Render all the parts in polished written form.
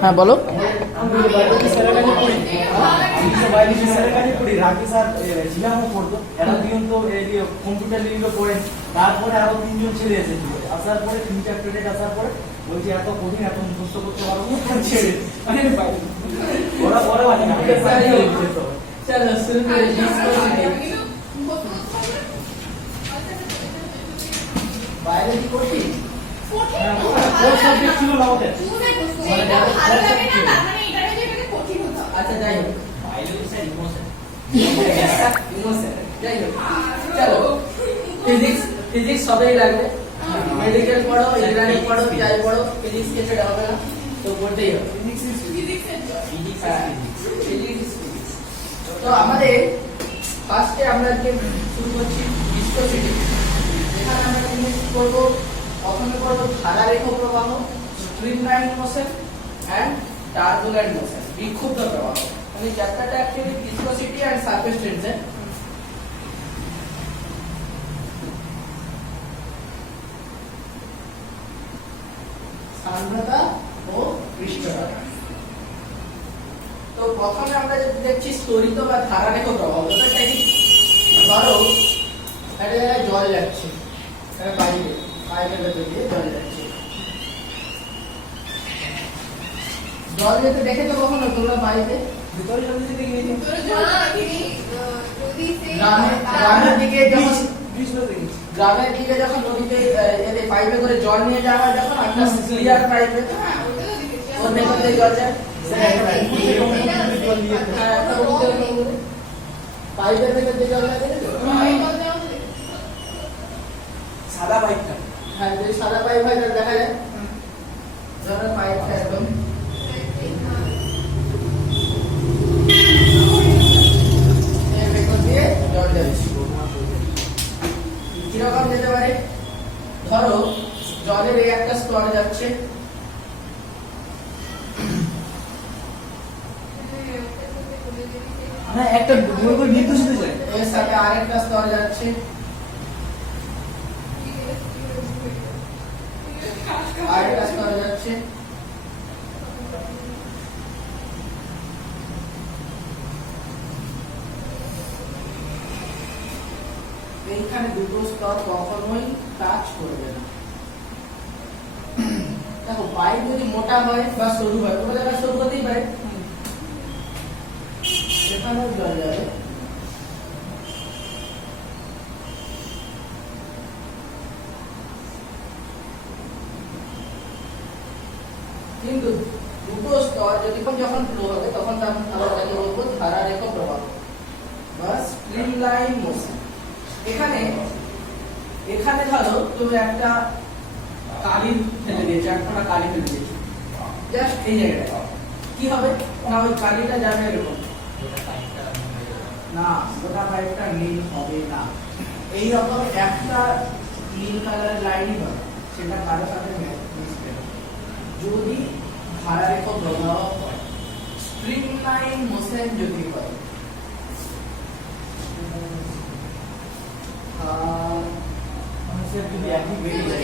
হ্যাঁ বলো। তারপরে আরো 3 জন ছেলে এসেছিল, আসার পরে 3টা ক্রেডিট আসার পরে বলছি এত কঠিন, এত মুখস্থ করতে পারবো না, ছেড়ে মানে ওরা ওরা মানে চলো শুরু করি। বায়োলজি কঠিন কোন সাবজেক্ট ছিল না ওদের? আচ্ছা যাই হোক, বায়োলজি স্যার ইমোশন যাই হোক চলো। ফিজিক্স ফিজিক্স সবই লাগবে, মেডিকেল পড়ো, ইঞ্জিনিয়ারিং পড়ো, যাই পড়ো, ফিজিক্স কে ছেড়ে হবে না, তো পড়তেই হবে। তো আমাদের ফার্স্টে আমরা যে শুরু করছি ভিসকোসিটি। এখানে আমরা কি করব? প্রথমে করব ধারারেখ প্রবাহ, streamline motion and turbulent motion, বিক্ষুব্ধ প্রবাহ। মানে চ্যাপ্টারটা actually viscosity and surface tension. সান্দ্রতা ও পৃষ্ঠতল। তো প্রথমে আমরা যদি দেখছি স্তরিত বা ধারারেখ প্রবাহ, ব্যাপারটা কি? ধরো একটা জায়গায় জল যাচ্ছে, পাইপের ভেতর দিয়ে জল যাচ্ছে। জল যেতে দেখেছো কখনো তোমরা পাইপে? ভিতরে জল দিতে গিয়ে গ্রামের দিকে যখন গ্রামের দিকে যখন নদীতে এতে পাইপে করে জল নিয়ে যাওয়া হয়, যখন একটা ক্লিয়ার পাইপে ওর ভেতর দিয়ে জল যায়, পাইপের ভেতর দিয়ে জল লাগে সাদা পাইপটা। হ্যাঁ, যদি সাদা পাইপ হয় তাহলে দেখা যায় ধরো পাইপটা একদম এর ভেতর দিয়ে জল যাচ্ছে। কিরকম যেতে পারে? ধরো জলের এই একটা স্তর যাচ্ছে, হ্যাঁ একটা নির্দেশিত যায়, এর সাথে আরেকটা স্তর যাচ্ছে, আরেকটা স্তর যাচ্ছে, এইখানে দুটো স্তর কখনোই টাচ করবে না। দেখো পাইপ যদি মোটা হয় বা সরু হয়, কোনো জায়গায় সরু হতেই পারে, সেখানেও জল যাবে। কিন্তু দুটো স্তর যদি যখন ফ্লো হবে তখন আমরা তাকে বলবো ধারারেখ প্রবাহ বা স্ট্রিমলাইন মোশন। এখানে এখানে ধরো তুমি একটা কালি ফেলে দিয়েছো, একটা কালি ফেলে দিয়েছো, জাস্ট এই জায়গাটা কি হবে না, ওই কালিটা যাবে এরকম না, গোটা পাইপটা নীল হবে না, এইরকম একটা নীল কালারের লাইনই হবে, সেটা কারোর সাথে মিশবে না। যদি ধারারেখ প্রবাহ হয়, স্ট্রিমলাইন মোশন যদি হয়, যদি একই বেরিয়ে যায়,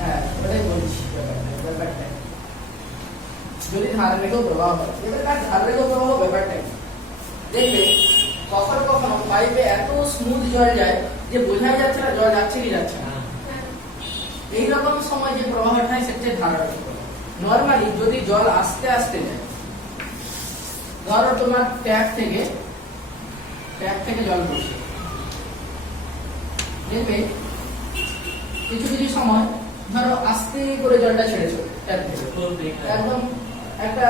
হ্যাঁ ওটাই বলছি ব্যাপারটা। যদি ধারারেখ প্রবাহ হয়, এবার তার ধারারেখ প্রবাহ ব্যাপারটা দেখবে কখনো কখনো পাইপে এত স্মুথ জল যায় যে বোঝাই যাচ্ছে না জল যাচ্ছে কি যাচ্ছে না। এইরকম সময় যে প্রবাহটা হয় সেটা ধারারেখ প্রবাহ। নরমালি যদি জল আস্তে আস্তে যায়, ধরো তোমার ট্যাপ থেকে জল পড়ছে, দেখবে কিছু কিছু সময় ধরো আস্তে করে জলটা ছেড়েছো ট্যাপ থেকে, একদম একটা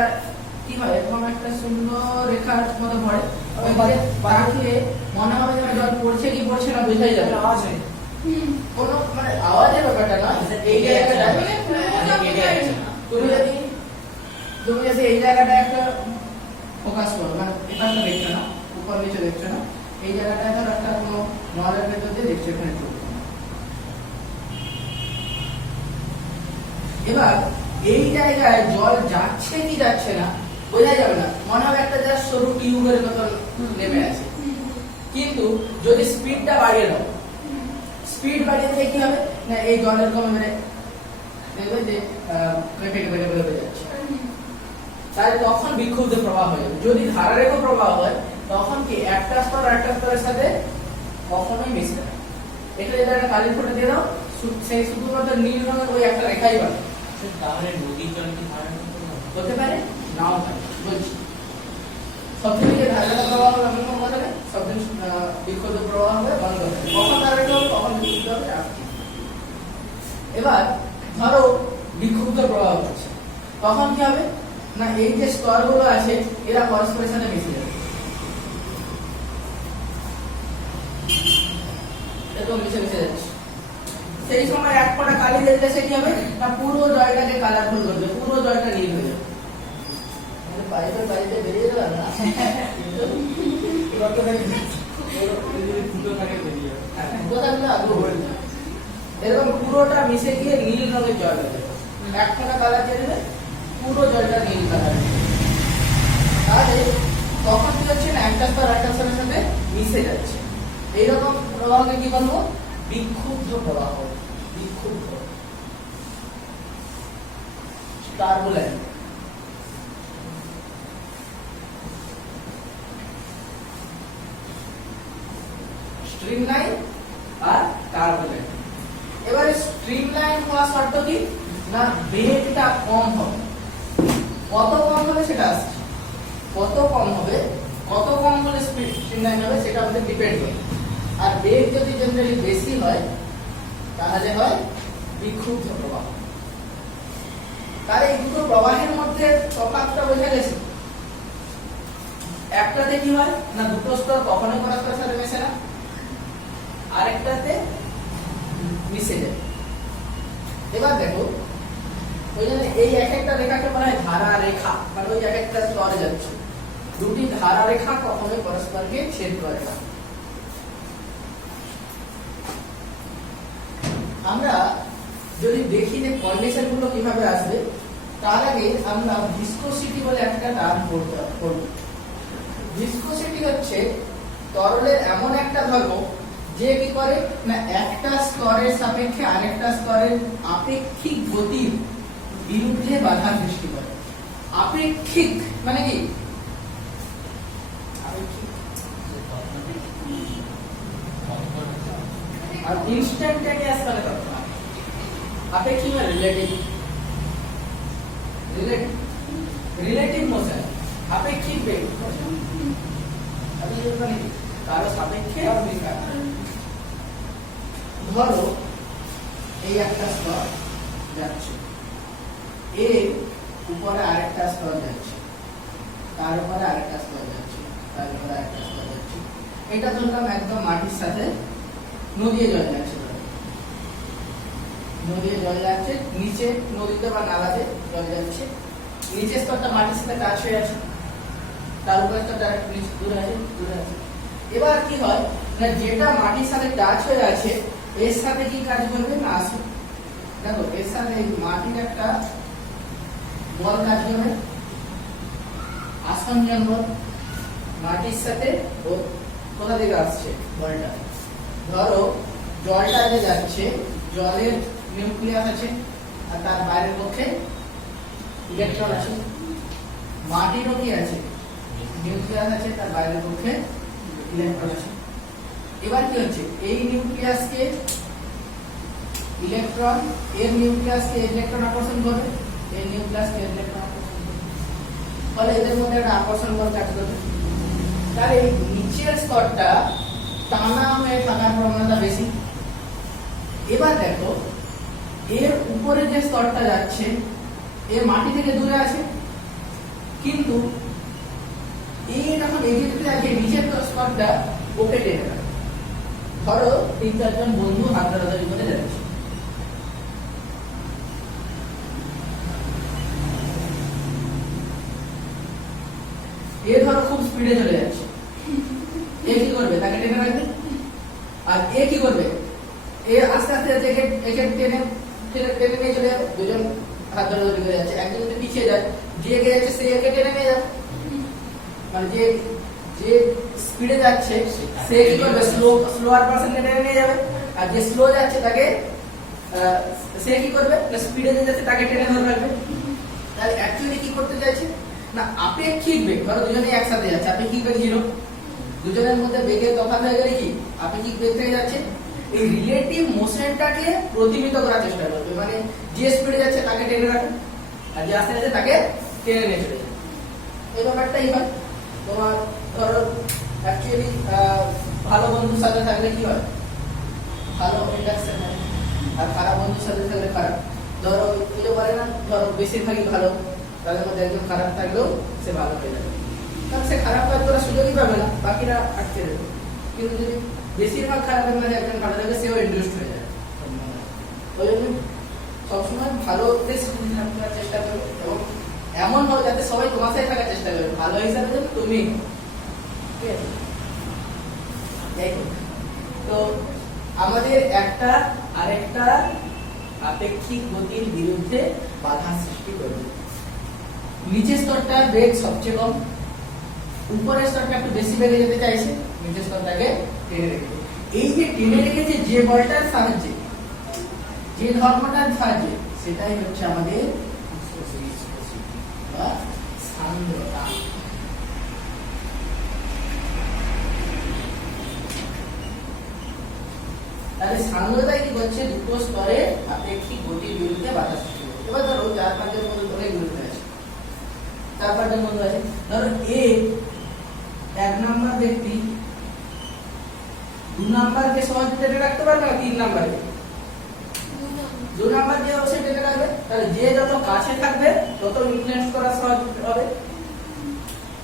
কি হয়, এরকম একটা সুন্দর রেখার মতো পড়ে, তাকিয়ে মনে হবে যেন জল পড়ছে কি পড়ছে না বোঝাই যাবে, আওয়াজ হয়, কোনো মানে আওয়াজের ব্যাপারটা না। এই জায়গাটা তুমি যদি এই জায়গাটা একটা ফোকাস করো, মানে এখানটা দেখছো না, উপর নিচে দেখছো না, এই জায়গাটা ধরো একটা কোনো নলের ভেতর দিয়ে দেখছো, এখানে এবার এই জায়গায় জল যাচ্ছে কি যাচ্ছে না বোঝা যাবে না, মনে হবে একটা জাস্ট সরু টিউবের মতন নেমে আছে। কিন্তু যদি স্পিডটা বাড়িয়ে দাও, স্পিড বাড়িয়ে দিলে কি হবে না এই জলের কমে মানে দেখবে যে কেটে কেটে বেরোতে যাচ্ছে, তাহলে তখন বিক্ষুব্ধ প্রবাহ হয়ে যাবে। যদি ধারারেখ প্রবাহ হয় তখন কি একটা স্তর আরেকটা স্তরের সাথে কখনোই মিশবে না। এখানে যদি একটা কালির ফোঁটা দিয়ে দাও সেই শুধুমাত্র নীল রঙের ওই একটা রেখাই পাবে। তাহলে নদীর জল কি ধারণ হতে পারে নাও পারে, বলছি সবদিন যে ধারারেখ প্রবাহ হবে এমন কোনো কথা নেই, সবদিন বিক্ষুব্ধ প্রবাহ হবে বন্ধ হবে, কখন ধারারেখ হবে কখন বিক্ষুব্ধ হবে। এবার ধরো বিক্ষুব্ধ প্রবাহ হচ্ছে, তখন কি হবে না এই যে স্তরগুলো আছে এরা পরস্পরের সাথে মিশে যাবে, এরকম মিশে মিশে যাচ্ছে। সেই সময় এক ফোঁটা কালি দেখলে সে কি হবে না পুরো জলটাকে কালারফুল করবে, পুরো জলটা নীল হয়ে যাবে। পাইপে পাইপে বেরিয়ে যাবে না এরকম পুরোটা মিশে গিয়ে নীল রঙের জল হয়ে যাবে। এক ফোঁটা কালার দিয়ে দেবে পুরো জলটা নীল কালার। তাহলে তখন কি হচ্ছে না একটা স্তর একটা স্তরের সাথে মিশে যাচ্ছে। এইরকম প্রবাহকে কি বলবো বিক্ষুব্ধ প্রবাহ, বিক্ষুব্ধ টার্বুলেন্ট। স্ট্রিমলাইন আর টার্বুলেন্ট। এবারে স্ট্রিমলাইন হওয়ার শর্ত কি না বেগটা কম হবে। কত কম হবে সেটা আসছে, কত কম হবে, কত কম হলে স্ট্রিমলাইন হবে সেটা আমাদের ডিপেন্ড করে। আর বেগ যদি জেনারেলি বেশি হয় তাহলে হয় বিক্ষুব্ধ প্রবাহ। তাহলে এই দুটো প্রবাহের মধ্যে তফাৎটা বোঝা গেছে। একটাতে কি হয় না দুটো স্তর কখনোই পরস্পরের সাথে মেশে না, আরেকটাতে মিশে যায়। এবার দেখো ওই জন্য এই এক একটা রেখাকে বলা হয় ধারা রেখা, মানে ওই এক একটা স্তরে যাচ্ছে। দুটি ধারা রেখা কখনোই পরস্পরকে ছেদ করে না। আমরা যদি দেখি যে কন্ডিশন গুলো কিভাবে আসবে তার আগে আমরা ভিসকোসিটি বলে একটা টার্ম পড়ব। ভিসকোসিটি হচ্ছে তরলের এমন একটা ধর্ম যে কি করে না একটা স্তরের সাপেক্ষে আরেকটা স্তরের আপেক্ষিক গতির বিরুদ্ধে বাধা সৃষ্টি করে। আপেক্ষিক মানে কি আর ইনস্ট্যান্টেনিয়াস মানে কত আপেক্ষিক মানে রিলেটিভ, রিলেটিভ মোশন আপেক্ষিক বেগ। আপনি মানে কারো সাপেক্ষে ধরো এই একটা স্তর যাচ্ছে, এর উপরে আরেকটা স্তর যাচ্ছে, তার উপরে আরেকটা স্তর যাচ্ছে, তার উপরে আরেকটা স্তর যাচ্ছে। এটা ধরলাম একদম মাটির সাথে নদীতে জল যাচ্ছে, নদীতে জল যাচ্ছে, নিচে নদীতে বা নালাতে জল যাচ্ছে, নিচের স্তরটা মাটির সাথে টাচ হয়ে আছে, তার উপরে স্তরটা নিচে দূরে আছে, দূরে আছে। এবার কি হয় না যেটা মাটির সাথে টাচ হয়ে আছে এর সাথে কি কাজ করবে না আসো দেখো এর সাথে মাটির একটা বল কাজ করবে, আসঞ্জন বল। মাটির সাথে কোথা থেকে আসছে বলটা, ধরো জলটা যে যাচ্ছে জলের নিউক্লিয়াস আছে আর তার বাইরের পক্ষে ইলেকট্রন আছে, মাটিরও কি আছে নিউক্লিয়াস আছে তার বাইরের পক্ষে ইলেকট্রন আছে। এবার কি হচ্ছে এই নিউক্লিয়াসকে ইলেকট্রন এর নিউক্লিয়াসকে ইলেকট্রন আকর্ষণ করবে, এই নিউক্লিয়াসকে ইলেকট্রন আকর্ষণ করবে, ফলে এদের মধ্যে একটা আকর্ষণ বল কাজ করবে। তাহলে নিচের স্তরটা টানা হয়ে থাকার প্রবণতা বেশি। এবার দেখো এর উপরে যে স্তরটা যাচ্ছে এ মাটি থেকে দূরে আছে, কিন্তু এই যখন এগিয়ে যাচ্ছে নিচের স্তরটা ওকে টেনে রাখে। ধরো 3-4 জন বন্ধু হাত ধরাধরি করে যাচ্ছে, এ ধরো খুব স্পিডে চলে যাচ্ছে, এ কি করবে তাকে টেনে রাখবে, আর এ কি করবে এ আস্তে আস্তে একে টেনে টেনে নিয়ে চলে যাবে। দুজন হাত ধরাধরি করে যাচ্ছে, একজন যদি পিছিয়ে যায় যে এগিয়ে যাচ্ছে সে একে টেনে নিয়ে যাবে, মানে যে যে স্পিডে যাচ্ছে সে কি করবে, স্লোয়ার পার্সনকে টেনে নিয়ে যাবে, আর যে স্লো যাচ্ছে তাকে সে কি করবে, স্পিডে যে যাচ্ছে তাকে টেনে ধরে রাখবে। তাহলে অ্যাকচুয়ালি কি করতে চাইছে না, আপেক্ষিক বেগ, ধরো দুজনে একসাথে যাচ্ছে, আপেক্ষিক বেগ 0, দুজনের মধ্যে বেগের তফাৎ হয়ে গেলে কি আপেক্ষিক বেগ থেকে যাচ্ছে, এই রিলেটিভ মোশনটাকে প্রতিমিত করার চেষ্টা করবে, মানে যে স্পিডে যাচ্ছে তাকে টেনে রাখে আর যে আস্তে যাচ্ছে তাকে টেনে নিয়ে চলে যায়। এই ব্যাপারটাই হয়। তোমার ধরো অ্যাকচুয়ালি ভালো বন্ধুর সাথে থাকলে কি হয়, ভালো ইন্টারঅ্যাকশন হয়, আর খারাপ বন্ধুর সাথে থাকলে খারাপ। ধরো এই যে বলে না, ধরো বেশিরভাগই ভালো, তাদের মধ্যে একজন খারাপ থাকলেও সে ভালো হয়ে যাবে, কারণ সে খারাপ কাজ করার সুযোগই পাবে না, বাকিরা আটকে দেবে। কিন্তু যদি বেশিরভাগ খারাপের মধ্যে একজন ভালো থাকে, সেও ইন্টারেস্ট হয়ে যায়। ওই জন্য সবসময় ভালোতে থাকার চেষ্টা করবে, এবং এমন হবে যাতে সবাই তোমার সাথে থাকার চেষ্টা করবে, ভালো হিসাবে যেন তুমি। তো আমাদের একটা আরেকটা আপেক্ষিক গতির বিরুদ্ধে বাধা সৃষ্টি করবে। নিচের স্তরটার বেগ সবচেয়ে কম, উপরের স্তরটা একটু বেশি বেগে যেতে চাইছে, নিচের স্তরটাকে টেনে রেখেছে। এই যে টেনে রেখেছে যে বলটার সাহায্যে, যে ধর্মটার সাহায্যে, সেটাই হচ্ছে আমাদের সান্দ্রতা। তাহলে সান্দ্রতা কি করছে, দুটো স্তরে আপেক্ষিক গতির বিরুদ্ধে বাধা সৃষ্টি করছে। এবার ধরো 4-5 মধ্যে অনেক বিরুদ্ধে আছে, 4-5 মধ্যে আছে। ধরো এ 1 নাম্বার ব্যক্তি 2 নাম্বারকে সহজে টেনে রাখতে পারবে না, 3 নাম্বারকে 2 নাম্বার দিয়ে অবশ্যই টেনে রাখবে। তাহলে যে যত কাছে থাকবে তত ইনফ্লুয়েন্স করা সহজ হবে।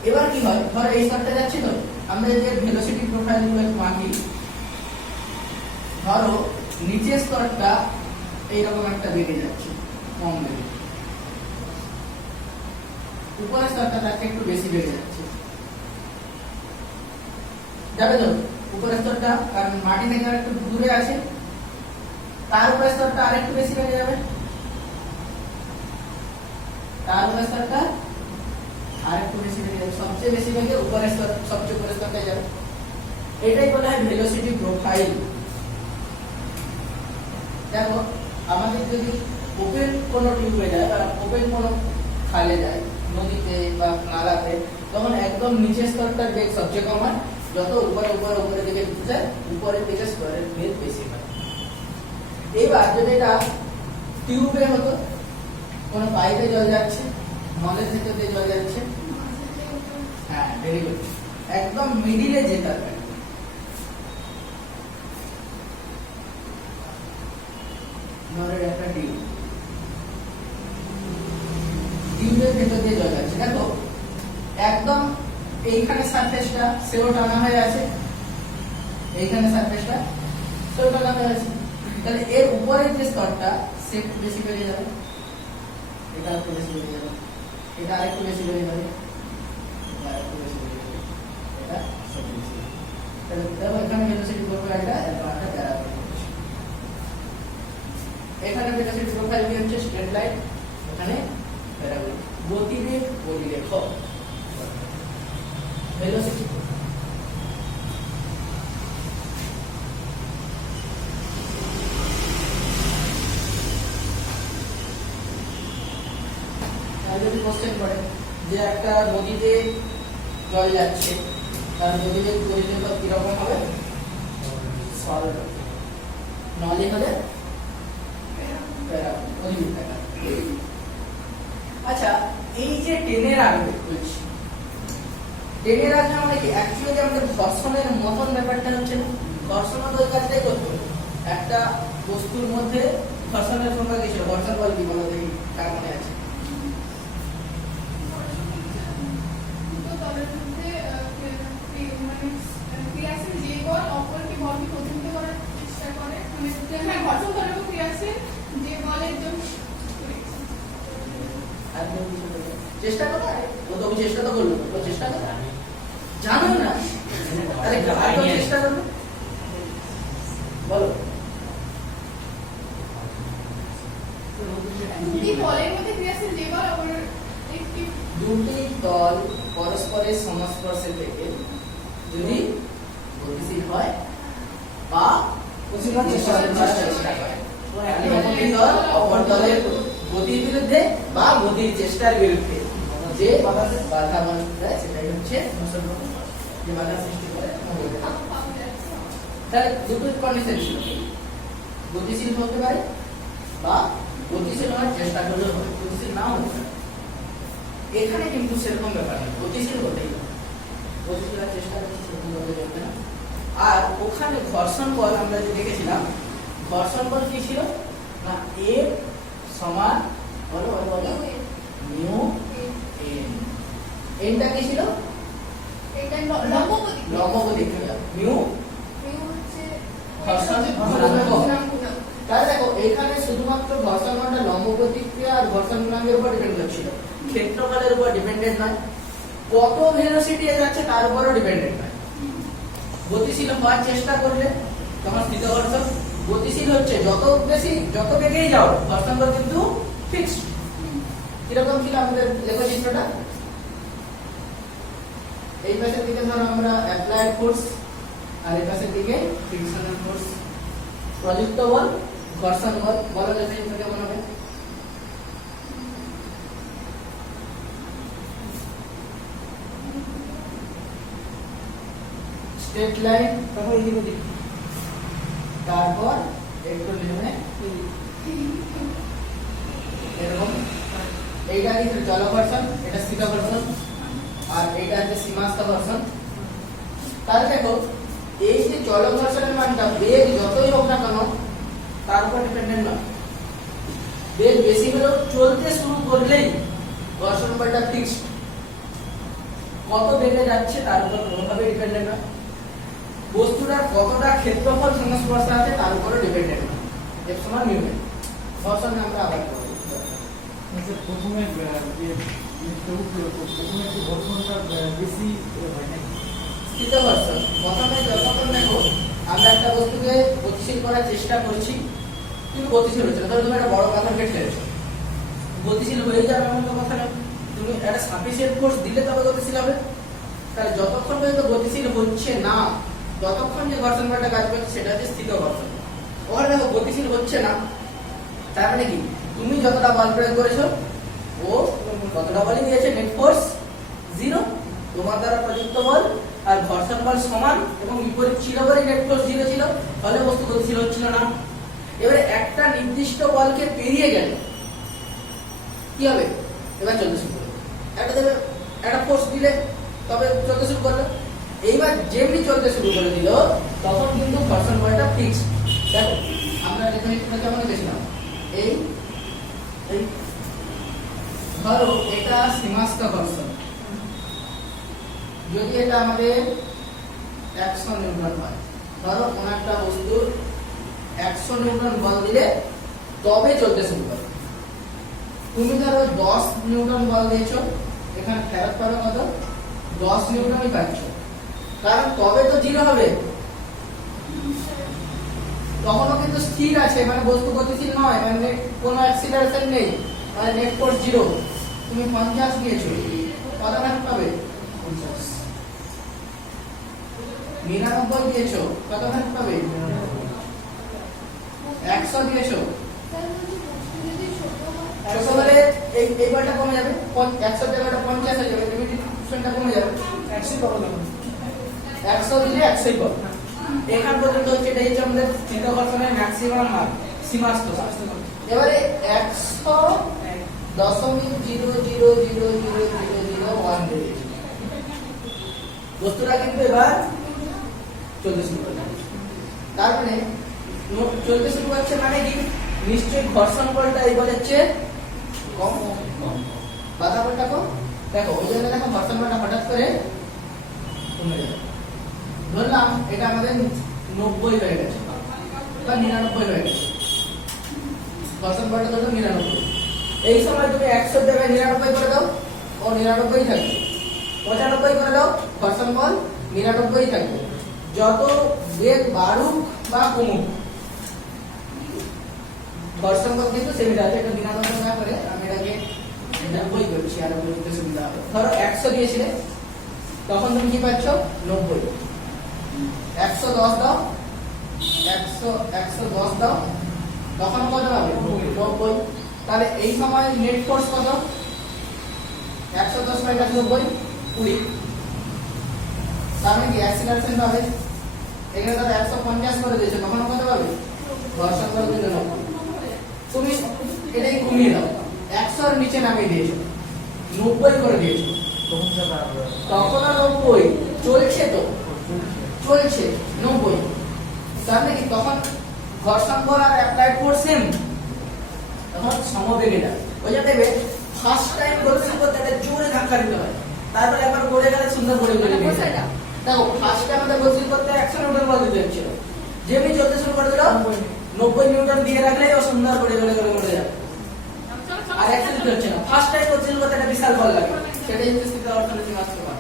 এবার কি হয়, ধরো এই স্তরটা যাচ্ছি, তো আমরা যে ভেলোসিটি প্রোফাইল গুলো আঁকি, ধরো নিচের স্তরটা এইরকম একটা বেগে যাচ্ছে কম বেগে, উপরের স্তরটা তাকে একটু বেশি বেগে যাচ্ছে, যাবে তো উপরের স্তরটা, কারণ মাটি থেকে একটু দূরে আছে, তার উপরের স্তরটা আরেকটু বেশি বেগে যাবে, তার উপরের স্তরটা আরেকটু বেশি বেগে যাবে, সবচেয়ে বেশি বেগে উপরের স্তর, সবচেয়ে উপরের স্তরটা যাবে। এটাই বলা হয় ভেলোসিটি প্রোফাইল। দেখো আমাদের যদি ওপেন কোনো টিউবে যায় বা ওপেন কোনো খালে যায়, নদীতে বা নালাতে, তখন একদম নিচের স্তরটার বেগ সবচেয়ে কম হয়, যত উপরে উপরে উপরে দিকে যায় উপরের দিকে স্তরের বেগ বেশি হয়। এবার যদি এটা টিউবে হতো, কোনো পাইপে জল যাচ্ছে, নলের ভিতর দিয়ে জল যাচ্ছে, হ্যাঁ ভেরি গুড, একদম মিডিলে যেতে হবে, নলের একটা টিউব, টিউবের ভেতর দিয়ে জল যাচ্ছে, দেখো একদম এইখানে সারফেসটা সেও টানা হয়ে আছে, এইখানে সারফেসটা সেও টানা হয়ে আছে, তাহলে এর উপরের যে স্তরটা সে একটু বেশি বেড়ে যাবে, এটা একটু বেশি বেড়ে যাবে, এটা আরেকটু বেশি বেড়ে যাবে, এটা আরেকটু বেশি বেড়ে যাবে, এটা সব বেশি। তাহলে দেখো এখানে ভেলোসিটি প্রোফাইলটা একটা প্যারাবোলা, এখানে ভেলোসিটি প্রোফাইল কি হচ্ছে স্ট্রেট লাইন, এখানে প্যারাবোলা। গতিবেগ পরিলেখ ভেলোসিটি, যদি কোশ্চেন করে যে একটা নদীতে জল যাচ্ছে, তার গতিবেগ পরিলেখ কিরকম হবে, নলে হলে আচ্ছা এই যে টেনে রাখবে বলছি, টেনে রাখলে মানে কি অ্যাকচুয়ালি আমাদের ঘর্ষণের মতন ব্যাপারটা হচ্ছে না, ঘর্ষণ ওই কাজটাই করতে হবে। একটা বস্তুর মধ্যে ঘর্ষণের সংখ্যা কিছু, ঘর্ষণ বল কি বলো দেখি, কার মনে আছে? চেষ্টা করো, ও তো চেষ্টা তো করলো, ও চেষ্টা করো, জানো না তাহলে চেষ্টা করো, বলো। দুটি তল পরস্পরের সংস্পর্শে থেকে যদি গতিশীল হয় বা চেষ্টা করে অপর দলের গতির বিরুদ্ধে বা গতির চেষ্টার বিরুদ্ধে যে বাধা দেয় সেটাই হচ্ছে যে বাধা সৃষ্টি করে। তাহলে দুটো কন্ডিশন ছিল, গতিশীল হতে পারে বা গতিশীল হওয়ার চেষ্টা করলেও হবে, গতিশীল নাও হতে পারে। এখানে কিন্তু সেরকম ব্যাপার না, গতিশীল হতেই হবে, গতিশীল হওয়ার চেষ্টা করতে সেরকম হতে চলবে না। আর ওখানে ঘর্ষণ বল আমরা যে দেখেছিলাম, ঘর্ষণ বল কি ছিল না এ সমান বলো বলো বলো মিউ এন। এনটা কি ছিল? লম্বগতিক ক্রিয়া। মিউ ঘর্ষণ গুণাঙ্ক। তাহলে দেখো এখানে শুধুমাত্র ঘর্ষণ বলটা লম্বগতিক ক্রিয়া আর ঘর্ষণ গুণাঙ্কের উপর ডিপেন্ড করছিল, ক্ষেত্রফলের উপর ডিপেন্ডেন্ট নয়, কত ভেলোসিটি এ যাচ্ছে তার উপরও ডিপেন্ডেন্ট নয়। গতিশীল হওয়ার চেষ্টা করলে তখন স্থিত ঘর্ষণ, গতিশীল হচ্ছে যত বেগেই যাও ঘর্ষণ বল কিন্তু ফিক্সড। কিরকম ছিল আমাদের লেখচিত্রটা? এই পাশের দিকে ধরো আমরা অ্যাপ্লাইড ফোর্স আর এই পাশের দিকে ফ্রিকশনাল ফোর্স, প্রযুক্ত বল, ঘর্ষণ বল। বলো লেখচিত্র কেমন হবে? স্ট্রেট লাইন, তারপর এদিকে দিক, তারপর একটু নেমে এরকম। এইটা কি জল ঘর্ষণ, এটা স্থিত ঘর্ষণ, আর এইটা হচ্ছে সীমাস্থ ঘর্ষণ। তাহলে দেখো এই যে জল ঘর্ষণের মানটা বেগ যতই হোক না কেন তার উপর ডিপেন্ডেন্ট নয়, বেগ বেশি হলেও চলতে শুরু করলেই ঘর্ষণ বলটা ফিক্সড, কত বেগে যাচ্ছে তার উপর কোনোভাবে ডিপেন্ডেন্ট নয়, বস্তুটার কতটা ক্ষেত্রফল সংস্পর্শে আছে তার উপরও ডিপেন্ডেন্ট নয়। এর সমান মিউ এন। ঘর্ষণ আমরা আবার করব। প্রথমে একটু ঘর্ষণটা বেশি হয় নাকি? স্থিত ঘর্ষণ প্রথমে যতক্ষণ দেখো আমরা একটা বস্তুকে গতিশীল করার চেষ্টা করছি কিন্তু গতিশীল হচ্ছে না, ধরো তুমি একটা বড় পাথরকে ঠেলেছো, গতিশীল হয়ে যাবে এমন তো কথা নয়, তুমি একটা সাফিসিয়েন্ট ফোর্স দিলে তবে গতিশীল হবে। তাহলে যতক্ষণ পর্যন্ত গতিশীল হচ্ছে না ততক্ষণ যে ঘর্ষণ বলটা কাজ করছে সেটা হচ্ছে স্থিত ঘর্ষণ। ওখানে দেখো গতিশীল হচ্ছে না, তার মানে কি তুমি যতটা বল প্রয়োগ করেছো ও কতটা বলই দিয়েছে, নেট ফোর্স 0, তোমার দ্বারা প্রযুক্ত বল আর ঘর্ষণ বল সমান এবং বিপরীত ছিল বলে নেট ফোর্স 0 ছিল, ফলে বস্তু গতিশীল হচ্ছিল না। এবারে একটা নির্দিষ্ট বলকে পেরিয়ে গেল কি হবে? এবার চলতে শুরু করবে, একটা ফোর্স দিলে তবে চলতে শুরু করলো, এইবার যেমনি চলতে শুরু করে দিল তখন কিন্তু ঘর্ষণ বলটা ফিক্সড। দেখো আমরা এখানে কেমন দেখেছিলাম, এই ধরো এটা সীমাস্থ ঘর্ষণ, যদি এটা আমাদের 100 নিউটন হয়, ধরো কোন একটা বস্তুর 100 নিউটন বল দিলে তবে চলতে শুরু করে। তুমি ধরো 10 নিউটন বল দিয়েছো, এখানে ফেরত পাবে কত? 10 নিউটনই পাচ্ছ, কারণ তবে তো 0 হবে, তখনও কিন্তু স্থির আছে, মানে বস্তু গতিশীল নয়, মানে কোনো অ্যাক্সিলারেশন নেই, মানে নেট ফোর্স 0। তুমি 50 দিয়েছো, কত ফেরত পাবে? 50। 99 দিয়েছো, কত ফেরত পাবে? 100 দিয়েছো, ছোট হলে এই বলটা কমে যাবে, 100 জায়গাটা 50 হয়ে যাবে, লিমিটেশনটা কমে যাবে, 100 পাবো না, 100 দিলে 100ই পাবো। এখান পর্যন্ত হচ্ছে এটা হচ্ছে আমাদের স্থিত ঘর্ষণের ম্যাক্সিমাম মান, সীমাস্থ। এবারে 100.000000001 বস্তুটা কিন্তু এবার চলতে শুরু করবে, তার মানে চলতে শুরু করছে মানে কি নিশ্চয়ই ঘর্ষণ বলটা এই বলের চেয়ে কম, বাধা বলটা কম। দেখো ওই জন্য দেখো ঘর্ষণ বলটা হঠাৎ করে কমে যাবে, ধরলাম এটা আমাদের 90 হয়ে গেছে বা 99 হয়ে গেছে, ঘর্ষণ বলটা ধরো 99, এই সময় তুমি 100 জায়গায় 99 করে দাও, ও 99 থাকবে, 95 করে দাও, ঘর্ষণ বল 99 থাকবে। যত বেগ বাড়ুক বা কমুক ঘর্ষণ বল কিন্তু সেমি আছে, এটা 99 না করে আমি এটাকে 90 করছি আর বলতে সুবিধা হবে। ধরো 100 দিয়েছিলে, তখন তুমি কি পাচ্ছ 90। 110 দাও, 110 দাও, তখন কত পাবে 90। তাহলে এই সময় নেট ফোর্স কত? 110 মাইনাস 90 20। তার মানে কি অ্যাক্সিলারেশন পাবে এখানে ধরো 150 করে দিয়েছে, তখন কত পাবে? ঘর্ষণ বল দিলে 90। তুমি এটাই কমিয়ে দাও, 100 এর নিচে নামিয়ে দিয়েছো, 90 করে দিয়েছো, তখন আর 90 চলছে, তো চলছে 90। তার মানে কি তখন ঘর্ষণ বল আর অ্যাপ্লাইড ফোর্স সেম, তখন সমবেগে যাবে। ওই যে দেখবে ফার্স্ট টাইম গতিশীল করতে একটা জোরে ধাক্কা দিতে হয়, তারপরে একবার পড়ে গেলে সুন্দর করে বেরিয়ে যাবে। দেখো ফার্স্টে আমাদের গতিশীল করতে 100 নিউটন বল দিতে হচ্ছিল, যেমনি চলতে শুরু করে দিল 90 নিউটন দিয়ে রাখলেই ও সুন্দর করে যাবে। আর অ্যাক্সিলারেট হচ্ছে না, ফার্স্ট টাইম গতিশীল করতে একটা বিশাল বল লাগে, সেটাই হচ্ছে স্থির অর্থনৈতিক মাত্রা।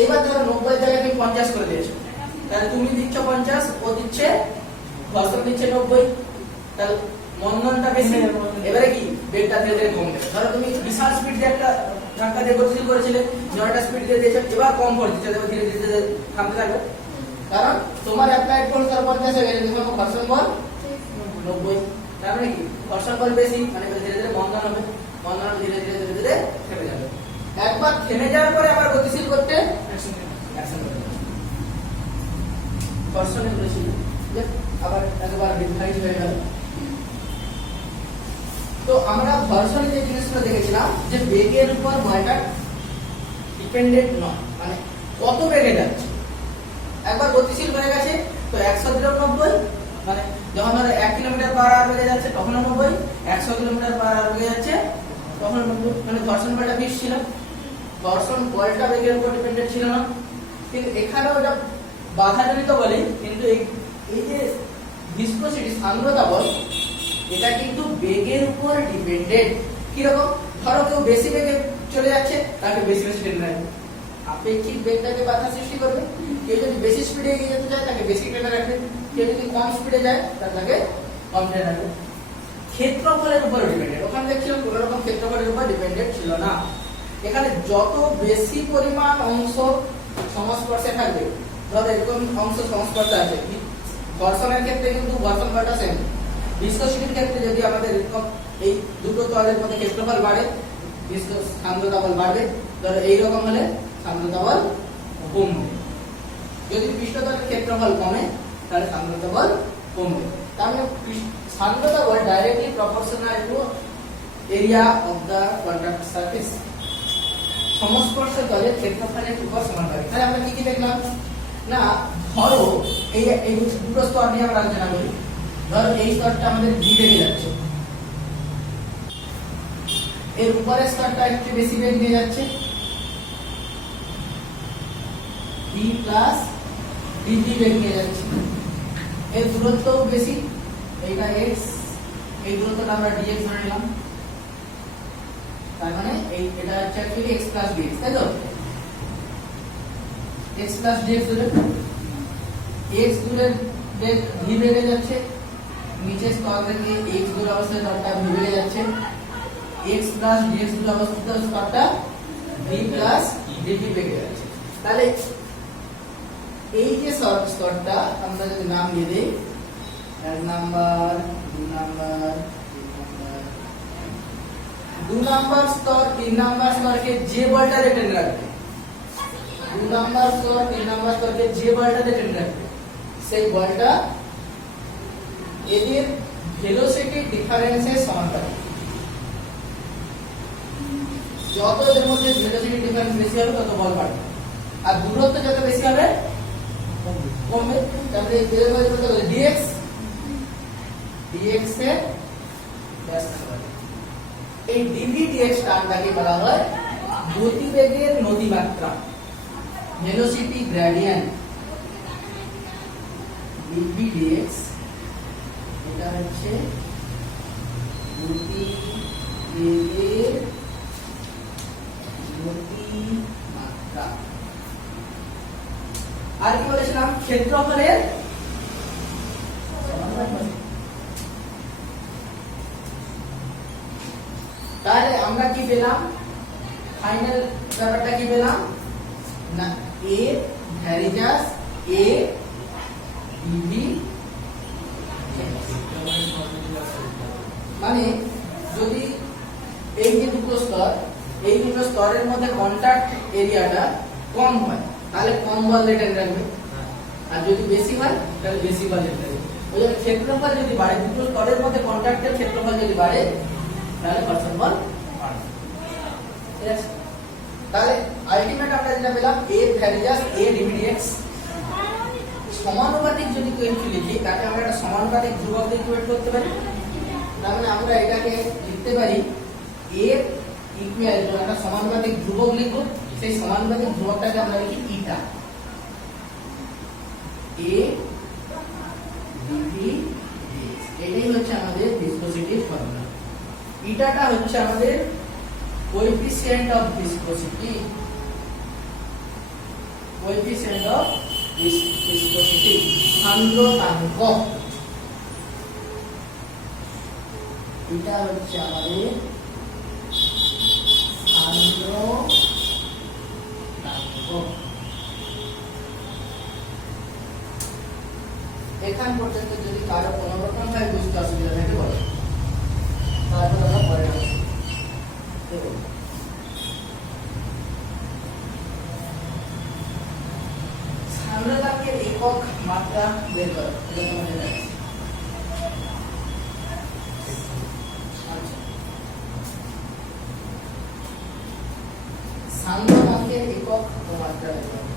এইবার ধরো 90 জায়গায় তুমি 50 করে দিয়েছো, তাহলে তুমি দিচ্ছ 50, ও দিচ্ছে ঘর্ষণ দিচ্ছে 90, তাহলে মন্দনটা বেশি। এবারে কি বেগটা ধীরে ধীরে কমবে। ধরো তুমি বিশাল স্পিড দিয়ে একটা ধাক্কা দিয়ে গতিশীল করেছিলে, 9টা স্পিড দিয়ে দিয়েছো, এবার কম করে দিচ্ছ, দেখো ধীরে ধীরে থামতে থাকবে, কারণ তোমার অ্যাপ্লাইড ফোর্স 50 হয়ে গেছে, তোমার ঘর্ষণ বল 90। তার মানে কি ঘর্ষণ বল বেশি, মানে ধীরে ধীরে মন্দন হবে, মন্দন হবে, ধীরে ধীরে ধীরে ধীরে থেমে যাবে। একবার থেমে যাওয়ার পরে আবার গতিশীল করতে অ্যাকশন করতে ঘর্ষণে করেছিল, আবার একবার ডিফাইন হয়ে গেল। তো আমরা ঘর্ষণে যে জিনিসটা দেখেছিলাম যে বেগের উপর বলটা ডিপেন্ডেন্ট নয়, মানে কত বেগে যাচ্ছে। একবার গতিশীল হয়ে গেছে তো 100 দিলেও 90, মানে যখন ধরো 1 কিলোমিটার পার আওয়ার বেগে যাচ্ছে তখন 90, 100 কিলোমিটার পার আওয়ার বেগে যাচ্ছে তখন 90। মানে ঘর্ষণ বলটা ফিক্স ছিল, ঘর্ষণ বলটা বেগের উপর ডিপেন্ডেন্ট ছিল না। কিন্তু এখানে ওটা বাধাজনিত বলে, কিন্তু এই যে ভিসকোসিটি সান্দ্রতা বল, এটা কিন্তু বেগের উপর ডিপেন্ডেন্ট। কিরকম? ধরো কেউ বেশি বেগে চলে যাচ্ছে, তাকে বেশি বেশি টেনে রাখবে, আপেক্ষিক বেগটাকে বাধা সৃষ্টি করবে। কেউ যদি বেশি স্পিডে এগিয়ে যেতে চায় তাকে বেশি টেনে রাখবে, কেউ যদি কম স্পিডে যায় তাকে কম টেনে রাখবে। ক্ষেত্রফলের উপর ডিপেন্ডেন্ট, ওখানে দেখছিলাম কোনো রকম ক্ষেত্রফলের উপর ডিপেন্ডেন্ট ছিল না। এখানে যত বেশি পরিমাণ অংশ সংস্পর্শে থাকবে, ধরো এরকম অংশ সংস্পর্শে আছে, ঘর্ষণের ক্ষেত্রে কিন্তু ঘর্ষণ বলটা সেম। ভিসকোসিটির ক্ষেত্রে যদি আমাদের এরকম এই দুটো তলের মধ্যে ক্ষেত্রফল বাড়ে, ভিসকোস সান্দ্রতা বল বাড়বে। ধরো এইরকম হলে সান্দ্রতা বল কমবে, যদি পৃষ্ঠতলের ক্ষেত্রফল কমে তাহলে সান্দ্রতা বল কমবে। তার মানে সান্দ্রতা বল directly proportional to area of the contact surface, সংস্পর্শ তলের ক্ষেত্রফলের উপর সমানুপাতিক। তাহলে আমরা কি কি দেখলাম না, ধরো এই দুটো স্তর নিয়ে আমরা আলোচনা করি। ধরো এই স্তরটা আমাদের ভি বেগে যাচ্ছে, এর উপরের স্তরটা একটু বেশি বেগ নিয়ে যাচ্ছে, ভি প্লাস ডিভি বেগ নিয়ে যাচ্ছে, এর দূরত্বও বেশি, এইটা এক্স, এই দূরত্বটা আমরা ডিএক্স ধরে নিলাম। তার মানে এটা হচ্ছে অ্যাকচুয়ালি x প্লাস dx, তাই তো? x প্লাস dx দূরে, x দূরে বেগ v বেগে যাচ্ছে, নিচে স্তর থেকে x দূরে অবস্থায় স্তরটা v বেগে যাচ্ছে, x প্লাস dx দূরে অবস্থিত স্তরটা v প্লাস dv বেগে যাচ্ছে। তাহলে এই যে স্তরটা আমরা যদি নাম দিয়ে দেই 1 নাম্বার, 2 নাম্বার, 2 নাম্বার স্তর 3 নাম্বার স্তরকে যে বলটা টেনে রাখবে, 2 নাম্বার স্তর 3 নাম্বার স্তরকে যে বলটা টেনে রাখবে, সেই বলটা এদের ভেলোসিটি ডিফারেন্সের সমানুপাতিক। যত এর মধ্যে ভেলোসিটি ডিফারেন্স বেশি হবে তত বল বাড়বে, আর দূরত্ব যত বেশি হবে কমবে। তাহলে এই এর মধ্যে কত হবে dx, dx এর ব্যাস এই dv dx টার্মটাকে বলা হয় গতিবেগের নতিমাত্রা, ভেলোসিটি গ্রেডিয়েন্ট। dv dx এটা হচ্ছে গতিবেগের নতিমাত্রা। আর কি বলেছিলাম? ক্ষেত্রফলের তাহলে আমরা কি পেলাম? ফাইনাল ব্যাপারটা কি পেলাম না, a varies a dv মানে যদি এই যে দুটো স্তর এই দুটো স্তরের মধ্যে কন্টাক্ট এরিয়াটা কম হয় তাহলে কম বল রিটার্ন রাখবে আর যদি বেশি হয় তাহলে বেশি বল রিটার্ন রাখবে ওই জন্য ক্ষেত্রফল যদি বাড়ে দুটো স্তরের মধ্যে কন্টাক্টের ক্ষেত্রফল যদি বাড়ে তাহলে পার্সন বল বাড়বে ঠিক আছে তাহলে আলটিমেট আমরা যেটা পেলাম a ভ্যারিয়াস a dvdx সমানুপাতিক যদি কিছু লিখি তাকে আমরা একটা সমানুপাতিক ধ্রুবক দিয়ে ইকুয়েট করতে পারি তার মানে আমরা এটাকে লিখতে পারি a ইকুয়াল টু একটা সমানুপাতিক ধ্রুবক লিখব সেই সমানুপাতিক ধ্রুবকটাকে আমরা লিখি ইটা a dv dx এটাই হচ্ছে আমাদের ভিসকোসিটি ফর্মুলা ইটাটা হচ্ছে আমাদের কোএফিসিয়েন্ট অফ ভিসকোসিটি সান্দ্রতাঙ্ক এটা হচ্ছে আমাদের সান্দ্রতাঙ্ক এখান পর্যন্ত যদি কারো কোনো রকম ভাবে বুঝতে অসুবিধা থাকে বলো তারপর আমরা পরে আসছি সান্দ্রতাঙ্কের একক মাত্রা বের করো এটা তোমাদের আছে সান্দ্রতাঙ্কের একক মাত্রা বের করো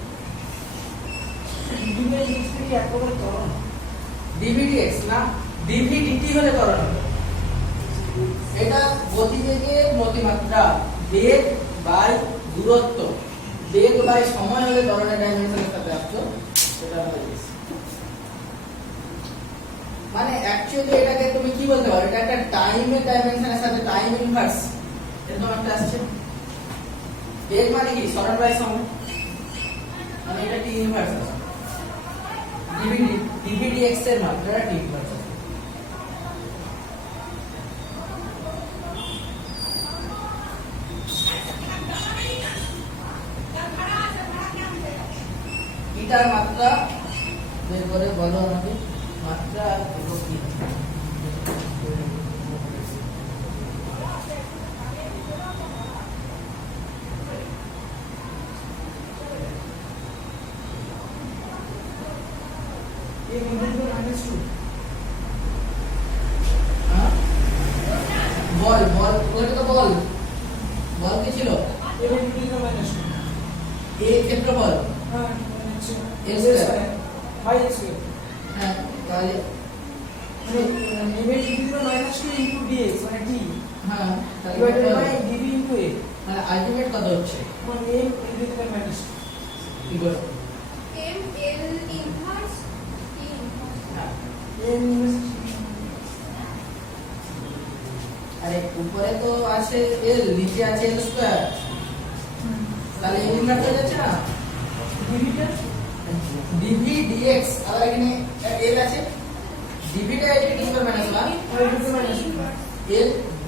dvdx না dvdt হলে ত্বরণ হবে এটা গতিবেগের গতিমাত্রা বেগ বাই দূরত্ব বেগ বাই সময় হলে ত্বরণের ডাইমেনশনের সাথে আসতো সেটা হয়ে গেছে মানে অ্যাকচুয়ালি এটাকে তুমি কি বলতে পারো এটা একটা টাইমের ডাইমেনশনের সাথে টাইম ইনভার্স এরকম একটা আসছে বেগ মানে কি ত্বরণ বাই সময় মানে এটা টি ইনভার্স আছে dvdx এর মাত্রা টি ইনভার্স আছে ইটার মাত্রা বের করে বলো আমাকে মাত্রা একক কি বল বল ওটা তো বল বল কি ছিল a ক্ষেত্রফল x square by x square হ্যাঁ তাহলে -2 dx মানে t হ্যাঁ ডিভাইডেড বাই dv a মানে আলটিমেট কত হচ্ছে মানে m -2 কি করো m l ইনভার্স t হ্যাঁ m আরে উপরে তো আছে l নিচে আছে l স্কয়ার তাহলে l ইনভার্স হয়ে যাচ্ছে না dv dx আর এখানে l আছে dv টা এর কি টু মাইনাস 1 আর to minus l b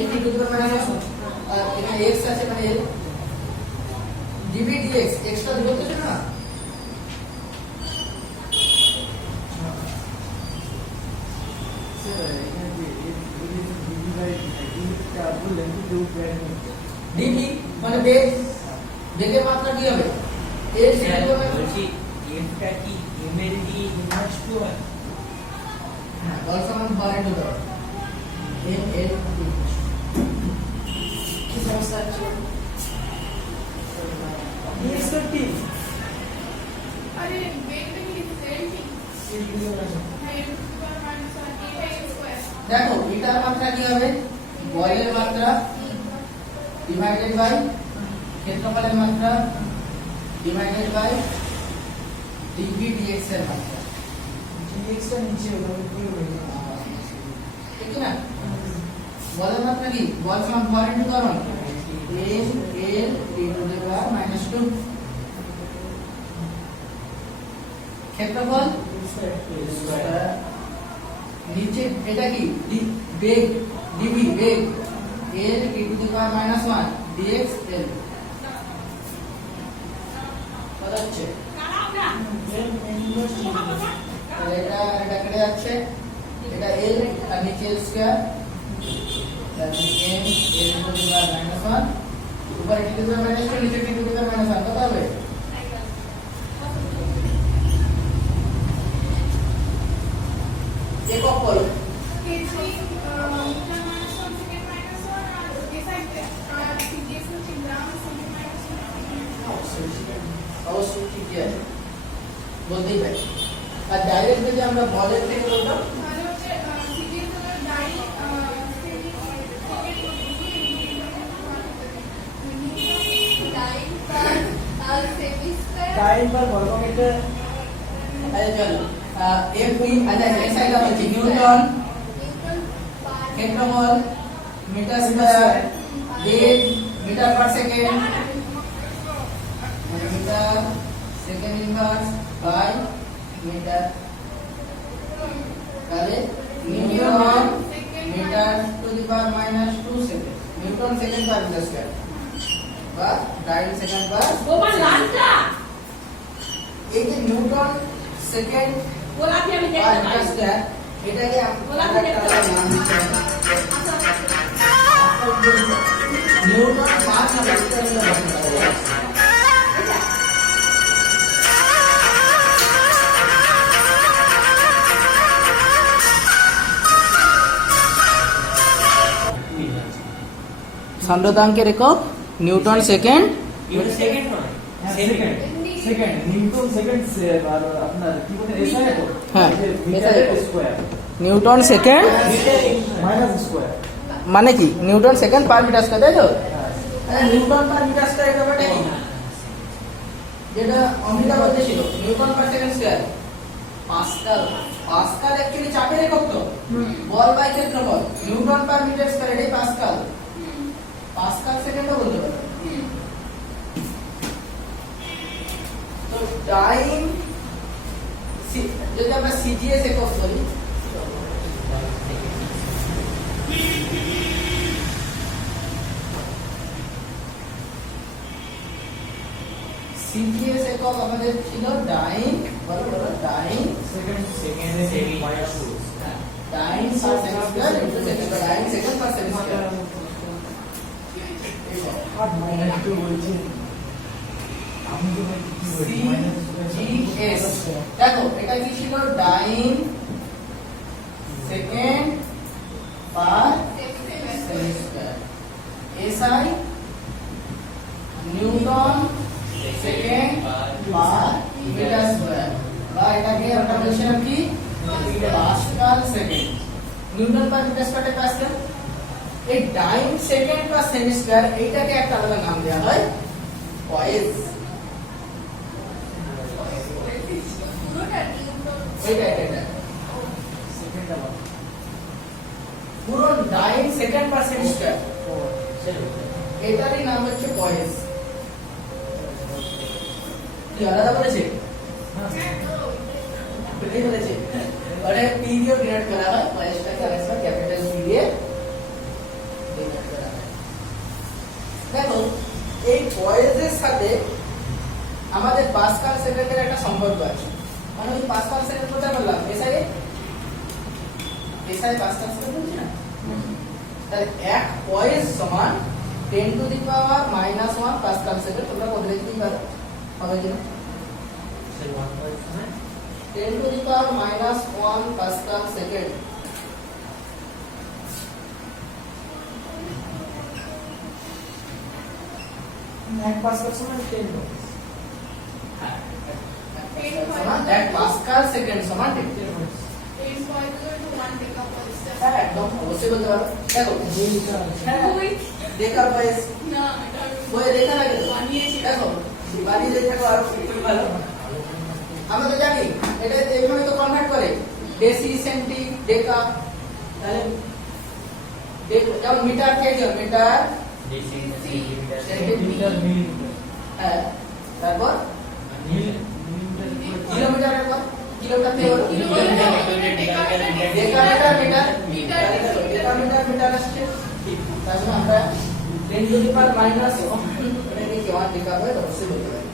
l কি টু মাইনাস 1 আর এখানে x আছে মানে l dv dx x টা দিতে হচ্ছে না স্যার এখানে dv বাই dv টা বললেন কি dv মানে বেগ বেগের মাত্রা কি হবে এর সেটা বলছি m টা কি m এর d ইনভার্স টু হয় হ্যাঁ বল সমান বারে টু দাও m l কি সমস্যা আছে dx কি আরে বেগটা কি সেম কি সেম দিও না দেখো এটার মাত্রা কি হবে বলের মাত্রা ডিভাইডেড বাই ক্ষেত্রফলের মাত্রা ডিভাইডেড বাই dv dx এর মাত্রা dx টা নিচে হবে কি হবে ঠিক না বলের মাত্রা কি বল সমান ভর ইনটু ত্বরণ m l t to the power -2 ক্ষেত্রফল নিচে এটা কি বেগ dv বেগ l t to the power -1 dx l কত হচ্ছে তাহলে এটা কেটে যাচ্ছে এটা l আর নিচে l স্কয়ার তার মানে m l two the power -1 উপরে t টু দি পাওয়ার -2 নিচে t টু দি পাওয়ার -1 কত হবে একক বলো অবশ্যই ঠিক আছে বলতেই পারি আর ডাইরেক্ট যদি আমরা বলের থেকে বলতাম टाइम पर बर्गोमीटर अरे चलो एफ भी अच्छा ऐसा ही होता है न्यूटन क्षेत्रफल मीटर स्क्वायर वेग metre per second metre second inverse by metre তাহলে newton metre to the power -2 second newton second per metre square বা ডাইন সেকেন্ড পার গোপাল লালটা এই যে নিউটন সেকেন্ড গোলাপি আমি পার দেখতে মিটার পাই স্কয়ার এটাকে আমরা একটা নাম দিচ্ছি নিউটন পার মিটার স্কয়ার সান্দ্রতাঙ্কের একক Newton second second second Newton second से और अपना की बोलते हैं ऐसा है तो हाँ, मीटर ऐसा है। Square newton second minus square মানে কি newton second per metre square তাই তো নিউটন পার মিটার স্কয়ার এর ব্যাপারটা কি যেটা অমৃতা বলতেছিল নিউটন পার second square Pascal Pascal actually চাপের একক তো বল বাই ক্ষেত্রফল নিউটন পার মিটার স্কয়ার এটাই পাস্কাল পাস্কাল সেকেন্ডও বলতে পারো তো টাইম যদি আমরা সিজিএস একক বলি সিজিএস একক আমাদের ছিল ডাইন বলো বলো ডাইন सेकंड से minus 2 dyne per second square into second dyne second per second square আর মাইনাস 2 বলছি আমি তো কি বলি সিজিএস দেখো এটা কি ছিল dyne second per second square SI newton second per metre square বা এটাকে আমরা বলছিলাম কি pascal second newton per metre স্কয়ারে পাস্কাল এই ডাইন সেকেন্ড পার সেমি স্কয়ার এইটাকে একটা আলাদা নাম দেওয়া হয় পয়েজ এটা सेकंड अब পুরো ডাইন সেকেন্ড পার সেমি স্কয়ার এটারই নাম হচ্ছে পয়েজ কি আলাদা বলেছে এটাই বলেছে মানে পি দিয়ে ডিনোট করা হয় পয়েজটাকে আরেকবার ক্যাপিটাল পি দিয়ে ডিনোট করা হয় দেখো এই পয়েজের সাথে আমাদের পাস্কাল সেকেন্ডের একটা সম্পর্ক আছে মানে ওই পাস্কাল সেকেন্ড কোথায় বললাম এসআই পাস্কাল সেকেন্ড বলছি না তাহলে এক পয়েজ সমান 10 two the power -1 Pascal second তোমরা বলে দিতেই পারো হবে কিনা 10 two the power -1 Pascal second एक पास कर समय 10 लो সমান এক পাস্কাল সেকেন্ড সমান 10 হ্যাঁ একদম অবশ্যই বলতে পারো দেখো ये लिखा है হ্যাঁ দেখার পয়েজ বইয়ে দেখা লাগে তো দেখো বাড়ি দিয়ে দেখো আর একটু ভালো আমরা তো জানি এটা এইভাবে তো কনভার্ট করে ডেসি সেন্টি ডেকা তাহলে যেমন মিটার থেকে মিটার सेंटीमीटर मिलीमीटर হ্যাঁ তারপর मिलीमीटर কিলোমিটারের পর কিলোমিটার থেকে ডেকামিটার মিটার আসছে তাহলে আমরা 10 টু দি পাওয়ার -1 এটাকে কি 1 ডেকা হয় অবশ্যই বলতে পারি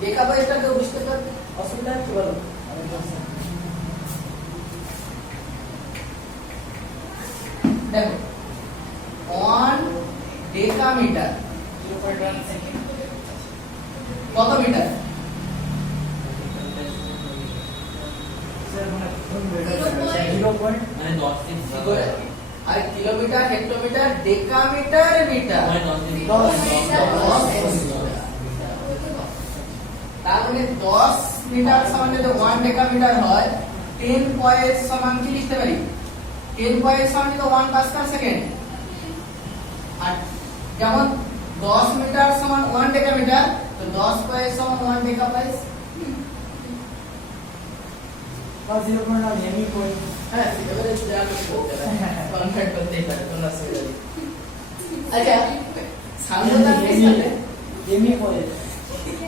দেখা পাইটা কেউ বুঝতে পারবে অসুবিধা কি বলো দেখো 1 ডেকামিটার কত মিটার স্যার মানে কোন মিটার 0. মানে 10 দিন কি করে আর কিলোমিটার হেক্টোমিটার ডেকামিটার মিটার মানে 10 দিন 10 তার মানে 10 মিটার সমান যদি 1 ডেকামিটার হয় 10 পয়েন্ট সমান কি লিখতে পারি 10 পয়েন্ট সমান তো 1 পাস্কাল সেকেন্ড আর যেমন 10 মিটার সমান 1 ডেকামিটার তো 10 পয়েন্ট সমান 1 ডেকাপাইস আর 0.9 এমই পয়েন্ট হ্যাঁ এবারে যা কিছু বলতে পারে কনভার্ট করতেই পারে কোনো অসুবিধা নেই আচ্ছা সান্দ্রতা কি সাথে এমই পয়েন্ট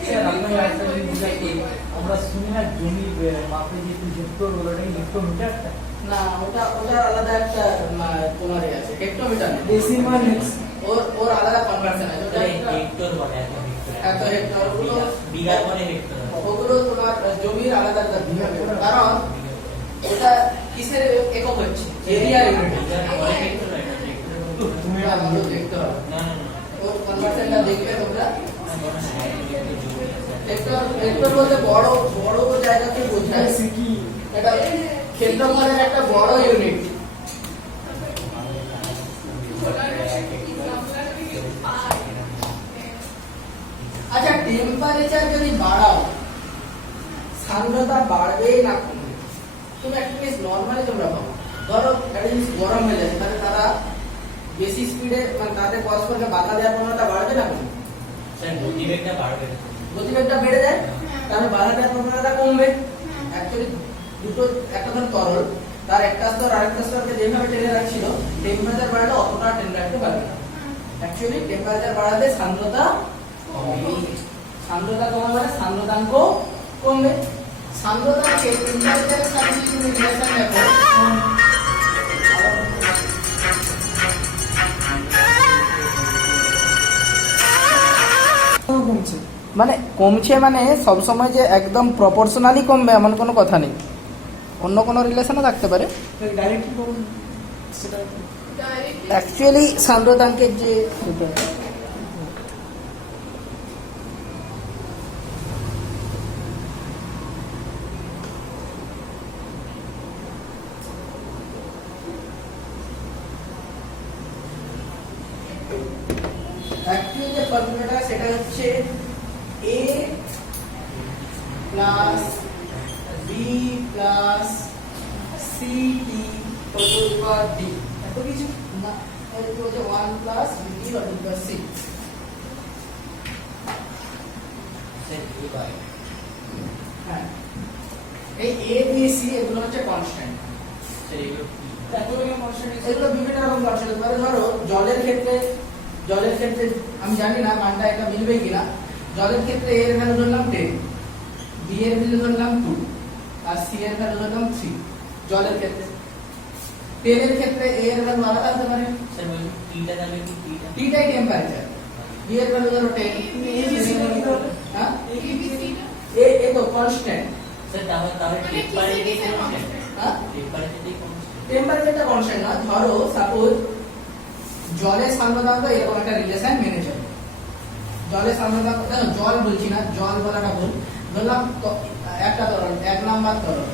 স্যার আপনারা একটা জিনিস বুঝাই করি আমরা শুনি না জমি মাপে যে হেক্টর ওটাই হেক্টোমিটারটা না ওটা আলাদা একটা তোমার আছে হেক্টোমিটার ডেসিমাল ওর আলাদা কনভার্সন আছে ওটা একটা হেক্টর বলে এত হেক্টর ওগুলো বিঘা পরে হেক্টর ওগুলো তোমার জমির আলাদা আলাদা বিভাগ কারণ ওটা কিসের একক হচ্ছে এরিয়া ইউনিট বিঘা পরে হেক্টর এটা হেক্টর তুমি এটা ভালো দেখতে হবে না না ওর কনভার্সনটা দেখবে তোমরা না হেক্টর বলতে বড় বড় জায়গাকে বোঝায় সিটি এটা ক্ষেত্রফলের একটা বড় ইউনিট আচ্ছা টেম্পারেচার যদি বাড়াও সান্দ্রতা বাড়বে না কমবে তুমি একটা জিনিস নরমালি তোমরা ভাবো ধরো একটা জিনিস গরম হয়ে যাচ্ছে তাহলে তারা বেশি স্পিডে মানে তাদের পরস্পরকে বাধা দেওয়ার প্রবণতা বাড়বে না কমবে স্যার গতিবেগটা বাড়বে গতিবেগটা বেড়ে যায় তাহলে বাধা দেওয়ার প্রবণতা কমবে অ্যাকচুয়ালি দুটো একটা ধর তরল তার একটা স্তর আরেকটা স্তরকে যেভাবে টেনে রাখছিল টেম্পারেচার বাড়লে অতটা টেনে রাখতে পারবে না অ্যাকচুয়ালি টেম্পারেচার বাড়ালে সান্দ্রতা কমবে সান্দ্রতা কমে মানে সান্দ্রতাঙ্ক কমবে সান্দ্রতাকে টেম্পারেচারের সাথে যদি তুমি রিলেশন দেখো কমছে মানে কমছে মানে সবসময় যে একদম প্রপোর্শনালি কমবে এমন কোনো কথা নেই অন্য কোনো রিলেশনও থাকতে পারে ডাইরেক্টলি করুন সেটা অ্যাকচুয়ালি সান্দ্রতাঙ্কের যে অ্যাকচুয়ালি যে ফর্মুলাটা সেটা হচ্ছে a plus b plus c t whole to power d এত কিছু না এটা হচ্ছে 1 plus b t whole to power c sir কি বাই হ্যাঁ এই a b c এগুলো হচ্ছে কনস্ট্যান্ট স্যার এগুলো কি এগুলো বিভিন্ন রকম কনস্ট্যান্ট মানে ধরো জলের ক্ষেত্রে আমি জানি না মানটা এটা মিলবে কিনা জলের ক্ষেত্রে a এর ভ্যালু ধরলাম 10 b এর ভ্যালু ধরলাম 2 আর c এর ভ্যালু ধরলাম 3 জলের ক্ষেত্রে 10 এর ক্ষেত্রে a এর ভ্যালু আলাদা হতে পারে স্যার বলছি টিটা যাবে কি টিটা t টাই টেম্পারেচার b এর ভ্যালু ধরো 10 হ্যাঁ এ তো কনস্ট্যান্ট স্যার তাহলে টেম্পারেচার কনস্ট্যান্ট হ্যাঁ টেম্পারেচারই কনস্ট্যান্ট টেম্পারেচারটা কনস্ট্যান্ট না ধরো সাপোজ জলের সান্দ্রতাঙ্ক এরকম একটা রিলেশন মেনে চলে জলের সান্দ্রতাঙ্ক দেখো জল বলছি না জল বলাটা ভুল ধরলাম একটা তরল 1 নাম্বার তরল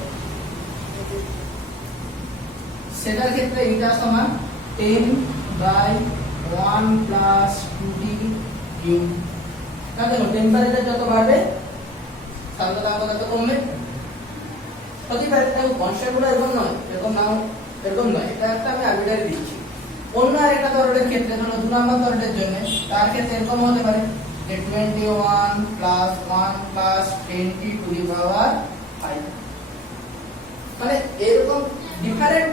সেটার ক্ষেত্রে এটা সমান 10/1 প্লাস 2d কিউব তাহলে দেখো টেম্পারেচার যত বাড়বে সান্দ্রতাঙ্ক তত কমবে হতে পারে দেখো কনস্ট্যান্টগুলো এরকম নয় এরকম নয় এটা একটা আমি আরবিটারি দিচ্ছি অন্য আরেকটা তরলের ক্ষেত্রে ধরো 2 নম্বর তরলের জন্য তার ক্ষেত্রে এরকম হতে পারে যে 21 প্লাস 1 প্লাস 20 টু দি পাওয়ার 5 মানে এরকম ডিফারেন্ট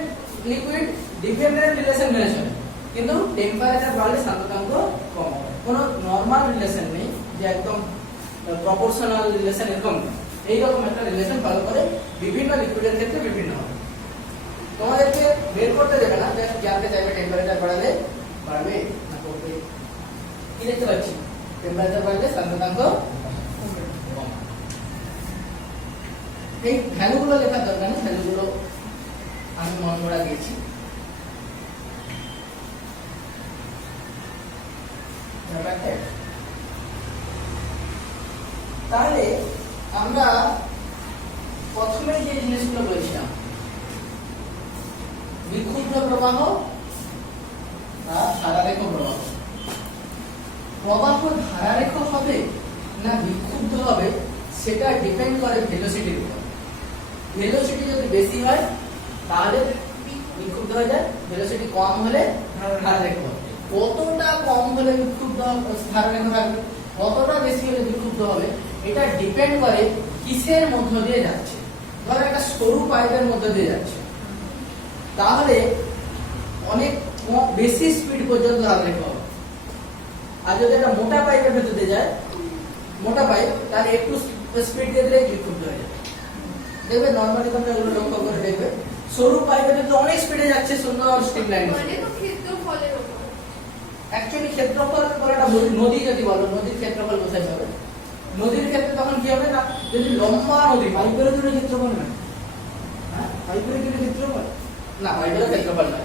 লিকুইড ডিফারেন্ট রিলেশন মেনে চলে কিন্তু টেম্পারেচার বাড়লে সান্দ্রতাঙ্ক কম হবে কোনো নরমাল রিলেশন নেই যে একদম প্রপোর্শনাল রিলেশন এরকম এইরকম একটা রিলেশন ফলো করে বিভিন্ন লিকুইডের ক্ষেত্রে বিভিন্ন হবে তোমাদেরকে বের করতে দেবে না জাস্ট জানতে চাইবে টেম্পারেচার বাড়ালে বাড়বে না কমবে কি দেখতে পাচ্ছি টেম্পারেচার বাড়লে সান্দ্রতাঙ্ক কমবে এই ভ্যালুগুলো লেখার দরকার নেই, ভ্যালুগুলো আমি মন করা দিয়েছি। তাহলে আমরা প্রথমে যে জিনিসগুলো বলছিলাম, বিক্ষুব্ধ প্রবাহ আর ধারারেখ প্রবাহ। প্রবাহ ধারারেখ হবে না বিক্ষুব্ধ হবে সেটা ডিপেন্ড করে ভেলোসিটির উপর। ভেলোসিটি যদি বেশি হয় তাহলে বিক্ষুব্ধ হয়ে যায়, ভেলোসিটি কম হলে ধারারেখ হবে। কতটা কম হলে বিক্ষুব্ধ ধারারেখ থাকবে, কতটা বেশি হলে বিক্ষুব্ধ হবে, এটা ডিপেন্ড করে কিসের মধ্য দিয়ে যাচ্ছে। ধরো একটা সরু পাইপের মধ্য দিয়ে যাচ্ছে, তাহলে অনেক বেশি স্পিড পর্যন্ত ধারারেখ হবে। আর যদি একটা মোটা পাইপের ভেতর দিয়ে যায়, মোটা পাইপ, তাহলে একটু স্পিড দিয়ে দিলে বিক্ষুব্ধ হয়ে যাবে। দেখবে নরমালি তোমরা এগুলো লক্ষ্য করে দেখবে, সরু পাইপের ভেতর অনেক স্পিডে যাচ্ছে, সুন্দর স্ট্রিম লাইন। মানে তো ক্ষেত্রফলের উপর। অ্যাকচুয়ালি ক্ষেত্রফল বলাটা নদী যদি বলো, নদীর ক্ষেত্রফল কোথায় যাবে? নদীর ক্ষেত্রে তখন কি হবে না, যদি লম্বা নদী, পাইপের জন্য ক্ষেত্রফল না, হ্যাঁ পাইপের জন্য ক্ষেত্রফল না, পাইপের ক্ষেত্রফল না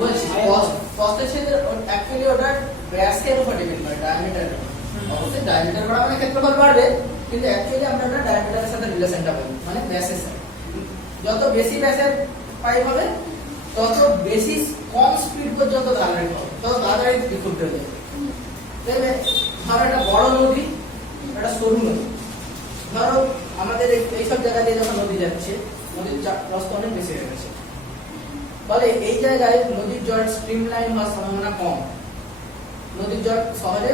বলছি, প্রস্থচ্ছেদের অ্যাকচুয়ালি ওটা ব্যাসের উপর ডিপেন্ড করে, ডায়ামিটার। অবশ্যই ডায়ামিটার বাড়া মানে ক্ষেত্রফল বাড়বে, কিন্তু অ্যাকচুয়ালি আমরা ওটা ডায়ামিটারের সাথে রিলেশনটা পাই, মানে ব্যাসের সাথে। যত বেশি ব্যাসের পাইপ হবে তত বেশি কম স্পিড পর্যন্ত ধারারেখ হবে, তত তাড়াতাড়ি বিক্ষুব্ধ হয়ে যাবে। দেখবে ধরো একটা বড় নদী, একটা সরু নদী। ধরো আমাদের এইসব জায়গা দিয়ে যখন নদী যাচ্ছে, নদীর প্রস্থ অনেক বেশি হয়ে গেছে, ফলে এই জায়গায় নদীর জল স্ট্রিম লাইন হওয়ার সম্ভাবনা কম। নদীর জল শহরে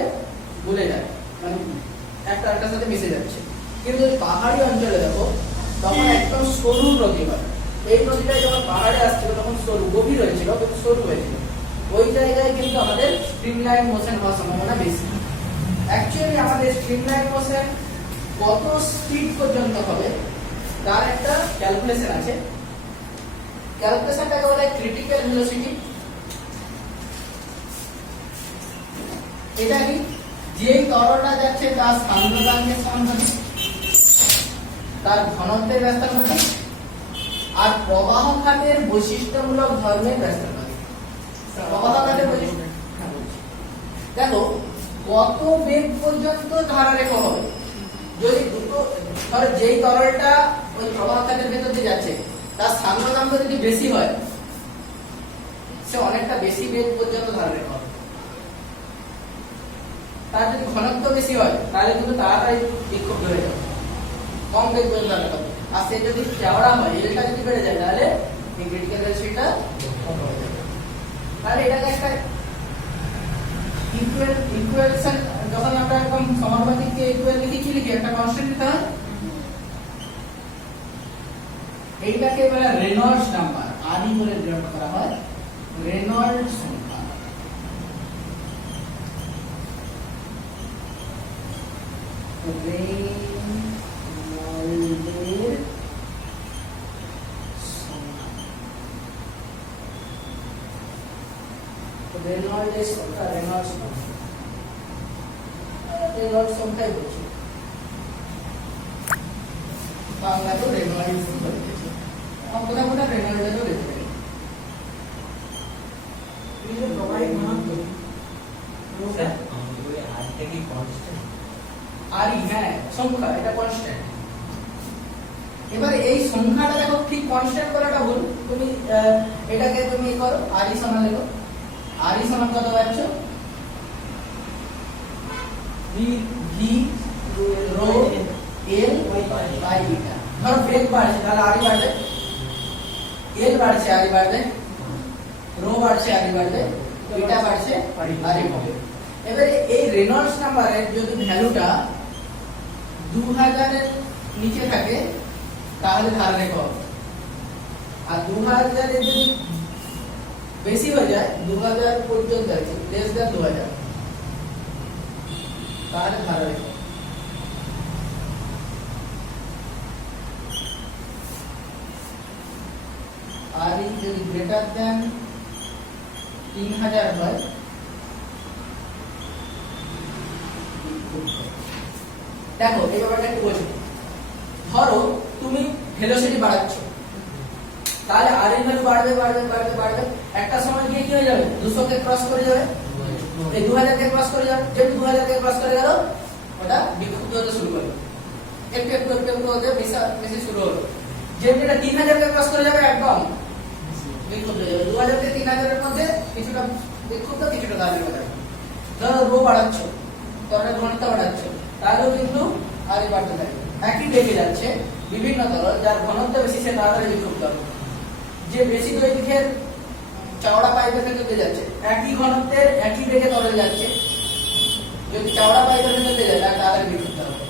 গুলে যায়, মানে একটা আরেকটার সাথে মিশে যাচ্ছে। কিন্তু পাহাড়ি অঞ্চলে দেখো তখন একদম সরু নদী হয়। এই নদীটা যখন পাহাড়ে আসছিল তখন সরু, গভীর হয়েছিল কিন্তু সরু হয়েছিল। ওই জায়গায় কিন্তু আমাদের স্ট্রিম লাইন মোশন হওয়ার সম্ভাবনা বেশি। অ্যাকচুয়ালি আমাদের স্ট্রিম লাইন মোশন কত স্পিড পর্যন্ত হবে তার একটা ক্যালকুলেশন আছে। ক্যালকুলেশনটাকে বলে ক্রিটিক্যাল ভেলোসিটি। এটা কি, যেই তরলটা যাচ্ছে তার সান্দ্রতাঙ্কের সমানুপাতিক, তার ঘনত্বের ব্যস্তানুপাতিক, আর প্রবাহ খাতের বৈশিষ্ট্যমূলক ধর্মের ব্যস্তানুপাতিক। প্রবাহ খাতের বৈশিষ্ট্য দেখো কত বেগ পর্যন্ত ধারারেখ হবে। যদি দুটো, ধরো যেই তরলটা ওই প্রবাহ খাতের ভেতর দিয়ে যাচ্ছে তার সান্দ্রতাঙ্ক যদি বেশি হয়, সে অনেকটা বেশি বেগ পর্যন্ত ধারারেখ হবে। তার যদি ঘনত্ব বেশি হয় তাহলে কিন্তু তাড়াতাড়ি বিক্ষুব্ধ হয়ে যাবে, কম বেগ পর্যন্ত ধারারেখ হবে। আর সে যদি চওড়া হয়, এলটা যদি বেড়ে যায়, তাহলে এই ক্রিটিক্যাল ভেলোসিটিটা কম হয়ে যাবে। তাহলে এটাকে একটা ইকুয়েশন, যখন আমরা এরকম সমানুপাতিককে ইকুয়াল লিখি, কি লিখি, একটা কনস্ট্যান্ট দিতে হয়। এইটাকে বলে রেনল্ডস নাম্বার, আরই বলে ডিনোট করা হয়, রেনল্ডস সংখ্যা। রেনল্ডের সংখ্যা, রেনল্ডের সংখ্যা, রেনল্ডস সংখ্যা, রেনল্ডস সংখ্যাই বলছি, বাংলা তো রেনল্ডস সংখ্যা লিখেছি, কোথাও কোথাও রেনল্ডেরও লিখতে পারি। হ্যাঁ সংখ্যা, এটা কনস্ট্যান্ট। এবারে এই সংখ্যাটা দেখো ঠিক কনস্ট্যান্ট করাটা ভুল। তুমি এটাকে তুমি করো, আরই সমান লেখো। আরই সমান কত পাচ্ছ, v rho l by beta. ধরো বেগ বাড়ছে তাহলে আরই বাড়বে, এল বাড়ছে আরই বাড়বে, রো বাড়ছে আরই বাড়বে, বিটা বাড়ছে আরই বাড়বে। এবারে এই রেনল্ডস নাম্বারের যদি ভ্যালুটা 2000 এর নিচে থাকে তাহলে ধারারেখ হবে, আর 2000 এর যদি বেশি হয়ে যায়, 2000 পর্যন্ত আছে, লেস দ্যান 2000, তাহলে ধারারেখ হবে। আর যদি গ্রেটার দ্যান 3000 হয়, দেখো এই ব্যাপারটা একটু বোঝো। ধরো তুমি ভেলোসিটি বাড়াচ্ছ, তাহলে আর এর ভ্যালু বাড়বে বাড়বে বাড়বে বাড়বে, একটা সময় গিয়ে কি হয়ে যাবে 200 কে ক্রস করে যাবে, এই 2000 কে ক্রস করে যাবে, যেহেতু 2000 কে ক্রস করে গেল ওটা বিক্ষুব্ধ হতে শুরু করবে, একটু একটু একটু একটু হতে বেশি শুরু হলো, যেহেতু এটা 3000 কে ক্রস করে যাবে একদম বিক্ষুব্ধ হয়ে যাবে, 2000 থেকে 3000 এর মধ্যে কিছুটা বিক্ষুব্ধ কিছুটা দাঁড়িয়ে যাবে। ধরো রো বাড়াচ্ছ, তরলের ঘনত্ব বাড়াচ্ছ, তাহলেও কিন্তু আর বাড়তে থাকে, একই বেগে যাচ্ছে বিভিন্ন তরল, যার ঘনত্ব বেশি সে তাড়াতাড়ি বিক্ষুব্ধ হবে, যে বেশি দৈর্ঘ্যের চওড়া পাইপের ভেতর যাচ্ছে, একই ঘনত্বের একই বেগে তরল যাচ্ছে, যদি চওড়া পাইপের ভেতর যায় তাহলে তাড়াতাড়ি বিক্ষুব্ধ হবে,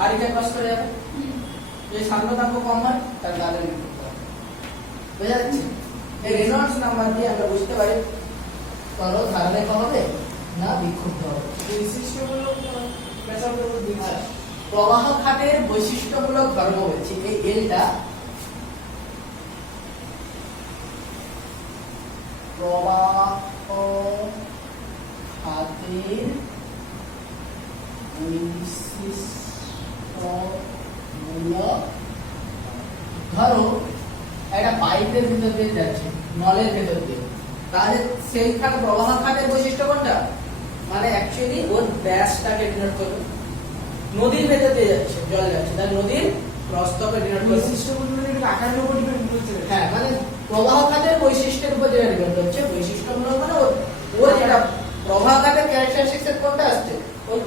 আর এটা ক্রস করে যাবে, যদি সান্দ্রতাঙ্ক কম হয় তাহলে তাড়াতাড়ি বিক্ষুব্ধ হবে। বোঝা যাচ্ছে? এই রেনল্ডস নাম্বার দিয়ে আমরা বুঝতে পারি তরল ধারালেখ হবে না বিক্ষুব্ধ হবে। প্রবাহ খাতের বৈশিষ্ট্যমূলক ধর্ম বলছি, এই এলটা প্রবাহ খাতের বৈশিষ্ট্যমূলক, ধরো একটা পাইপের ভিতর দিয়ে যাচ্ছে, নলের ভেতর দিয়ে, তাহলে সেইখানে প্রবাহ খাতের বৈশিষ্ট্য কোনটা, মানে অ্যাকচুয়ালি ওর ব্যাসটাকে ডিনোট করবে, নদীর ভেতর দিয়ে যাচ্ছে জল যাচ্ছে, তাহলে নদীর প্রস্থকে ডিনোট করবে, আকারের উপর ডিপেন্ড করছে। হ্যাঁ মানে প্রবাহ খাতের বৈশিষ্ট্যের উপর যেটা ডিপেন্ড করছে, বৈশিষ্ট্যমূলক মানে ওর যেটা প্রবাহ খাতের ক্যারেক্টারিস্টিক্স এর কোনটা আসছে, ওর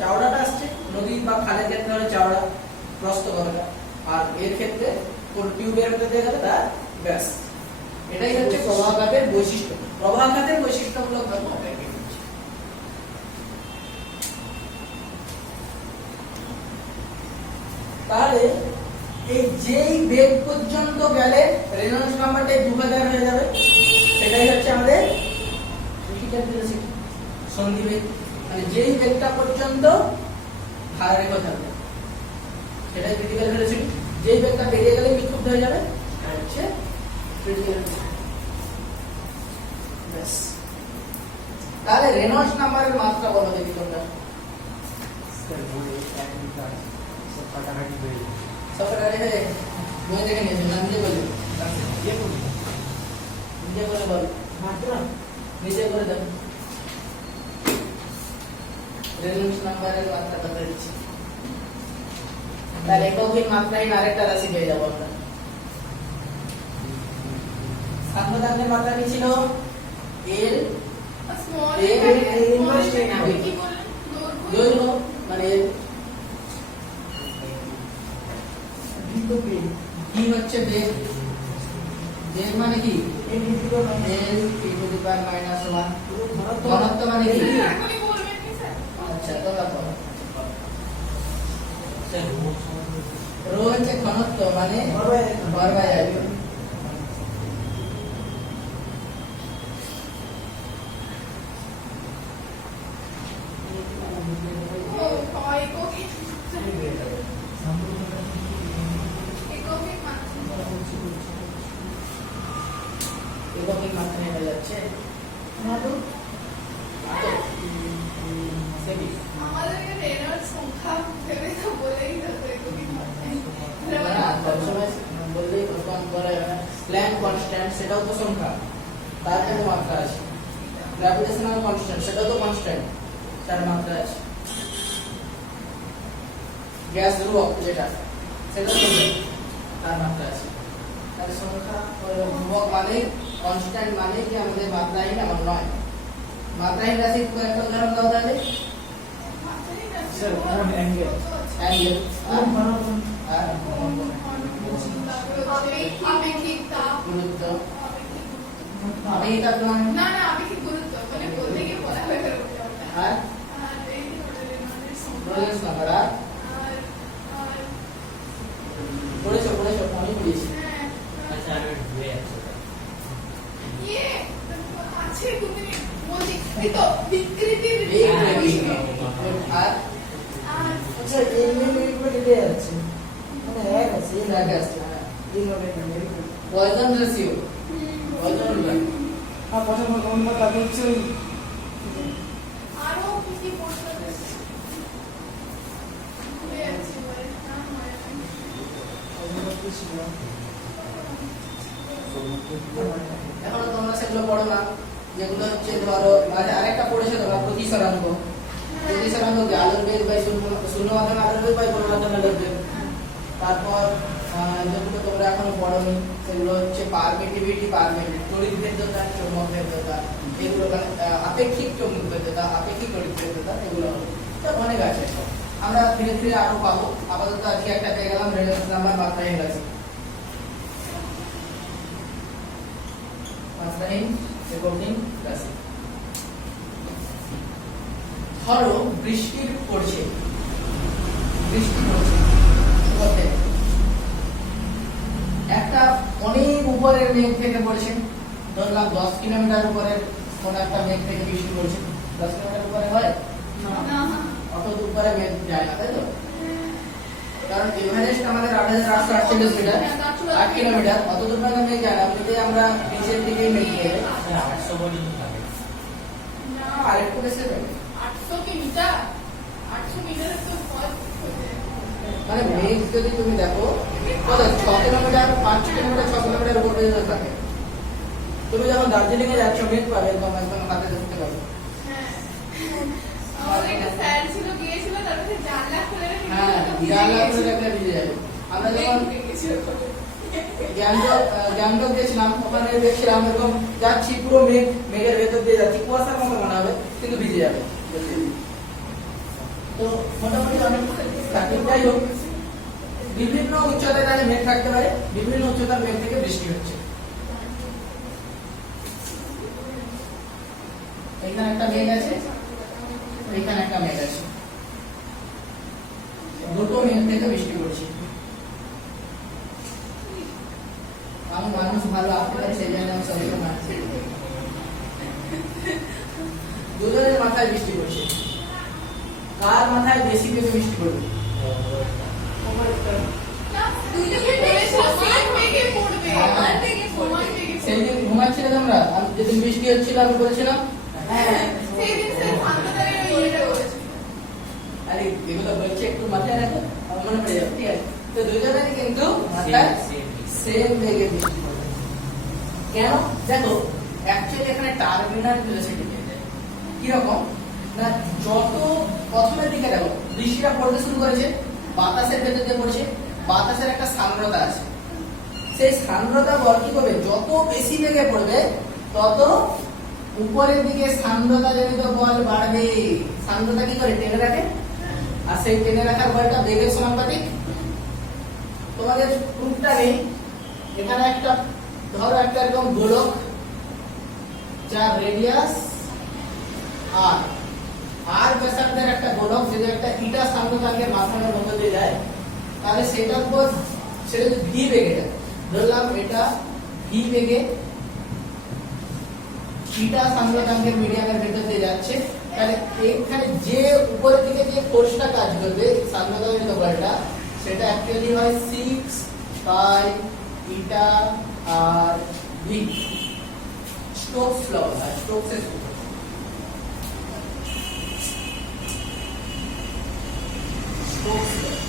চওড়াটা আসছে, নদী বা খালের ক্ষেত্রে হলে চওড়া প্রস্থ কতটা, আর এর ক্ষেত্রে কোন টিউবের ভেতর দিয়ে গেলে তার ব্যাস, এটাই হচ্ছে প্রবাহ খাতের বৈশিষ্ট্য, প্রবাহ খাতের বৈশিষ্ট্যমূলক ধর্ম এটাকে বলছে। তাহলে এই যেই বেগ পর্যন্ত গেলে রেনল্ডস নাম্বারটা 2000 হয়ে যাবে, সেটাই হচ্ছে আমাদের ক্রিটিক্যাল ভেলোসিটি, সন্ধি বেগ, মানে যেই বেগটা পর্যন্ত ধারারেখ থাকবে সেটাই ক্রিটিক্যাল ভেলোসিটি, যেই বেগটা বেরিয়ে গেলে বিক্ষুব্ধ হয়ে যাবে সেটা হচ্ছে ক্রিটিক্যাল ভেলোসিটি। ব্যাস, তাহলে রেনল্ডস নাম্বারের মাত্রা বলো দেখি তোমরা, সরকারি হয়ে বই দেখে নিয়েছে না, নিজে বলে নিজে করে বল, মাত্রা নিজে করে দেব, রেনল্ডস নাম্বারের মাত্রা কত দিচ্ছি, তার এককের মাত্রায় আরেকটা রাশি পেয়ে যাবো আমরা। সান্দ্রতাঙ্কের মাত্রা কি ছিল, এল স্মল এ ইনভার্স আপনি কি বললেন, দৈর্ঘ্য মানে কি হচ্ছে বেগ, বেগ মানে কি এল টি টু দি পাওয়ার মাইনাস 1, ঘনত্ব মানে কি, এখনই বলবেন কি স্যার? আচ্ছা তোমরা বলো, স্যার রো হচ্ছে ঘনত্ব মানে ভর বাই আয়তন, ও হয় ওকে এককের মাত্রায় হয়ে যাচ্ছে না তো সেটি আমাদের এখানে রেনল্ডস সংখ্যা ভেবে তো বলেই হতো একই মাত্রায়। না সবসময় বললেই কম করে প্ল্যাঙ্ক কনস্ট্যান্ট, সেটাও তো সংখ্যা, তার জন্য মাত্রা আছে, গ্র্যাভিটেশনাল কনস্ট্যান্ট সেটাও তো কনস্ট্যান্ট, তার মাত্রা আছে, গ্যাস ধ্রুবক যেটা সেটাও তো তার মাত্রা আছে, তার সংখ্যা ধ্রুবক মানে কনস্ট্যান্ট মানে কি আমাদের মাত্রাহীন এমন নয়। মাত্রাহীন রাশি একটা উদাহরণ দাও তাহলে, স্যার কোন অ্যাঙ্গেল, অ্যাঙ্গেল আর আপেক্ষিক তাপ, গুরুত্ব, আপেক্ষিক আপেক্ষিক তাপ মানে না না আপেক্ষিক গুরুত্ব মানে বলতে গিয়ে বলা হয়ে গেল আর আর এই রেনল্ডস সংখ্যা রোলেন্স নাম্বার আর আর আর পড়েছো আমি পড়িয়েছি, হ্যাঁ আচ্ছা আমি ভুলে যাচ্ছি ইয়ে আছে তুমি বলছি এই তো বিকৃতির আর আর আচ্ছা এই মেমোরিগুলো কেটে যাচ্ছে, মানে এক আছে এই লাগে আসছে এইভাবে memory, Poisson ratio, Poisson rule, আর পছন্দ কোন বা তাকে হচ্ছে ওই আরো কি কি প্রশ্ন আছে ভুলে যাচ্ছি বলে না মনে নেই। এখনো তোমরা সেগুলো পড়ো না, যেগুলো হচ্ছে ধরো মানে আরেকটা পড়েছে তোমরা প্রতিসরাঙ্ক। প্রতিসরাঙ্ক কি আলোর বেগ বাই শূন্য মাধ্যমে আলোর বেগ বাই কোনো মাধ্যমে আলোর বেগ। তারপর যেগুলো তোমরা এখনো পড়োনি সেগুলো হচ্ছে পারমিটিভিটি, তড়িৎ ভেদ্যতা, চৌম্বক ভেদ্যতা, এগুলো মানে আপেক্ষিক চৌম্বক ভেদ্যতা, আপেক্ষিক তড়িৎ ভেদ্যতা, এগুলো তো অনেক আছে। আমরা ধীরে ধীরে আরো পাবো। আপাতত আজকে একটা পেয়ে গেলাম রেলেন্স নাম্বার মাত্রাহীন রাশি। মাত্রাহীন রেকর্ডিং রাশি। ধরো বৃষ্টি পড়ছে, কোথায়? একটা অনেক উপরের মেঘ থেকে পড়ছে, ধরলাম 10 কিলোমিটার উপরের কোন একটা মেঘ থেকে বৃষ্টি পড়ছে। 10 কিলোমিটার উপরে হয় না অত উপরে মেঘ যায় না, তাই তো? কারণ এভারেস্ট আমাদের 8848 মিটার, 8 কিলোমিটার, অত দূর পর্যন্ত মেঘ যায় না। যদি আমরা নিচের দিকে মেঘ নিয়ে যাই 800 পর্যন্ত থাকে। না আরেকটু বেশি হবে। 800 কি মিটার? 800 মিটার তো পথ মানে মেঘ যদি তুমি দেখো কত 6 কিলোমিটার, 5 কিলোমিটার, 6 কিলোমিটার উপর পর্যন্ত থাকে। তুমি যখন দার্জিলিং এ যাচ্ছ মেঘ পাবে, তোমার একদম হাতে দেখতে পাবে। হ্যাঁ আমাদের একটা স্যার ছিল, গিয়েছিল, তারপরে জানলা খুলে রেখে হ্যাঁ, জানলা খুলে রেখে ভিজে যাবে। আমরা যখন গ্যাংটক গেছিলাম, ওখানে দেখছিলাম এরকম যাচ্ছি, পুরো মেঘের ভেতর দিয়ে যাচ্ছি, কুয়াশার মতো মনে হবে কিন্তু ভিজে যাবে। তো মোটামুটি অনেক থাকে। যাই হোক, বিভিন্ন উচ্চতায় তাহলে মেঘ থাকতে পারে, বিভিন্ন উচ্চতার মেঘ থেকে বৃষ্টি হচ্ছে। এখানে একটা মেঘ আছে, এখানে একটা মেঘ আছে, দুটো মেঘ থেকে বৃষ্টি পড়ছে। আমি মানুষ ভালো আপনার সেই জন্য আমি সবাইকে মানছি। দুজনের মাথায় বৃষ্টি পড়ছে, কার মাথায় বেশি বেশি বৃষ্টি পড়বে? সেদিন ঘুমাচ্ছিলে তোমরা, আমি যেদিন বৃষ্টি হচ্ছিল আমি বলেছিলাম আরে এগুলো বলছে একটু মাথায় রাখো, আমার মনে পড়ে যাবে, ঠিক আছে? তো দুজনেরই কিন্তু মাথায় সেম বেগে বৃষ্টি পড়বে। কেন? দেখো অ্যাকচুয়ালি এখানে টার্মিনাল ভেলোসিটি কিরকম না, যত প্রথমের দিকে দেখো বৃষ্টিটা পড়তে শুরু করেছে, বাতাসের ভেতর দিয়ে পড়ছে, বাতাসের একটা সান্দ্রতা আছে, সেই সান্দ্রতা বল কি করবে, যত বেশি বেগে পড়বে তত উপরের দিকে সান্দ্রতা জনিত বল বাড়বে। সান্দ্রতা কি করে টেনে রাখে, আর সেই টেনে রাখার বলটা বেগের সমানুপাতিক। তোমাদের প্রুফটা নেই, এখানে একটা ধরো একটা এরকম গোলক যার রেডিয়াস আর ব্যাসার্ধের একটা গোলক, যদি একটা ইটা সান্দ্রতাঙ্কের মাধ্যমের মধ্যে দিয়ে যায়, তাহলে সেটার উপর সেটা যদি ভি বেগে যায়, ধরলাম এটা ভি বেগে ইটা সান্দ্রতাঙ্কের মিডিয়ামের ভেতর দিয়ে যাচ্ছে, তাহলে এখানে যে উপরের দিকে যে ফোর্সটা কাজ করবে সান্দ্রতাজনিত বলটা, সেটা অ্যাকচুয়ালি হয় 6 পাই ইটা আর ভি। স্টোকস ল, স্টোকসের সূত্র।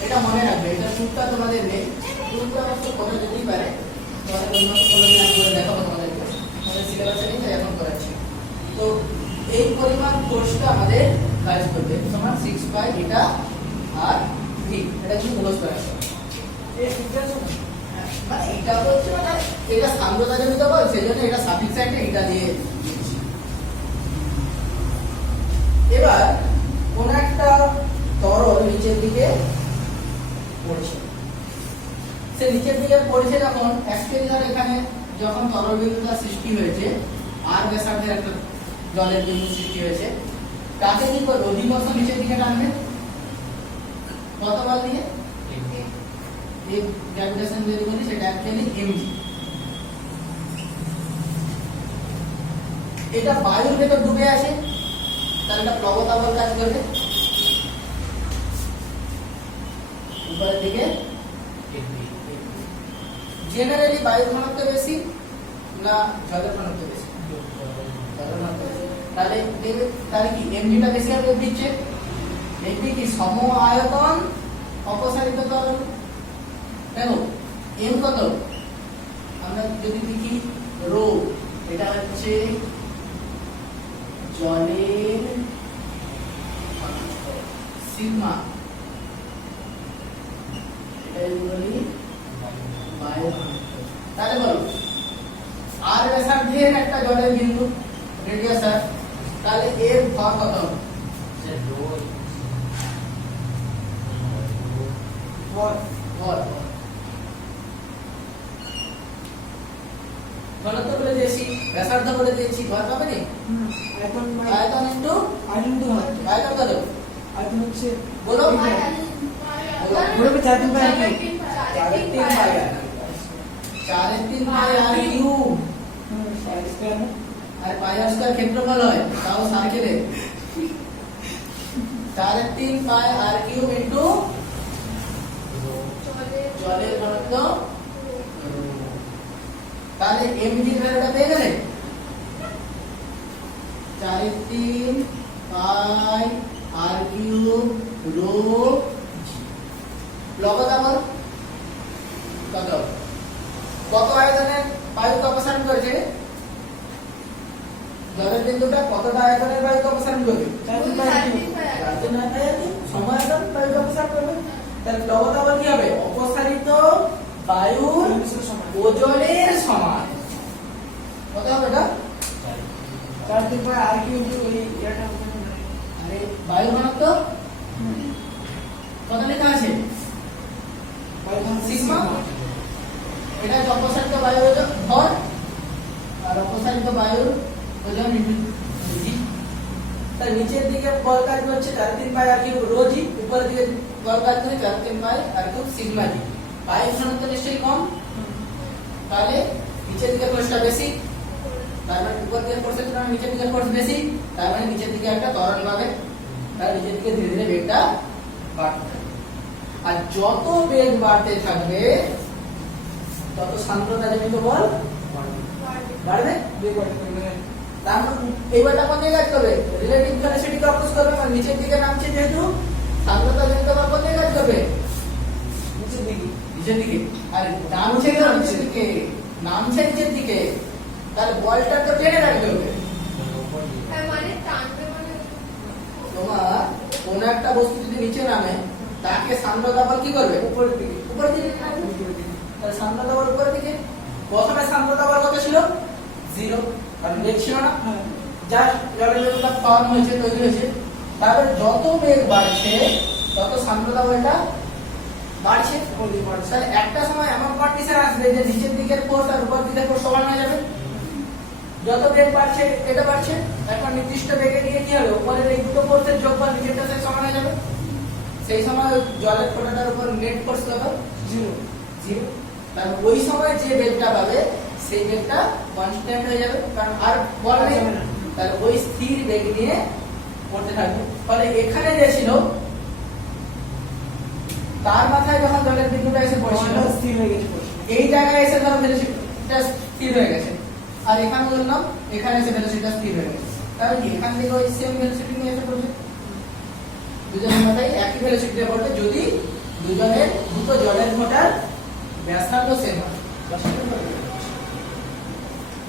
এটা মনে রাখবে, এটা সূত্রটা তোমাদের নেই, সূত্রটা অবশ্য পড়ে যেতেই পারে, তোমাদের অন্য কোনো দিন আমি করে দেখাবো তোমাদেরকে, আমাদের সিলেবাসে নেই তাই এখন করাচ্ছি। তো এই পরিমাণ ফোর্সটা আমাদের কাজ করবে সমান 6 পাই এটা আর ভি, এটা কিন্তু মুখস্থ রাখবে। মানে এটা বলছে মানে এটা সান্দ্রতাজনিত বল, সেই জন্য এটা সাফিক্স একটা এটা দিয়ে দিচ্ছি। এবার কোন একটা তরল নিচের দিকে পড়ছে, সে নিচের দিকে পড়ছে যখন অ্যাকচুয়ালি ধর এখানে যখন তরল বিন্দুটা সৃষ্টি হয়েছে, আর ব্যাসার্ধের একটা জলের বিন্দু সৃষ্টি হয়েছে, তাকে কি করবে, অধিবর্ষ নিচের দিকে টানবে কত বল দিয়ে, এই গ্র্যাভিটেশন যদি বলি সেটা অ্যাকচুয়ালি mg। এটা বায়ুর ভেতর ডুবে আছে, তাহলে এটা প্রবণতা বল কাজ করবে, উপরের দিকে। জেনারেলি বায়ুর ঘনত্ব বেশি না জলের ঘনত্ব বেশি? জলের ঘনত্ব বেশি। তাহলে কি mgটা বেশি হবে দিচ্ছে, mg কি সম আয়তন অপসারিত তরল। দেখো এম কত আমরা যদি দেখি রো এটা হচ্ছে জলের সিগমা এটা বলি বায়ু তাহলে বলো আর ব্যাসার্ধের একটা জলের বিন্দু রেডিয়াস আর তাহলে এর ভর কত হবে Sir, roll. ভর ভর ঘনত্ব বলে দিয়েছি ব্যাসার্ধ বলে দিয়েছি ভর পাবে নি আয়তন আয়তন ইনটু আয়তন তো হয় আয়তন কত আয়তন হচ্ছে বলো বলে 4 পাই আর কি 4 পাই আর 3 পাই আর কিউব স্কয়ার আর পাই আর স্কয়ার ক্ষেত্রফল হয় তাও সার্কেলে 4 পাই আর কিউব ইনটু জলের ঘনত্ব তাহলে এমজি এর ভ্যালুটা পেয়ে গেলে 4 পাই আর কিউব রো লবতা বল কত কত আয়তনের বায়ুকে অপসারণ করেছে জলের বিন্দুটা কতটা আয়তনের বায়ুকে অপসারণ করবে 4 পাই আর কি সময় আয়তন বায়ুকে অপসারণ করবে তাহলে লবতা বল কি হবে অপসারিত বায়ুর ওজনের সমান কত হবে এটা 4 পাই আর কি ওই এটা আরে বায়ু ঘনত্ব কত লেখা আছে সিগমা এটা হচ্ছে অপসারিত বায়ুর ওজন ভর আর অপসারিত বায়ুর ওজন ইনটু জি তার নিচের দিকে বল কাজ হচ্ছে 4 পাই আর কিউব রো জি উপরের দিকে বল কাজ হচ্ছে 4 পাই আর কিউব সিগমা জি বায়ুর ঘনত্ব নিশ্চয়ই কম তাহলে নিচের দিকে ফোর্সটা বেশি তার মানে উপর দিকে ফোর্সের তুলনায় নিচের দিকে ফোর্স বেশি তার মানে নিচের দিকে একটা ত্বরণ পাবে তার নিচের দিকে ধীরে ধীরে বেগটা বাড়তে থাকবে আর যত বেগ বাড়তে থাকবে তত সান্দ্রতা জনিত বল বাড়বে তার মানে এইবারটা কোন জায়গায় কাজ করবে রিলেটিভ ভেলোসিটি কে অপোজ করবে মানে নিচের দিকে নামছে যেহেতু সান্দ্রতা জনিত বল কোন জায়গায় কাজ করবে নিচের দিকে আর নামছে কেন নিচের দিকে নামছে নিচের দিকে তাহলে বলটা তো টেনে রাখতে হবে তোমার কোন একটা বস্তু যদি নিচে নামে তাকে সান্দ্রতা বল কি করবে উপরের দিকে তাহলে সান্দ্রতা বল উপরের দিকে প্রথমে সান্দ্রতা বল কত ছিল 0 কারণ বেগ ছিল না জাস্ট জলের বিন্দুটা ফর্ম হয়েছে তৈরি হয়েছে তারপরে যত বেগ বাড়ছে তত সান্দ্রতা বলটা বাড়ছে তাহলে একটা সময় এমন কন্ডিশন আসবে যে নিচের দিকের ফোর্স আর উপরের দিকের ফোর্স সমান হয়ে যাবে যত বেগ বাড়ছে এটা বাড়ছে একটা নির্দিষ্ট বেগে গিয়ে কি হবে উপরের এই দুটো ফোর্সের যোগফল নিচেরটার সাথে সমান হয়ে যাবে সেই সময় জলের ফোঁটাটার উপর নেট ফোর্স কত 0 তার ওই সময় যে বেগটা পাবে সেই বেগটা কনস্ট্যান্ট হয়ে যাবে কারণ আর বল নেই তার ওই স্থির বেগ নিয়ে পড়তে থাকবে ফলে এখানে যে ছিল তার মাথায় যখন জলের বিন্দুটা এসে পড়েছিল স্থির হয়ে গেছে এই জায়গায় এসে ধরো ভেলোসিটিটা স্থির হয়ে গেছে আর এখানে ধরলাম এখানে এসে ভেলোসিটিটা স্থির হয়ে গেছে তাহলে কি এখান থেকে ওই সেম ভেলোসিটি নিয়ে এসে পড়ছে দুজনের মাথায় একই ভেলোসিটিতে পড়বে যদি দুজনের দুটো জলের ফোঁটার ব্যাসার্ধ সেম হয়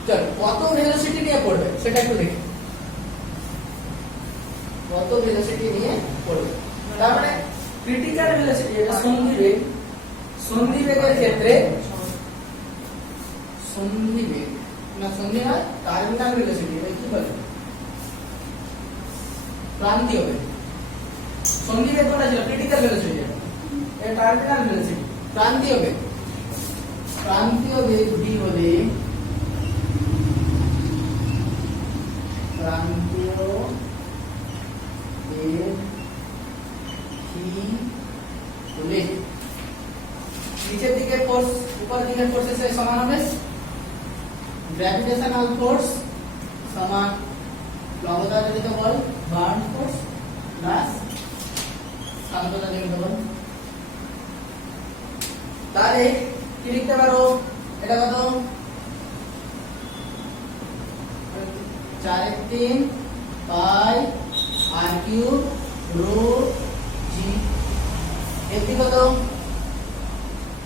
চল কত ভেলোসিটি নিয়ে পড়বে সেটা একটু দেখি কত ভেলোসিটি নিয়ে পড়বে তার মানে ক্রিটিক্যাল ভেলোসিটি যেটা সন্ধিবেগের ক্ষেত্রে সন্ধিবেগ না সন্ধি নয় টার্মিনাল ভেলোসিটি এটা কি বলে প্রান্তীয় বেগ সন্ধিবেগ কোনটা ছিল ক্রিটিক্যাল ভেলোসিটি এটা টার্মিনাল ভেলোসিটি প্রান্তীয় বেগ ভি হলে প্রান্তীয় বেগ ভি হলে নিচের দিকে ফোর্স উপর দিকে ফোর্সের সাথে সমান হবে গ্র্যাভিটেশনাল ফোর্স সমান লবতা জনিত বল বার্ন ফোর্স প্লাস সান্দ্রতা জনিত বল তাহলে কি লিখতে পারো এটা কত 4/3 পাই আর কিউব রো জি এটি কত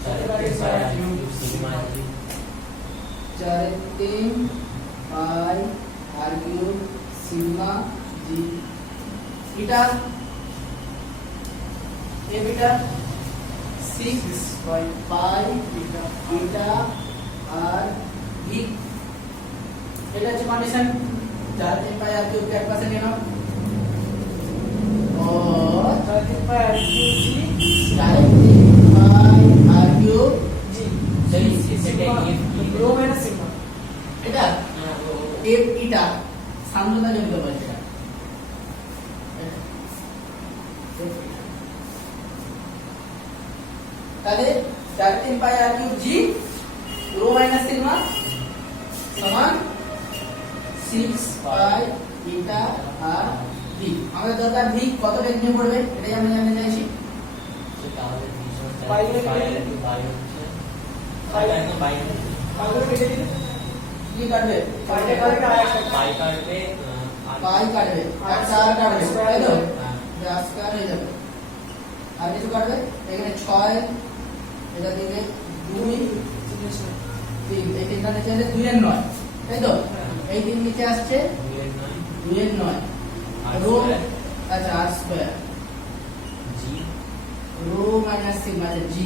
4 পাই আর cube 4 3 pi r cube sigma g eta a beta 6 pi eta r v এটা হচ্ছে কন্ডিশন 4 3 पाई r क्यूब के एक पासे নিয়ে নাও और 4 3 pi r cube g 4 3 pi r cube g सही सेटा ये रो माइनस सिग्मा এটা हां वो f eta সামনেটা জড়িত বলছে এটা তাহলে 4 3 pi r cube g rho minus sigma समान 6 पाई eta r v আমাদের দরকার v কত বেগ নিয়ে পড়বে এটাই আমরা জানতে চাইছি तो তাহলে 200 পাই পাই কেটে আর কি বাই হচ্ছে পাই একদম বাই তাহলে কেটে দিলে কি কাটবে পাইটা কাটবে আর একটা পাই কাটবে পাই কাটবে আর 4 কাটবে তাই তো হ্যাঁ যা স্কয়ার হয়ে যাবে আর কিছু কাটবে এখানে 6 এটা দিকে 2 3 এই তিনটা নিচে আছে 2 এর 9 তাই তো এই তিন নিচে আসছে 2 এর 9 রো আচ্ছা r square g rho minus sigma আছে g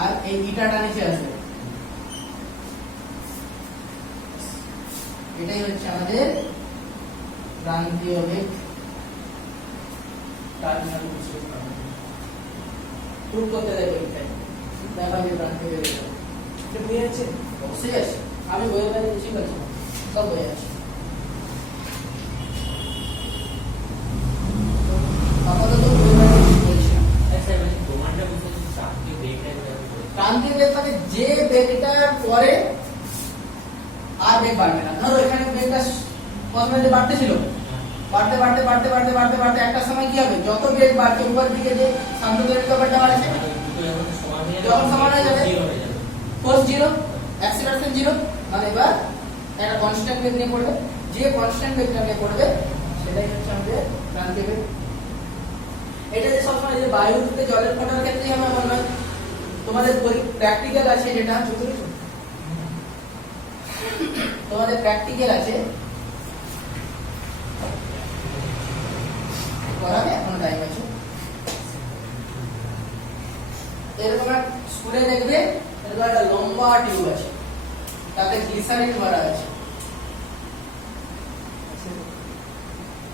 আর এই ইটাটা নিচে আছে এটাই হচ্ছে আমাদের প্রান্তীয় বেগ টার্মিনাল বিশেষ প্রুফ করতে দেবে এটাই দেখা যে প্রান্তীয় বেগ এটা বুঝে যাচ্ছে অবশ্যই আছে আমি বইয়ের বাইরে বেশি বলছি সব বই আছে আপাতত বইয়ের বাইরে বেশি বলছি না ऐसा মানে তোমারটা বুঝতে চাকরি বেটা প্রান্তীয় বেগ মানে যে বেগটা পরে আর বেগ বাড়বে না ধরো এখানে বেগটা প্রথমে যে বাড়তে ছিল বাড়তে বাড়তে বাড়তে বাড়তে বাড়তে বাড়তে একটা সময় কি হবে যত বেগ বাড়ছে উপর দিকে যে সাম্প্রদায়িক ব্যাপারটা বাড়ছে যখন সমান হয়ে যাবে ফোর্স জিরো অ্যাক্সিলারেশন জিরো মানে এবার একটা কনস্ট্যান্ট বেগ নিয়ে পড়বে যে কনস্ট্যান্ট বেগটা নিয়ে পড়বে সেটাই হচ্ছে আমাদের প্রান্তীয় বেগ এটা যে সবসময় যে বায়ুতে জলের ফোটার ক্ষেত্রেই আমরা মনে হয় তোমাদের প্র্যাকটিক্যাল আছে যেটা তোমাদের প্র্যাকটিক্যাল আছে করাবে এখন টাইম আছে এরকম স্কুলে দেখবে এরকম একটা লম্বা টিউব আছে তাতে গ্লিসারিন ভরা আছে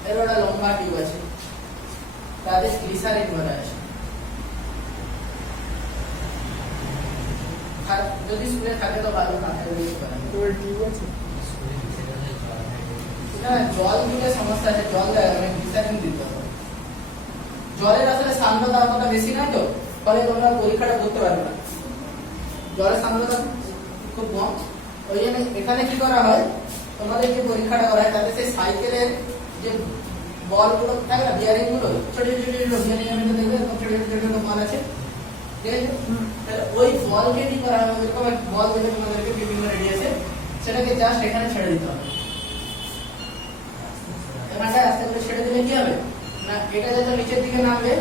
এরকম একটা লম্বা টিউব আছে তাতে গ্লিসারিন ভরা আছে আর যদি স্কুলে থাকে তো ভালো না থাকলে তোর টিউব আছে না জল দিলে সমস্যা আছে জল দেয় মানে গ্লিসারিন দিতে হবে জলের আসলে সান্দ্রতা অতটা বেশি নয় তো ফলে তোমরা পরীক্ষাটা করতে পারবে না জলের সান্দ্রতা খুব কম ওই জন্য এখানে কি করা হয় তোমাদের যে পরীক্ষাটা করা হয় তাতে সেই সাইকেলের যে বলগুলো থাকে না বিয়ারিং গুলো ছোট ছোট ছোট বিয়ারিং এর মধ্যে দেখবে এরকম ছোট ছোট ছোট বল আছে ঠিক আছে তাহলে ওই বলকে কি করা হবে এরকম এক বল দিলে তোমাদেরকে বিভিন্ন রেডিয়াসে সেটাকে জাস্ট এখানে ছেড়ে দিতে হবে এখানটা আস্তে করে ছেড়ে দিলে কি হবে না এটা যত নিচের দিকে নামবে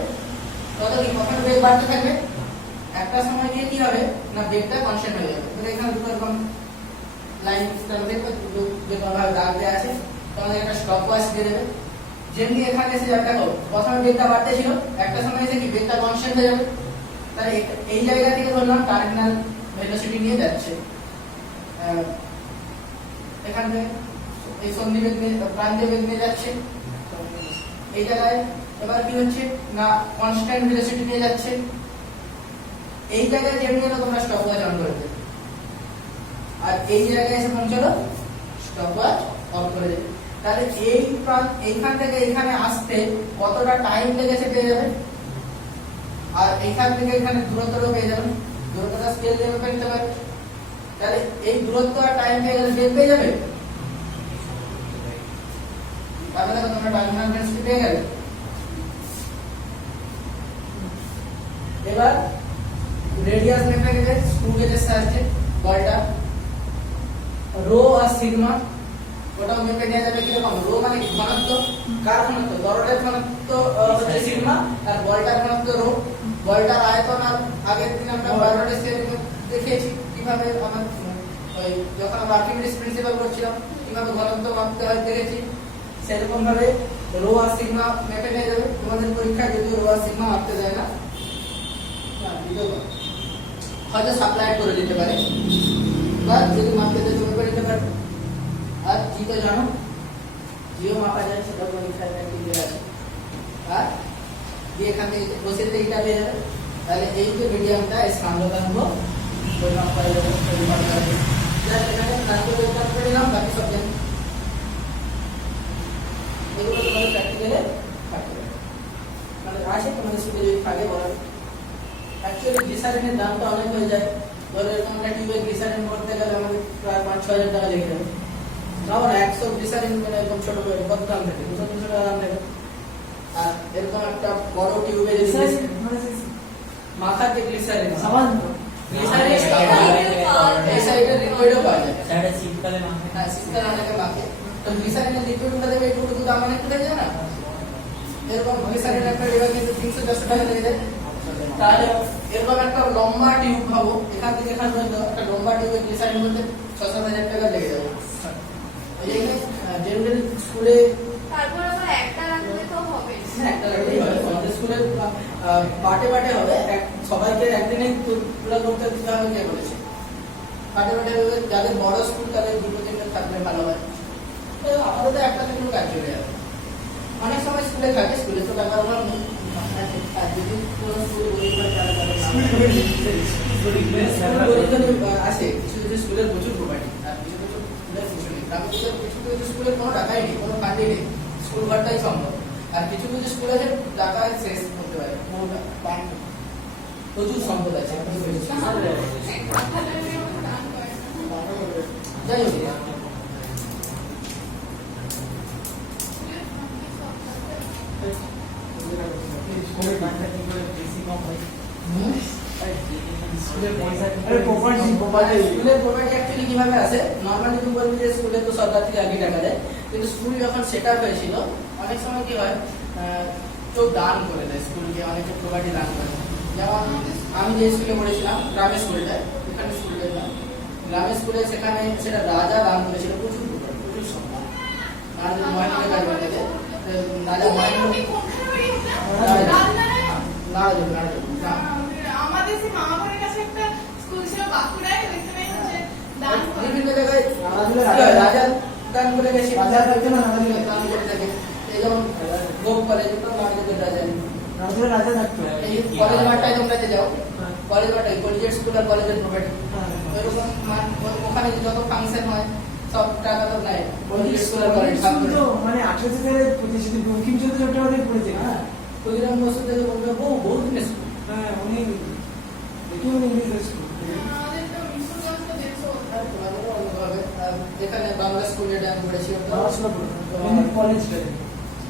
তত কি কখন বেগ বাড়তে থাকবে একটা সময় গিয়ে কি হবে না বেগটা কনস্ট্যান্ট হয়ে যাবে তো এখানে দুটো রকম লাইন সিস্টেম দেখবে দুটো যেভাবে দাগ দেওয়া আছে তোমাদের একটা স্টপ ওয়াচ দিয়ে দেবে যেমনি এখানে এসে যাবে দেখো প্রথমে বেগটা বাড়তে ছিল একটা সময় এসে কি বেগটা কনস্ট্যান্ট হয়ে যাবে তাহলে এই জায়গা থেকে ধরলাম টার্মিনাল ভেলোসিটি নিয়ে যাচ্ছে এখান থেকে এই সন্ধি বেগ নিয়ে প্রান্তীয় বেগ নিয়ে যাচ্ছে এই জায়গায় এবার কি হচ্ছে না কনস্ট্যান্ট ভেলোসিটি নিয়ে যাচ্ছে এই জায়গায় যেমনি হলো তোমরা স্টপ ওয়াচ অন করে দেবে আর এই জায়গায় এসে পৌঁছালো স্টপ ওয়াচ অফ করে দেবে তাহলে এইখান থেকে এখানে আসতে কতটা টাইম লেগেছে পেয়ে যাবে আর এইখান থেকে এখানে দূরত্বটা পেয়ে যাবেন দূরত্বটা স্কেল দিয়ে পেতে পারে তাহলে এই দূরত্ব আর টাইম পেয়ে গেলে বেগ পেয়ে যাবে তাহলে দেখো তোমরা টার্মিনাল ভেলোসিটি পেয়ে গেলে এবার রেডিয়াস মেপে গেলে স্ক্রু গেজের সাহায্যে বলটা রো আর সিগমা ওটাও মেপে নেওয়া যাবে কিরকম রো মানে ঘনত্ব কার ঘনত্ব তরলের ঘনত্ব হচ্ছে সিগমা আর বলটার ঘনত্ব রো বলটার আয়তন আর আগের দিন আমরা বায়োলজি স্কেলে দেখিয়েছি কিভাবে আমার ওই যখন আমরা আর্কিমিডিস প্রিন্সিপাল করছিলাম কিভাবে ঘনত্ব মাপতে হয় দেখেছি, সেরকম ভাবে রো আর সিগমা মেপে নিয়ে যাবে। তোমাদের পরীক্ষায় যদিও রো আর সিগমা মাপতে দেয় না, হয়তো সাপ্লাই করে দিতে পারে, বা যদি মাপতে দেয় তুমি করে দিতে পারবে। আর জি তো জানো, জিও মাপা যায়, সেটা পরীক্ষায় ক্লিয়ার আছে। আর দিয়ে এখান থেকে বসে থেকে এটা পেয়ে যাবে। তাহলে এই যে মিডিয়ামটা এই সান্দ্রতাঙ্ক পরিমাপ করা যাবে, পরিমাপ করা যাবে। জাস্ট এখানে তারপরে পরিমাপ করে নিলাম, বাকি সব জানি। এগুলো তোমাদের প্র্যাকটিক্যালে থাকবে, মানে আসে তোমাদের স্কুলে যদি থাকে বলার। অ্যাকচুয়ালি গ্লিসারিনের দামটা অনেক হয়ে যায়। ধরো এরকম একটা টিউবে গ্লিসারিন করতে গেলে আমাদের প্রায় 5-6 হাজার টাকা লেগে যাবে। নাও না 100 গ্লিসারিন মানে একদম ছোট করে কত দাম থাকে, 200-300 টাকা দাম থাকে। আর এরকম একটা বড় টিউবে যদি মাথাতে গ্লিসারিন সাবান গ্লিসারিন এই সাইডে লিকুইডও পাওয়া যায়। সেটা শীতকালে মাখে। হ্যাঁ, শীতকালে অনেকে মাখে। তো গ্লিসারিনের লিকুইডটা দেবে একটু দাম অনেক পড়ে যায় না, এরকম গ্লিসারিন একটা এবার কিন্তু 300-400 টাকা লেগে যায়। তাহলে এরকম একটা লম্বা টিউব ভাবো, এখান থেকে এখান পর্যন্ত একটা লম্বা টিউবে গ্লিসারিন করতে 6-7 হাজার টাকা লেগে যাবে। এই যে জেনারেল স্কুলে তারপর আবার একটা রাখলে তো হবে না। হ্যাঁ, একটা রাখলেই হবে। আমাদের স্কুলে পাটে পাটে হবে, সবাইকে একদিনে পুরো করতে দিতে হবে, কে বলেছে? পাটে পাটে হবে, যাদের বড় স্কুল তাদের 2-3 থাকলে ভালো হয়। তো আমাদের তো একটা থেকে কাজ চলে যাবে। অনেক সময় স্কুলে থাকে, স্কুলে তো টাকা আমার নেই। আর যদি কোনো স্কুল গরিব হয় তাহলে তাদের নাম আছে। কিছু কিছু স্কুলের প্রচুর প্রপার্টি, আর কিছু কিছু স্কুলের কিছু নেই। আমি কিছু কিছু স্কুলের কোনো টাকাই নেই, কোনো ফান্ডই নেই, স্কুল ঘরটাই সম্ভব। আর কিছু কিছু স্কুল আছে টাকা শেষ করতে পারে, কোনোটা ফান্ড প্রচুর সম্পদ আছে। যাই হোক, স্কুলের দামটা কি করে বেশি কম হয়? স্কুলের পয়সা স্কুলের প্রপার্টি অ্যাকচুয়ালি কিভাবে আসে? নরমালি তুমি বলবে যে স্কুলে তো সরকার থেকে আগে টাকা দেয়, কিন্তু স্কুল যখন সেট আপ হয়েছিল অনেক সময় কি হয়, কেউ দান করে দেয় স্কুলকে, অনেকে প্রপার্টি দান করে। যেমন আমি যে স্কুলে পড়েছিলাম, গ্রামের স্কুলটায়, এখানে স্কুলের নাম গ্রামের স্কুলে, সেখানে সেটা রাজা দান করেছিল প্রচুর প্রপার্টি, প্রচুর সম্পদ। রাজা মহেন্দ্র কাজ করেছে, রাজা মহেন্দ্র না আমাদের সেই মামাবাড়ির কাছে একটা স্কুল ছিল বাঁকুড়ায়, ওইখানে হচ্ছে দান করে। বিভিন্ন জায়গায় রাজা দান করে গেছে, রাজা থাকতে না দান করে থাকে। এই যেমন গোপ কলেজ, তো রাজাদের রাজা রাজা থাকতো। এই কলেজ মাঠটায় তোমরা যে যাও, কলেজ মাঠে কলেজের স্কুল আর কলেজের প্রপার্টি, এরকম ওখানে যত ফাংশন হয় সব টাকা তো নেয় কলেজের স্কুল আর কলেজ। তো মানে 1800 থেকে 25 বঙ্কিমচন্দ্র চট্টোপাধ্যায় পড়েছে। হ্যাঁ, ক্ষুদিরাম বসু থেকে বলবে বহু দিনের স্কুল। হ্যাঁ, উনি এটিও ইংলিশ স্কুল। আমাদের তো মিশনগঞ্জ তো 150। এখানে বাংলা স্কুলে ডান করেছি, কলেজ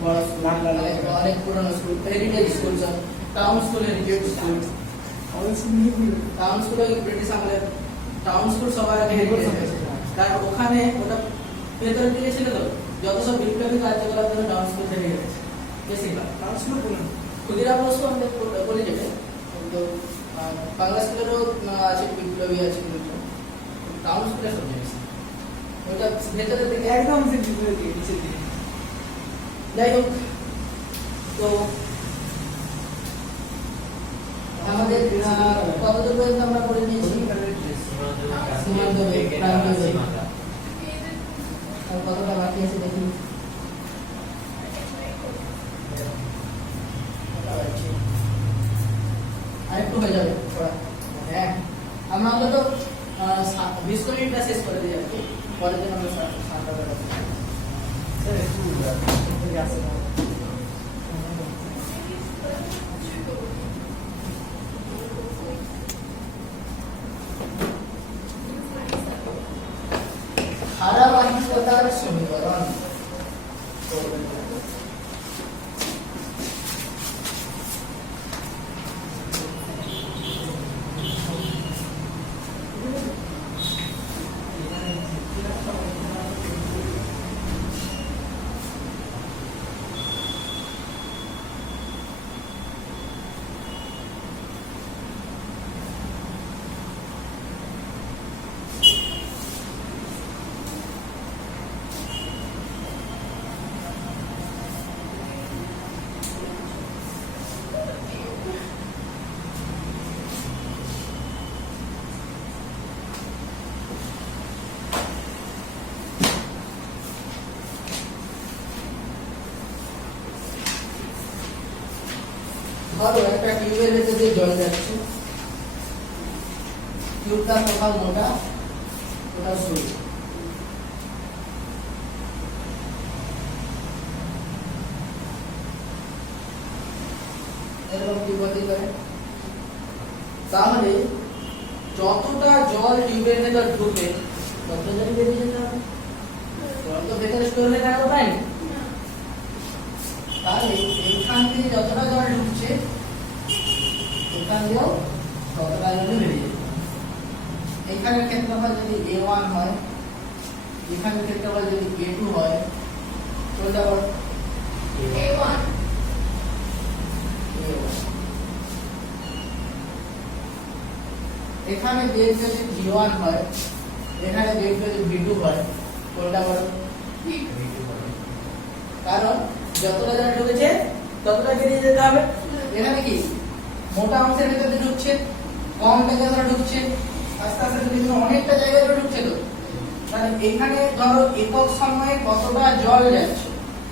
বড় স্কুল, অনেক পুরনো school, heritage school, town school, heritage school. Town school British আমলের টাউন স্কুল সবার আগে হেরিটেজ হয়েছে, কারণ ওখানে ওটা ভেতরের দিকে ছিল তো, যত সব বিপ্লবী কার্যকলাপ জন্য টাউন স্কুল থেকে গেছে বেশিরভাগ। টাউন স্কুল ক্ষুদিরাম বসু আমাদের বলে যাবে, কিন্তু বাংলা স্কুলেরও আছে বিপ্লবী আছে, কিন্তু টাউন স্কুলে সব জিনিস ওটা ভেতরের দিকে একদম নিচের দিকে। যাই হোক, তো আমাদের কতদূর পর্যন্ত আমরা পড়ে নিয়েছি? কতটা বাকি আছে দেখি। আরেকটু হয়ে যাবে পড়া। হ্যাঁ, আমরা অন্তত 20 মিনিটটা শেষ করে দিই আর কি, পরের দিন আমরা 7টা ধারাবাহিকতার সমীকরণ। ধরো একটা টিউবের ভেতর দিয়ে জল যাচ্ছে, টিউবটা কোথাও মোটা কোথাও সরু, এরকম টিউব হতে পারে। তাহলে যতটা জল টিউবের ভেতর ঢুকে ততটা জল বেরিয়ে যেতে হবে, জল তো ভেতরে স্টোর হয়ে থাকবে তাই না? তাহলে এইখান থেকে যতটা জল ঢুকছে এখান দিয়েও ততটা জল বেরিয়ে যাবে। এখানের ক্ষেত্রফল যদি A1 হয়, এখানের ক্ষেত্রফল যদি A2 হয়, কোনটা বড়? A1 এখানে বেগ যদি V1 হয়, এখানে বেগ যদি V2 হয়, কোনটা বড়? কারণ যতটা জল ঢুকেছে ততটা বেরিয়ে যেতে হবে। এখানে কি মোটা অংশের ভেতরে ঢুকছে, কম বেগে ধরে ঢুকছে, আস্তে আস্তে ধীরে অনেকটা জায়গায় ধরে ঢুকছে। তো তাহলে এখানে ধরো একক সময়ে কতটা জল যাচ্ছে,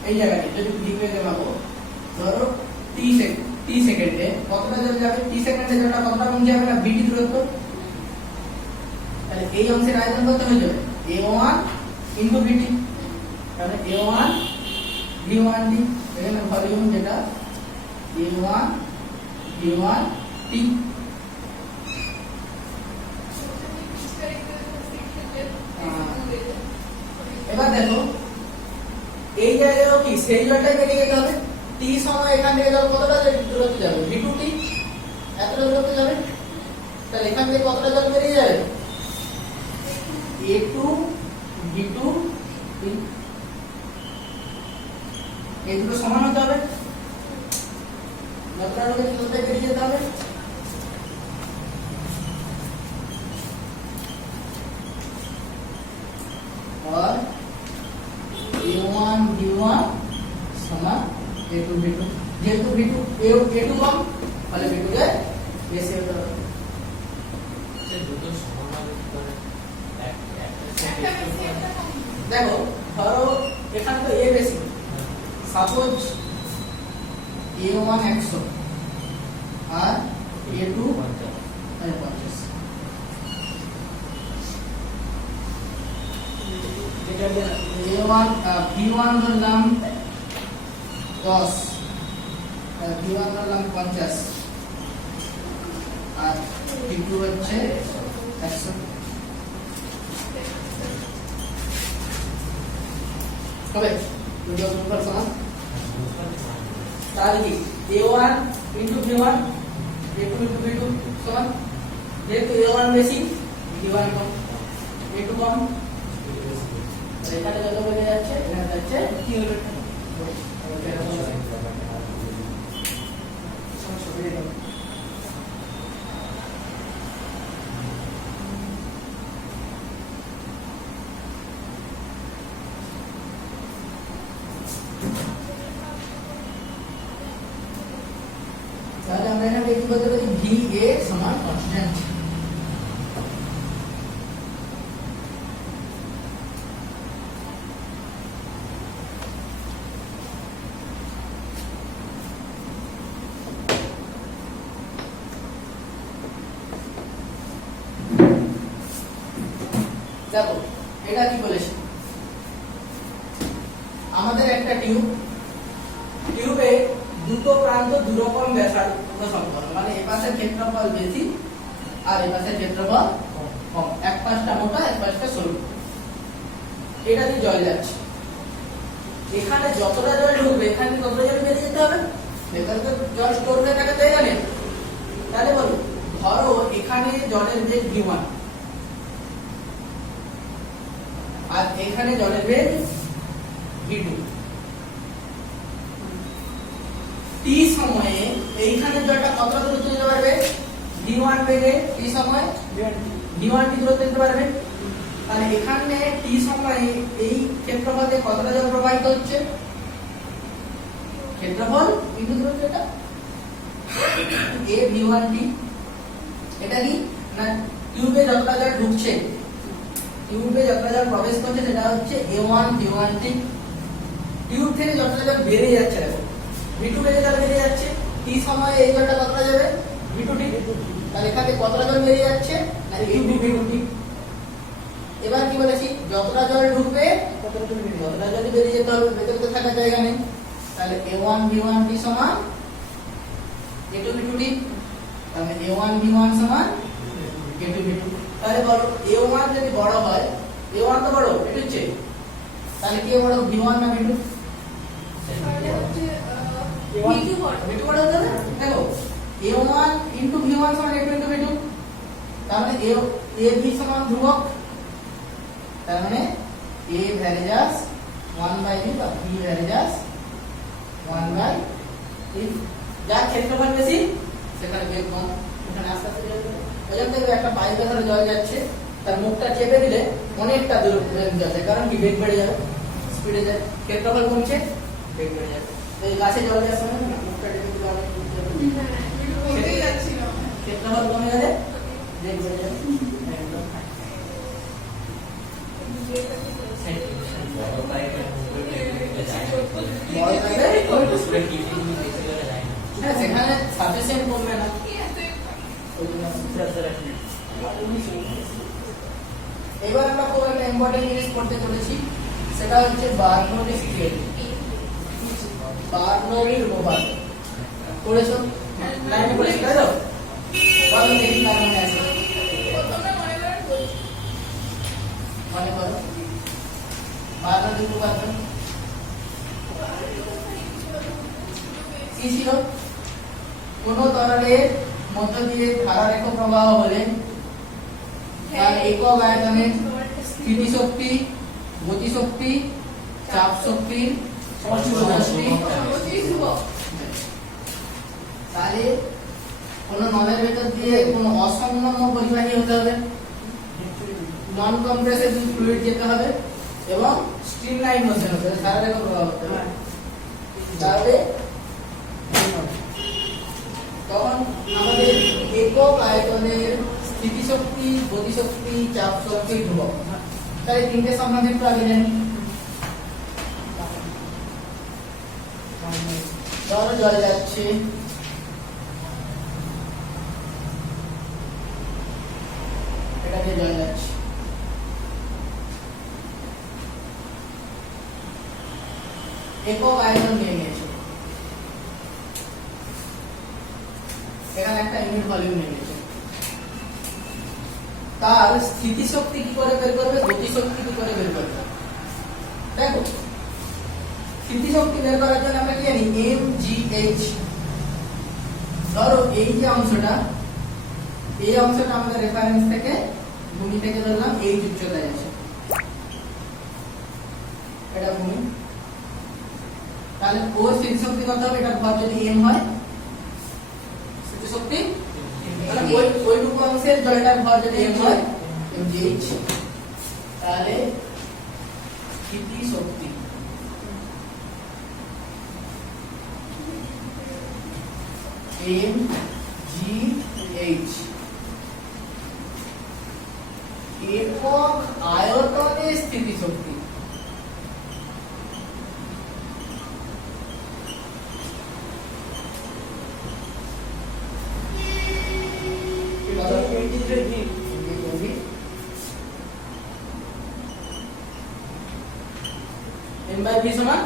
এই জায়গাটি যদি ভি বেগে ভাবো, ধরো টি সেকেন্ডে কতটা জল যাবে, টি সেকেন্ডে জলটা কতটা কমে যাবে না বিটি দূরত্ব, তাহলে এই অংশের আয়তন কত হয়ে যাবে A1 ইনটু বিটি, তাহলে A1 V1T, এখানে ভলিউম যেটা A1 V1T। এবার দেখো এই জায়গায়ও কি সেই জলটাই বেরিয়ে যেতে হবে। টি সময় এখান থেকে জল কতটা দূরত্ব যাবে, V2T এতটা দূরত্ব যাবে, তাহলে এখান থেকে কতটা জল বেরিয়ে যাবে A2 V2T, এই দুটো সমান হতে হবে, যতটা ঢুকে ততটাই বেরিয়ে যেতে হবে। और A1 V1 সমান A2 V2, যেহেতু A2 কম তাহলে V2 কে বেশি হতে হবে। দুটো সমান হবে কি করে? একটা বেশি একটা কম। দেখো ধরো এখানে তো A বেশি, সাপোজ A1 100 আর A2 50, A1 V1 ধরলাম 10, V1 ধরলাম 50 আর V2 হচ্ছে 100। হবে দুটো অনুপাত সমান, তাহলে কি A1 into V1 A2 into V2 সমান, যেহেতু A1 বেশি V1 কম, A2 কম, এখানে যত বেড়ে যাচ্ছে এখানে যাচ্ছে কি হলো তাহলে আমরা এখানে কি বলতে পারি VA সমান কনস্ট্যান্ট। দেখো এটা কি বলেছে, আমাদের একটা টিউবে দুটো প্রান্ত দুরকম ব্যাসার্ধ সম্পন্ন, মানে এই পাশের ক্ষেত্রফল বেশি আর এই পাশের ক্ষেত্রফল কম, এক পাশটা মোটা এক পাশটা সরু, এটা দিয়ে জল যাচ্ছে। এখানে যতটা জল ঢুকবে এখানে ততটা জল বেরিয়ে যেতে হবে, ভেতরে তো জল স্টোর হয়ে থাকে তাই জানেন। তাহলে বলো ধরো এখানে জলের বেগ V1 আর এখানে জলের বেগ V2, টি সময়ে এইখানে জলটা কতটা দূরত্ব যেতে পারবে V1 বেগে, টি সময় V1T দূরত্ব যেতে পারবে, তাহলে এখানে টি সময়ে এই ক্ষেত্রফলে কতটা জল প্রবাহিত হচ্ছে, ক্ষেত্রফল কিন্তু দূরত্ব এটা A V1T, এটা কি না টিউবে যতটা জল ঢুকছে, টিউবে যতটা জল প্রবেশ করছে সেটা হচ্ছে A1 V1T, টিউব থেকে যতটা জল বেরিয়ে যাচ্ছে দেখো V2 বেগে জল বেরিয়ে যাচ্ছে, টি সময়ে এই জলটা কতটা যাবে v2t, তাহলে এখানে কতটা জল বেরিয়ে যাচ্ছে না a2t। এবার কি বলেছি যতটা জল ঢুকবে যতটা জল বেরিয়ে যেতে হবে, ভেতরে তো থাকার জায়গা নেই, তাহলে a1 v1t সমান a2 v2t, তাহলে a1 v1 সমান a2 v2। তাহলে বলো a1 যদি বড় হয়, a1 তো বড় এটা হচ্ছে, তাহলে কি বড় v1 না v2? তাহলে হচ্ছে A1 v2 বড় হতে হবে। দেখো a1 into v1 সমান a2 into v2, তার মানে ab সমান ধ্রুবক, তার মানে a ভ্যারিজাস 1/b বা b ভ্যারিজাস 1/b। যার ক্ষেত্রফল বেশি সেখানে বেগ কম, এখানে আস্তে আস্তে বেড়ে যাবে। ওইখান থেকে একটা পাইপে ধরে জল যাচ্ছে, তার মুখটা চেপে দিলে অনেকটা দূর যাচ্ছে, কারণ কি বেগ বেড়ে যাবে, স্পিডে যায়, ক্ষেত্রফল কমছে বেগ বেড়ে যাবে। তো এই গাছে জল যাওয়ার সময় না মুখটা চেপে দিলে অনেক দূর যাবে, বলতেই যাচ্ছিল ক্ষেত্রফল কমে গেলে বেগ বেড়ে যাবে। একদম বড় পাইপের মুখে যায় না। বড় পাইপে পুরো টিফিন বেশি করে যায় না। হ্যাঁ সেখানে সাফিসিয়েন্ট কমবে না, কি আছে ওই জন্য এবার আমরা খুব একটা ইম্পর্টেন্ট জিনিস করতে চলেছি, সেটা হচ্ছে বার্নৌলির স্কেল, বার্নৌলির উপপাদ্য। পড়েছো লাইনে পড়েছো তাই তো? বলো দেখি কার মনে আছে, প্রথমে মনে করে বলছি মনে করো বার্নৌলির উপপাদ্য কি ছিল? কোন তরলের মধ্য দিয়ে ধারারেখ প্রবাহ হলে তার একক আয়তনের স্থিতিশক্তি, গতিশক্তি, চাপ শক্তির সমষ্টি। তাহলে কোন নলের ভেতর দিয়ে কোন অসংলগ্ন পরিবাহী হতে হবে, নন কম্প্রেসিভ ফ্লুইড যেতে হবে এবং স্ট্রিমলাইন মোশন হতে হবে, ধারারেখ প্রবাহ হতে হবে। তাহলে তখন আমাদের একক আয়তনের স্থিতিশক্তি, গতিশক্তি, চাপ শক্তি ধ্রুবক। তাই তিনটে সম্বন্ধে একটু আগে জানি। ধরো জল যাচ্ছে, এটা দিয়ে জল যাচ্ছে, একক আয়তন নিয়ে নিয়েছে, এখানে একটা ইউনিট ভলিউম নিয়ে নিয়েছে। তার স্থিতিশক্তি কি করে বের করবে, গতিশক্তি কি করে বের করবে? দেখো স্থিতিশক্তি বের করার জন্য আমরা কি জানি mgh। ধরো এই যে অংশটা, এই অংশটা আমাদের রেফারেন্স থেকে ভূমি থেকে ধরলাম এই উচ্চতায় আছে, এটা ভূমি, তাহলে ওর স্থিতিশক্তি কত হবে? এটা ভর যদি m হয় স্থিতিশক্তি, তাহলে ওইটুকু অংশের জলটার ভর যদি m হয় mgh, তাহলে স্থিতিশক্তি mgh একক আয়তনে স্থিতিশক্তি। m by v সমান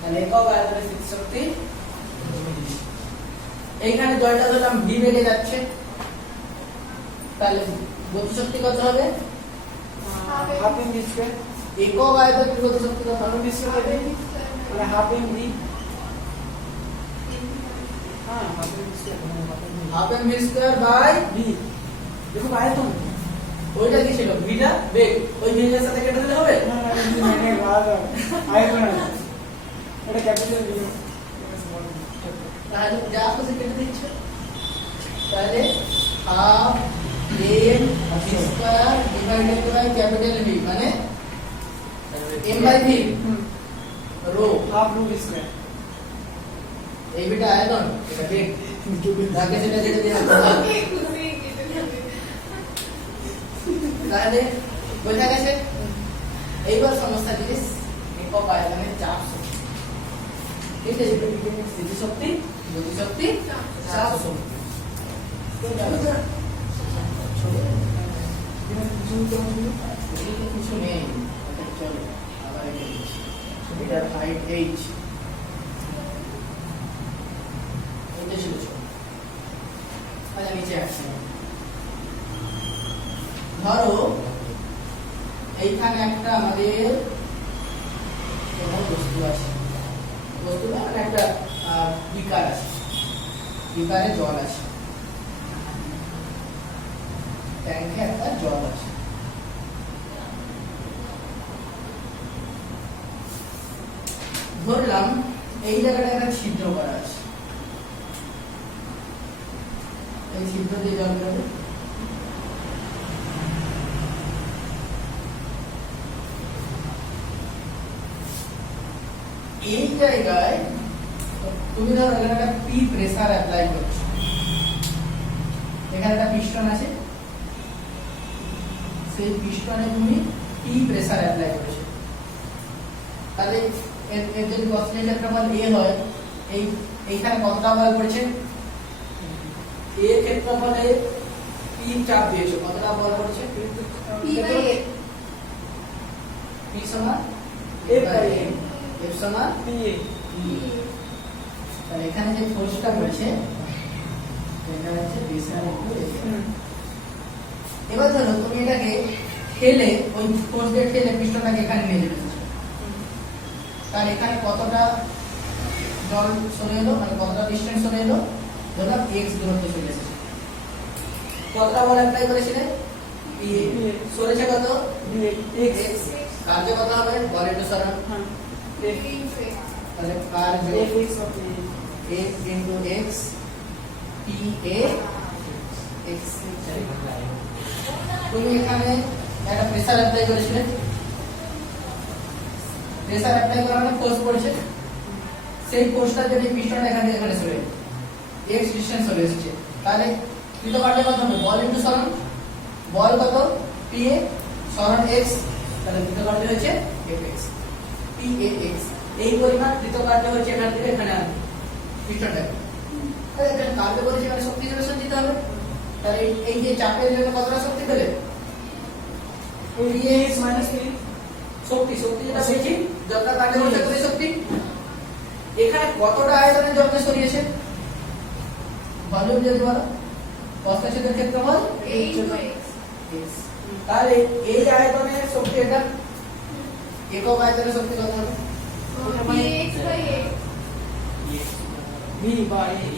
তাহলে একক আয়তনের স্থিতিশক্তি। এইখানে জলটা ধরলাম v বেগে যাচ্ছে, তাহলে গতিশক্তি কত হবে? একক আয়তনের গতিশক্তি কত হবে? Half m v, half m v square by v. দেখো আয়তন ওইটা কি ছিল? ভিটা বেগ, ওই বেগের সাথে কেটে দিলে হবে? আয়তন এটা ক্যাপিটাল ভি, তাহলে যা খুশি কেটে দিচ্ছে, তাহলে half m v square divided by capital v মানে m by v rho, half root square. এই বিটা আয়তন, এটা বেগ, তাকে সেটা কেটে দিলে তাহলে বোঝা গেছে। এইবার সমস্যা জিনিস একক আয়তনের চাপ শক্তি, ঠিক আছে, স্থিতি শক্তি, গতি শক্তি, চাপ শক্তি। কিছু নেই, চলো আবার এটার হাইট h, এটা ছিল ছোট। আচ্ছা নিচে আসছে, ধরো এইখানে একটা আমাদের বস্তু আছে, বস্তুটা মানে একটা বিকার আছে, বিকারে জল আছে, ট্যাঙ্কে একটা জল আছে। ধরলাম এই জায়গাটা একটা ছিদ্র করা আছে, এই ছিদ্র দিয়ে জল বেরোবে। এই জায়গায় তুমি ধরো এখানে একটা পি প্রেসার অ্যাপ্লাই করছো, এখানে একটা পিস্টন আছে, সেই পিস্টনে তুমি পি প্রেসার অ্যাপ্লাই করেছো, তাহলে এর যদি কনস্ট্যান্ট ক্ষেত্রফল a হয়, এইখানে কতটা বল পড়ছে, a ক্ষেত্রফলে p চাপ দিয়েছো, কতটা বল পড়ছে, p/a, p সমান F/a, f সমান PA, তাহলে এখানে যে ফোর্সটা পড়ছে এটা হচ্ছে প্রেসার ইনটু এরিয়া। এবার ধরো তুমি এটাকে ঠেলে, ওই ফোর্স দিয়ে ঠেলে পিস্টনটাকে এখানে নিয়ে যেতে, তাহলে এখানে কতটা জল সরে এলো, মানে কতটা ডিসটেন্স সরে এলো, ধরলাম x দূরত্ব চলে এসেছে, কতটা বল অ্যাপ্লাই করেছিলে, PA, সরেছে কত, X, x, কার্য কত হবে, বল ইনটু সরণ, তাহলে কার্য Fx of A, f into x, PA x। তুমি এখানে একটা প্রেসার অ্যাপ্লাই করেছিলে, প্রেসার অ্যাপ্লাই করা মানে ফোর্স পড়েছে, সেই ফোর্সটা যদি পিস্টনটা এখান থেকে এখানে সরে x ডিসটেন্স চলে এসেছে, তাহলে কৃতকার্য কত হবে, বল ইনটু সরণ, বল কত PA, সরণ x, তাহলে কৃতকার্য হচ্ছে Fx, PAx। এই পরিমাণ কৃতকার্য হচ্ছে এখান থেকে এখানে আনবে পিস্টনটাকে, তাহলে এখানে কার্য করেছে, এখানে শক্তি জেনারেশন দিতে হবে, তাহলে এই যে চাপের জন্য কতটা শক্তি পেলে, Px minus P, শক্তি, শক্তি যেটা পেয়েছি যতটা কার্য করেছে ততই শক্তি। এখানে কতটা আয়তনের জলকে সরিয়েছে, ভলিউম যদি বলো, প্রস্থচ্ছেদের ক্ষেত্রফল x, তাহলে এই আয়তনের শক্তি, এটা একক আয়তনের শক্তি কত হবে, px/a, V by A,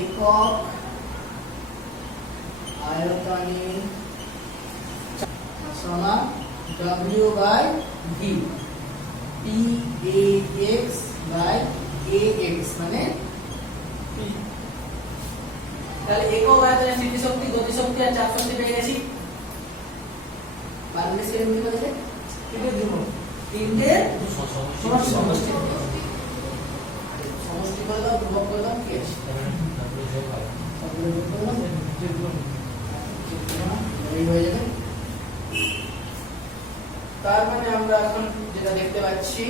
একক আয়তনের সমান w by v, PAx by ax, মানে P, তাহলে একক আয়তনের স্থিতি শক্তি, গতি শক্তি আর চাপ শক্তি পেয়ে গেছি। বাংলাদেশ এর কি বলেছে, এটা দিব তিনটে সমষ্টি, সমষ্টি করে দাও, ধ্রুবক করে দাও, কি আছে সবগুলো যোগ করে দাও, এই হয়ে যাবে। তার মানে আমরা এখন যেটা দেখতে পাচ্ছি,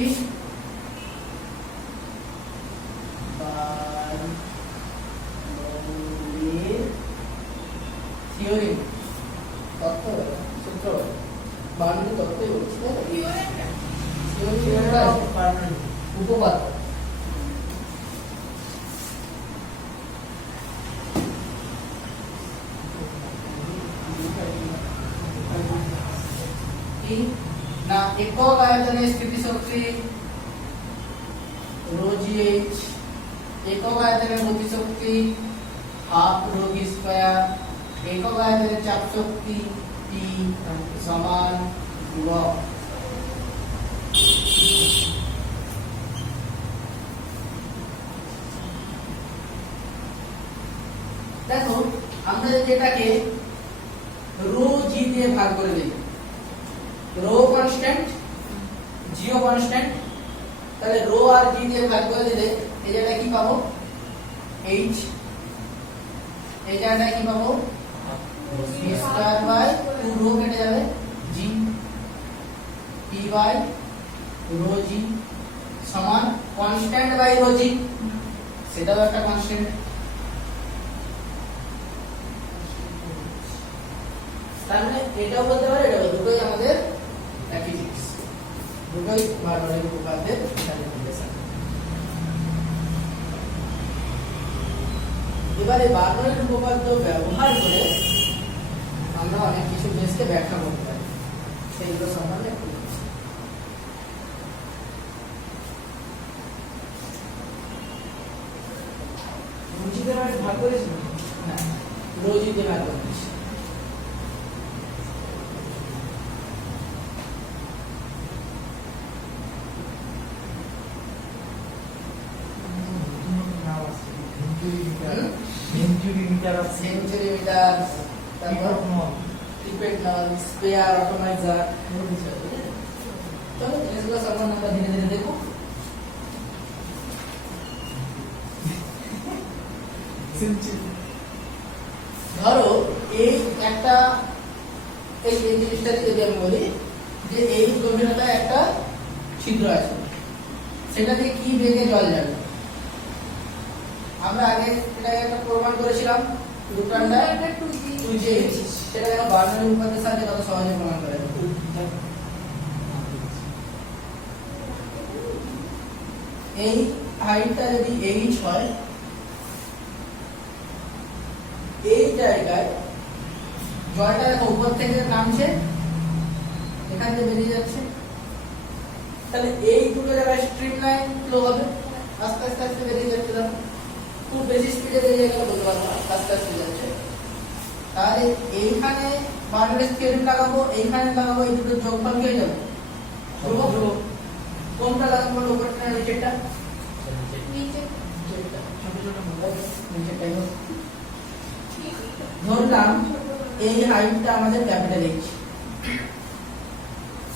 থিওরি, তত্ত্ব, সূত্র, বাউন্ডারি তত্ত্বই বলছি, তাই তো? থিওরি উপপাদ্য। কি না, একক আয়তনের স্থিতিশক্তি ρ GH, একক আয়তনের গতিশক্তি হাফ ρ v স্কয়ার, একক আয়তনের চাপ শক্তি P সমান ধ্রুবক। দেখো আমরা যদি এটাকে রো জি দিয়ে ভাগ করে দিই, রো কনস্ট্যান্ট, জিও কনস্ট্যান্ট, তাহলে রো আর জি দিয়ে ভাগ করে দিলে এই জায়গায় কি পাবো, এইচ, এই জায়গায় কি পাবো, v স্কয়ার বাই 2 রো কেটে যাবে g p by rho g সমান কনস্ট্যান্ট বাই রো g, সেটাও একটা কনস্ট্যান্ট। তার মানে এটাও বলতে পারে এটাও, দুটোই আমাদের একই জিনিস, দুটোই বারবারের উপপাদ্যের ক্যালকুলেশন। এবারে বারবারের উপপাদ্য ব্যবহার করে আমরা অনেক কিছু জিনিসকে ব্যাখ্যা করতে পারি, সেইগুলো সম্বন্ধে একটু বলছি। রুচিতে ভাগ করেছিল না, রোজিতে ভাগ করেছি। সেঞ্চুরি মিটার আছে, সেঞ্চুরি মিটার, তারপর তারপর টিপেট নল, স্পেয়ার, অটোমাইজার, চলো জিনিসগুলো সম্বন্ধে আমরা ধীরে ধীরে দেখবো। ধরো এই একটা এই জিনিসটাকে যদি আমি বলি যে এই গভীরতায় একটা ছিদ্র আছে, সেটা থেকে কি বেগে জল যাবে। আমরা আগে এটাকে একটা প্রমাণ করেছিলাম রুট আন্ডার 2j, সেটা যেন বার্নৌলির উপপাদ্যের সাথে কত সহজে প্রমাণ করা যায়। এই হাইটটা যদি h হয়, এই জায়গায় জলটা দেখো উপর থেকে নামছে, এখান থেকে বেরিয়ে যাচ্ছে, তাহলে এই দুটো জায়গায় স্ট্রিম লাইন ফ্লো হবে, আস্তে আস্তে আস্তে বেরিয়ে যাচ্ছে। দেখো খুব বেশি স্পিডে বেরিয়ে গেলে বলতে পারবো না, আস্তে আস্তে যাচ্ছে। তাহলে এইখানে বার্নৌলির থিওরেম লাগাবো, এইখানে লাগাবো, এই দুটো যোগফল কি হয়ে যাবে? ধ্রুবক। কোনটা লাগাবো, উপরটা না নিচেরটা? নিচেরটা, ছোট ছোট নিচেরটাই হোক। ধরলাম এই হাইটটা আমাদের ক্যাপিটাল H,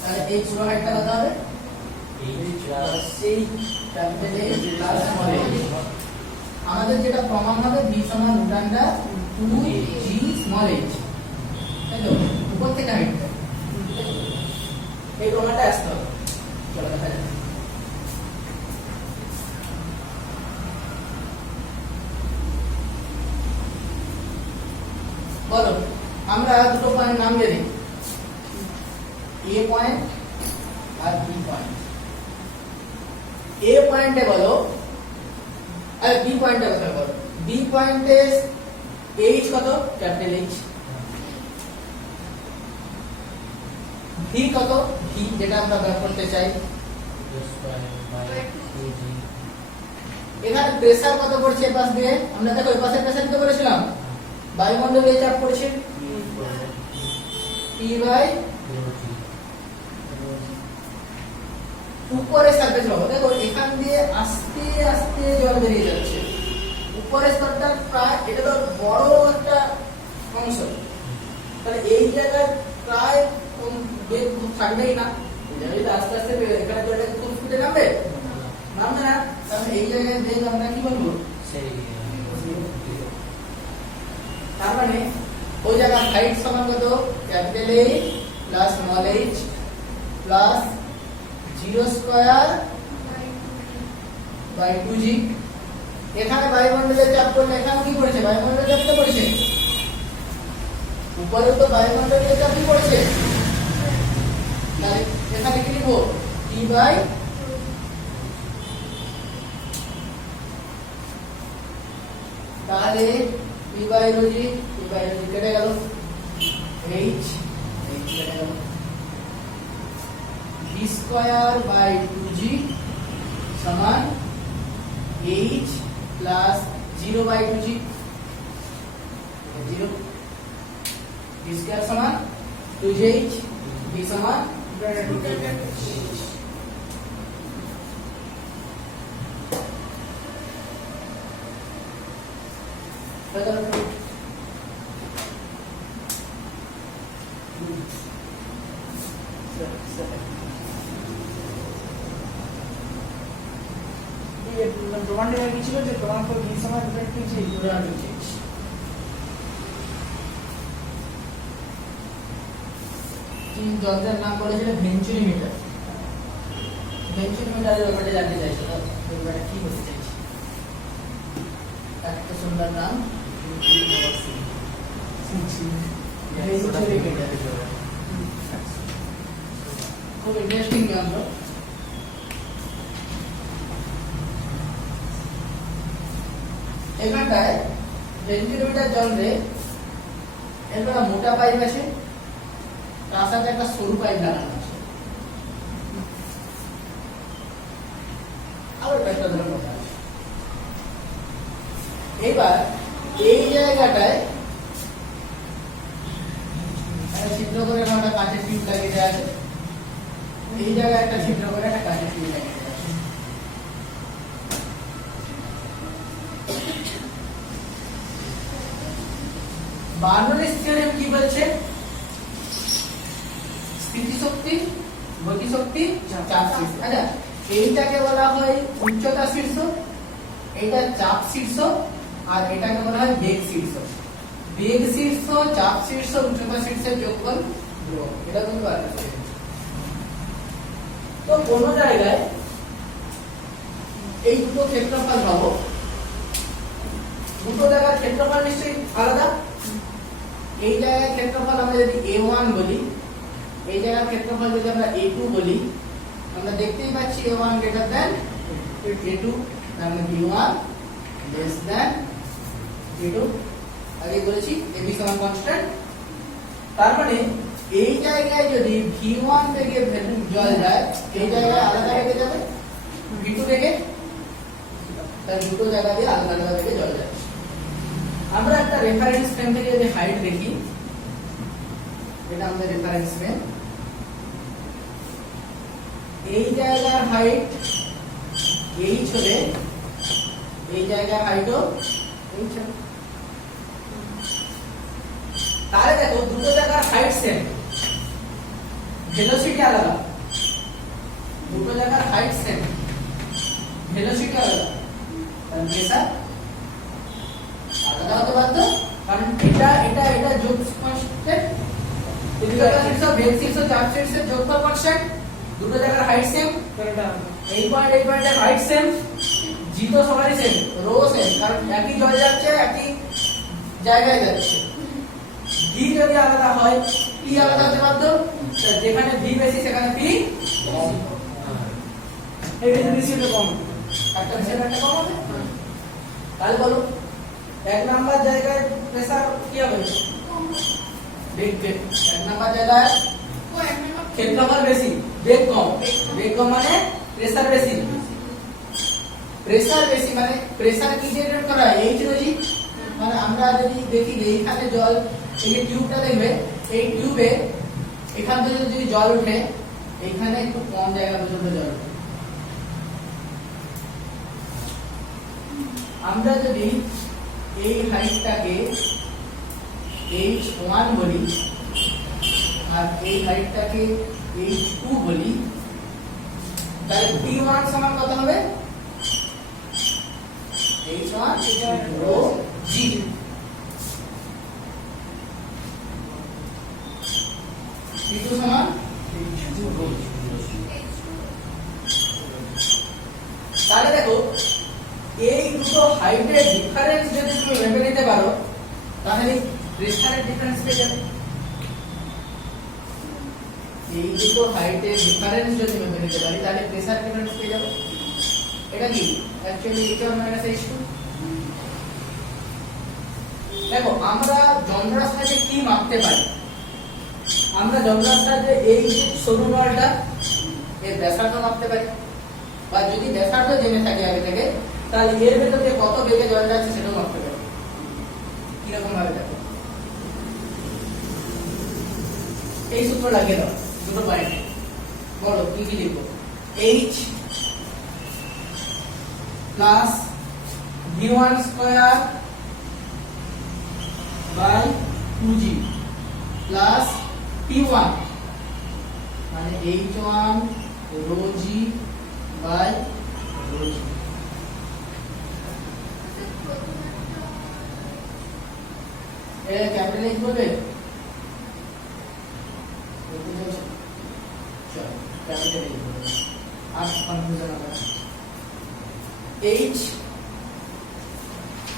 তাহলে এই পুরো হাইটটা কত হবে? সেই capital H plus small h। আমাদের যেটা প্রমাণ হবে v সমান root under 2g small h, তাই তো? উপর থেকে হাইটটা, এই প্রমাণটা আসতে হবে। চলো দেখা যাক। বলো, আমরা দুটো পয়েন্ট নাম দিয়ে দিই, এ পয়েন্ট আর বি পয়েন্ট। এ পয়েন্টে বলো, আর বি পয়েন্টে কথা বলো। বি পয়েন্টে এইচ কত? Capital H. ভি কত? ভি যেটা আমরা বের করতে চাই। এখানে প্রেসার কত পড়ছে পাশ দিয়ে? আমরা দেখো এই পাশে প্রেসার কত করেছিলাম? বায়ুমণ্ডলে চাপ পড়ছে P বাই উপরে সারফেস হবে। দেখো এখান দিয়ে আস্তে আস্তে জল বেরিয়ে যাচ্ছে, উপরের স্তরটা প্রায়, এটা তো বড় একটা অংশ, তাহলে এই জায়গায় প্রায় বেগ থাকবেই না, এই জায়গায় আস্তে আস্তে এখানে জলটা খুব স্পিডে নামবে না, তাহলে এই জায়গায় বেগ আমরা কি বলবো? তার মানে ওই জায়গায় হাইট সমান কত? Capital H plus small h plus 0 square by 2g। এখানে বায়ুমণ্ডলে চাপ পড়লে এখানে কি পড়েছে? বায়ুমণ্ডলে চাপ তো পড়েছে, উপরে তো বায়ুমণ্ডলে চাপ কি পড়েছে, তাহলে এখানে কি লিখবো? T বাই তাহলে P by rho g, P by rho g কেটে গেল, H কেটে গেল, v স্কয়ার বাই 2g সমান h plus 0 by 2g, 0 v square সমান 2h, v সমান প্রমাণটা কি ছিল যে প্রমাণ করে v সমান 2h। যন্ত্রের নাম বলেছিল ভেঞ্চুরিমিটার। ভেঞ্চুরিমিটারের ব্যাপারে জানতে চাইছো তো ব্যাপারটা কি বলতে চাইছি? একটা সুন্দর নাম ভেঞ্চুরিমিটার। খুব ইন্টারেস্টিং যন্ত্র। এখানটায় ভেঞ্চুরিমিটার যন্ত্রে একটা মোটা পাইপ আছে, তার সাথে একটা সরু পাইপ লাগানো আছে। আবার একটা ধরে মোটা আছে। এবার এই জায়গাটায় একটা ছিদ্র করে একটা কাঁচের টিউব লাগিয়ে দেওয়া আছে। এই জায়গায় একটা ছিদ্র করে একটা কাঁচের টিউব লাগিয়ে দেওয়া আছে। বার্নৌলিস থিওরেম কি বলছে? স্থিতিশক্তি, গতিশক্তি, চাপ শীর্ষ। আচ্ছা, এইটাকে বলা হয় উচ্চতা শীর্ষ, এটা চাপ শীর্ষ, আর এটাকে বলা হয় বেগ শীর্ষ। বেগ শীর্ষ, চাপ শীর্ষ, উচ্চতা শীর্ষের যোগফল ধ্রুবক। এটা তুমি পারবে। তো কোন জায়গায় এই দুটো ক্ষেত্রফল পাবো, দুটো জায়গার ক্ষেত্রফল নিশ্চয়ই আলাদা। এই জায়গার ক্ষেত্রফল আমরা যদি a1 বলি, এই জায়গার ক্ষেত্রফল যদি আমরা a2 বলি, আমরা দেখতেই পাচ্ছি a1 গ্রেটার দ্যান a2, তার মানে b1 লেস দ্যান b2। আগে বলেছি ab সমান কনস্ট্যান্ট। তার মানে এই জায়গায় যদি v1 থেকে ভ্যালু জল যায়, এই জায়গায় আলাদা রেখে যাবে v2 থেকে, তার দুটো জায়গা দিয়ে আলাদা আলাদা রেখে জল যায়। আমরা একটা রেফারেন্স ফ্রেম থেকে যদি হাইট দেখি, এটা আমাদের রেফারেন্স ফ্রেম। এই জায়গার হাইট h হলে এই জায়গার হাইটও h হবে। তাহলে দেখো দুটো জায়গার হাইট সেম, ভেলোসিটি আলাদা। দুটো জায়গার হাইট সেম, ভেলোসিটি আলাদা, তাহলে প্রেসার আলাদা হতে বাধ্য। কারণ এটা এটা এটা যোগ কনস্ট্যান্ট, বেগ শীর্ষ, চাপ শীর্ষের যোগফল কনস্ট্যান্ট, দুটো জায়গার হাইট সেম। এই পয়েন্টের হাইট সেম, জি তো সবারই সেম, রো সেম, কারণ একই জল যাচ্ছে, একই জায়গায় যাচ্ছে। ভি যদি আলাদা হয়, পি আলাদা হতে বাধ্য। যেখানে ভি বেশি সেখানে পি কম। একটা বেশি একটা কম হবে। তাহলে বলো এক নাম্বার জায়গায় প্রেসার কি হবে? বেগ। এক নাম্বার জায়গায় ক্ষেত্রফল বেশি, বেগ কম। বেগ কম মানে প্রেসার বেশি। প্রেসার বেশি মানে প্রেসার কি জেনারেট করা হয়? এইচ রোজি। মানে আমরা যদি দেখি যে এইখানে জল, এই যে টিউবটা দেখবে, এই টিউবে এখান থেকে যদি জল উঠে, এখানে একটু কম জায়গা পর্যন্ত জল উঠে। আমরা যদি এই হাইটটাকে h1 বলি আর এই হাইটটাকে h2 বলি, তাহলে p1 সমান কত হবে? h1 rho g। p2 সমান rho g। তাহলে দেখো এই দুটো হাইটের ডিফারেন্স যদি তুমি ভেবে নিতে পারো, তাহলে প্রেসারের ডিফারেন্স পেয়ে যাবে। এই দুটো হাইটের ডিফারেন্স যদি ভেবে নিতে পারি, তাহলে প্রেসার ডিফারেন্স পেয়ে যাবে। এটা কি অ্যাকচুয়ালি h1 - h2। দেখো আমরা যন্ত্রের সাহায্যে কি মাপতে পারি? আমরা যন্ত্রের সাহায্যে এই যে সরু নলটা, এর ব্যাসার্ধ মাপতে পারি, বা যদি ব্যাসার্ধ জেনে থাকি আগে থেকে, তাহলে এর ভেতর দিয়ে কত বেগে জল যাচ্ছে সেটাও মাপতে পারি। কিরকম ভাবে দেখো, এই সূত্র লাগিয়ে দাও দুটো পয়েন্টে। বলো কি কি লিখবো? h plus v1 square by 2g plus p1 মানে h1 rho g by rho g। এটা ক্যাপিটাল H বলবে, আর কনফিউশন হবে না। h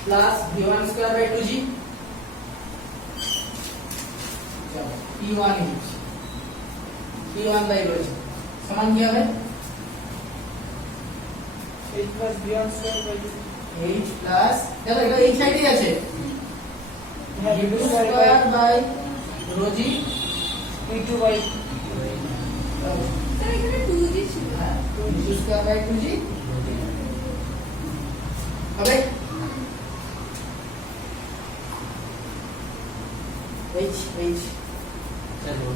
plus v1 square by 2g p1 h p1 by rho g সমান কি হবে h plus b1 square by h plus দেখো এটা এই সাইডেই আছে হ্যাঁ v2 v2 square square by rho g p2 by sir এখানে 2g ছিল হ্যাঁ v2 স্কয়ার বাই 2g হবে h h चलो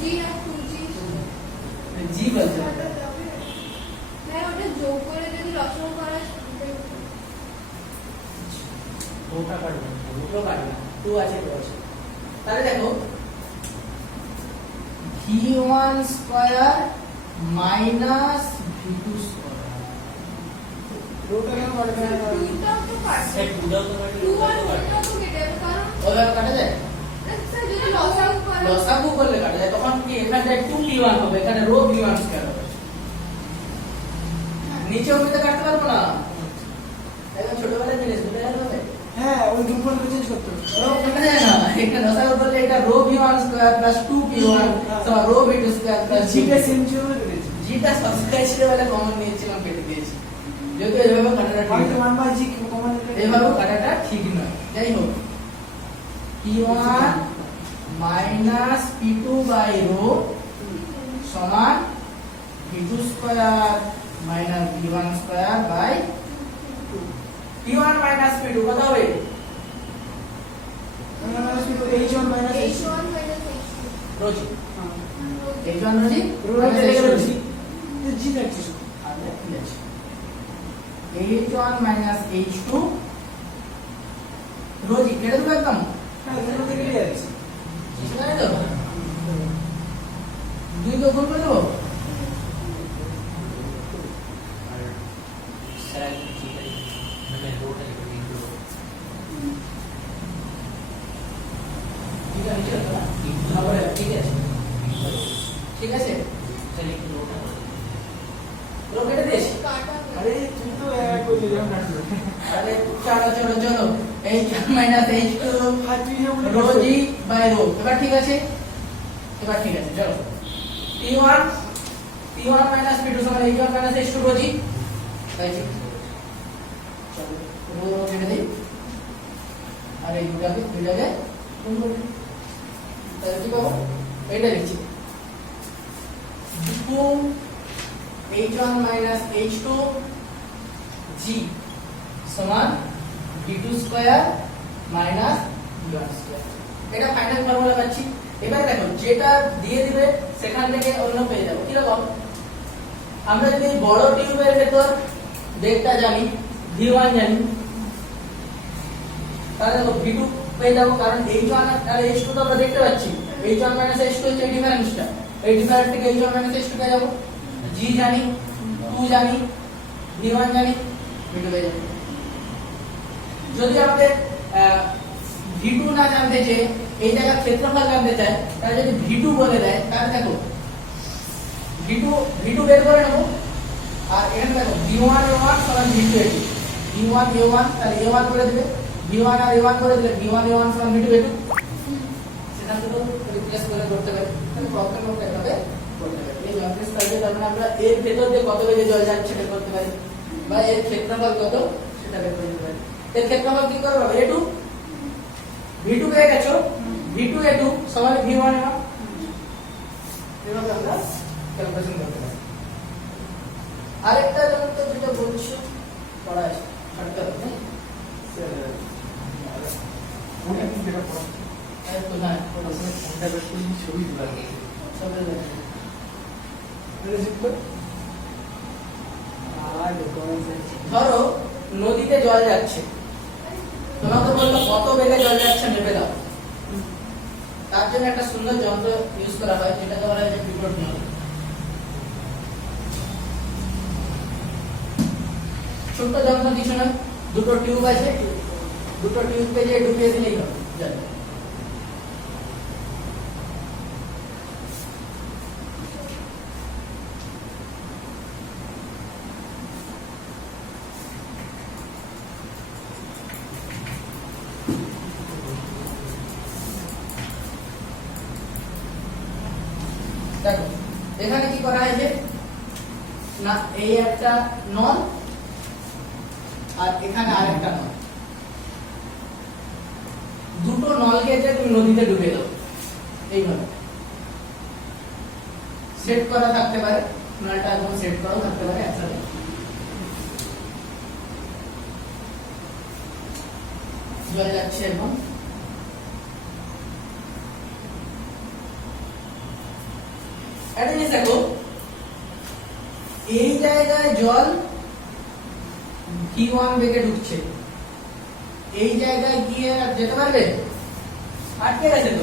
g আর 2g g বলছে না ওটা যোগ করে যদি লসাগু করা ওটা কাটবে দুটো কাটবে 2 আছে 2 আছে তাহলে দেখো v1 square minus v2 square rota কেন কাটবে না 2টাও তো পারছে सेट पूरा तो मैं 2 আর 1টা তো কেটে যাবে কারণ ওভাবে কাটা যায় স্যার যদি লসাগু করা লসাগু করলে কাটা যায় তখন কি এখানে 2p1 হবে এখানে রো v1 স্কয়ার হবে নিচে ওইটা কাটতে পারবো না একদম ছোটবেলার জিনিস বুঝতে পারবে হ্যাঁ ওই দুটোকে চেঞ্জ করতে হবে রো কাটা যায় না এখানে লসাগু করলে এটা rho v1 square plus 2p1 সমান rho v2 square plus zeta same ছিল কেটেছি জিটা সবসময় ছেলেবেলা কমন নিয়েছিলাম কেটে দিয়েছি যেহেতু এইভাবে কাটাটা আমি ঠিক তো নয়। 1 by g কমন নিতে এইভাবে কাটাটা ঠিক নয় যাই হোক p1 minus p2 by rho সমান v2 square minus v1 square by p1 minus p2 কত হবে h1 minus h2 h1 minus h2 রোজি হ্যাঁ h1 রোজি রোটা minus চলে গেল h2 জি জি রাখছিস আচ্ছা ঠিক আছে h1 মাইনাস h2 রোজি কেটে দেবো একদম হ্যাঁ দুটো থেকে যাচ্ছে তাই তো দুই তো গুণ করে দেবো सर ठीक है मैंने रोड है कटिंग लो ঠিক আছে নিচে রাখো না তারপরে ঠিক আছে ঠিক আছে सर एक रोड है রো কেটে দিয়েছি কাটা আরে তুই তো এক করে দিলাম না আরে চলো চলো চলো h1 মাইনাস h2 আর তুই না বলে রো জি বাই রো এবার ঠিক আছে চলো p1 মাইনাস p2 সমান h1 মাইনাস h2 রো জি তাই ঠিক চলো রো কেটে দিই আর এই দুটাকে গুণ করে দিই তাহলে কি পাবো এইটা লিখছি 2 h1 মাইনাস h2 g সমান v2 square minus v1 square এটা ফাইনাল ফর্মুলা পাচ্ছি এবারে দেখো যেটা দিয়ে দিবে সেখান থেকে অন্য পেয়ে যাবো কি রকম আমরা যদি বড় টিউবের ভেতর বেগটা জানি v1 জানি তাহলে দেখো v2 পেয়ে যাবো কারণ h1 আর h2 তো আমরা দেখতে পাচ্ছি h1 মাইনাস h2 হচ্ছে এই ডিফারেন্সটা এই ডিফারেন্স থেকে h1 মাইনাস h2 পেয়ে যাবো g জানি 2 জানি v1 জানি v2 পেয়ে যাবো যদি আমাদের v2 না জানতে যে এই জায়গার ক্ষেত্রফল জানতে চায় তাহলে যদি v2 বলে দেয় তাহলে দেখো v2 বের করে নেব আর এখানে দেখো v1 a1 সমান v2 a2 v1 a1 তাহলে a1 করে দিবে v1 আর a1 করে দিলে v1 a1 সমান v2 a2 সেটা তো রিপ্লেস করে করতে পারি তাহলে প্রবলেম হবে এভাবে করতে পারি এই ম্যাট্রিক্স সাইজে তার মানে আমরা এর ভেতর দিয়ে কত বেগে জল যাচ্ছে সেটা করতে পারি বা এর ক্ষেত্রফল কত সেটা বের করে দিতে পারি এর ক্ষেত্রফল কি করব a2 v2 পেয়ে গেছো v2 a2 সমান v1 a1 এভাবে আমরা ক্যালকুলেশন করতে পারি আরেকটা তো যেটা বলছো পড়া আছে শর্টকাট নেই ওটা কি যেটা পড়া আর তো না ওটা সব ফোনটা বের করে ছবি তোলা সবে রিসিভ কর আর ডকুমেন্টস ধরো নদীতে জল যাচ্ছে তোমাকে বললো কত বেগে জল যাচ্ছে মেপে দাও তার জন্য একটা সুন্দর যন্ত্র ইউজ করা হয় যেটাকে বলা হয় পিভট নল ছোট্ট যন্ত্র কিছু নয় দুটো টিউব আছে দুটো টিউবকে যে ঢুকিয়ে দিলেই হবে জল এখানে কি করা হয়েছে না, এই একটা নল আর এখানে আরেকটা নল, দুটো নলকে যে তুমি নদীতে ডুবে দাও, এইভাবে সেট করা থাকতে পারে, নলটা একদম সেট করাও থাকতে পারে একসাথে। জল যাচ্ছে এবং একটা জিনিস দেখো, এই জায়গায় জল V1 বেগে ঢুকছে, এই জায়গায় গিয়ে আর যেতে পারবে? আটকে গেছে তো,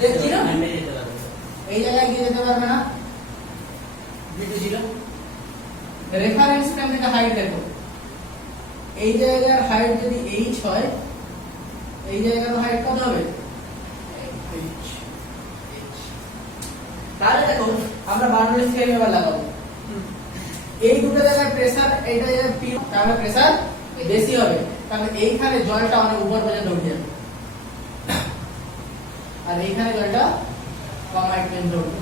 দেখছি না, এই জায়গায় গিয়ে যেতে পারবে না। V2 রেফারেন্স ফ্রেম থেকে হাইট দেখো, এই জায়গার হাইট যদি h হয়, এই জায়গার হাইট কত হবে? h। তাহলে দেখো আমরা বাউন্ডারি স্কেল এবার লাগাবো, এই দুটো জায়গায় প্রেসার, এইটা জায়গায় P, তাহলে প্রেসার বেশি হবে, তাহলে এইখানে জলটা অনেক উপর পর্যন্ত উঠে যাবে, আর এইখানে জলটা কম হাইট পর্যন্ত উঠবে।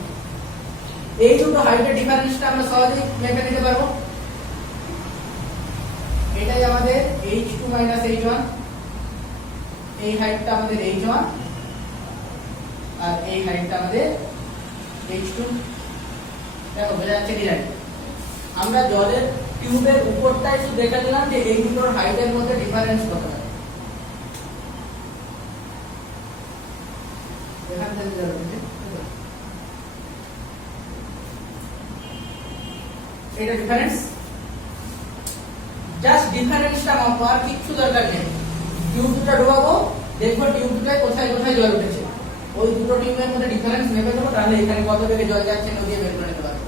এই দুটো হাইটের ডিফারেন্সটা আমরা সহজেই মেপে নিতে পারবো। এটাই আমাদের h2 h1, এই হাইটটা আমাদের h1 আর এই হাইটটা আমাদের h2। দেখো বোঝা যাচ্ছে কি জানি, আমরা জলের টিউবের উপরটাই শুধু দেখে নিলাম যে এই দুটোর হাইটের মধ্যে ডিফারেন্স কত হয়। এখান থেকে জল উঠছে, এটা ডিফারেন্স, জাস্ট ডিফারেন্সটা মাপবো, আর কিচ্ছু দরকার নেই। টিউব দুটো ডোবাবো, দেখবো টিউব দুটায় কোথায় কোথায় জল উঠেছে, ওই দুটো টিউবের মধ্যে ডিফারেন্স মেপে দেবো, তাহলে এখানে কত বেগে জল যাচ্ছে নদী বের করে নিতে পারবো।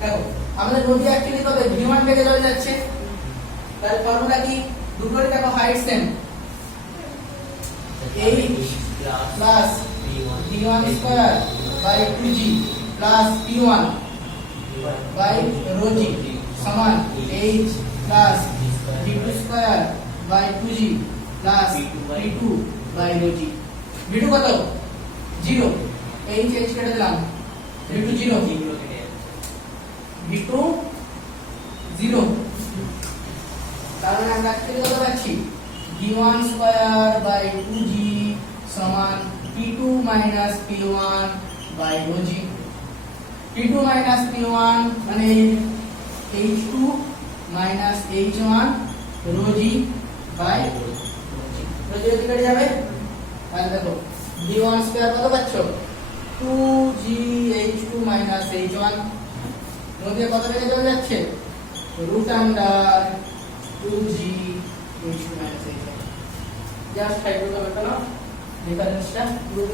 দেখো আমাদের নদী অ্যাকচুয়ালি কত V1 বেগে জল যাচ্ছে, তাহলে ফর্মুলা কি? দুটোরই দেখো height same, h plus V1 square by 2g plus P1 by rho g সমান h plus V2 square by 2g plus P2 by rho g। V2 কত? 0, h কেটে দিলাম, V2 0, V2 0, তাহলে আমরা অ্যাকচুয়ালি কত পাচ্ছি? V1 স্কয়ার বাই 2g সমান P2 minus P1 by rho g। P2 minus P1 মানে H2 minus H1 rho g by rho g কেটে যাবে, তাহলে দেখো V1 স্কয়ার কত পাচ্ছ? 2g H2 মাইনাস H1, নদীতে কত বেগে জল যাচ্ছে? Root under 2g H2 minus H1। Just height করতে হবে না, ডিফারেন্সটা পুরো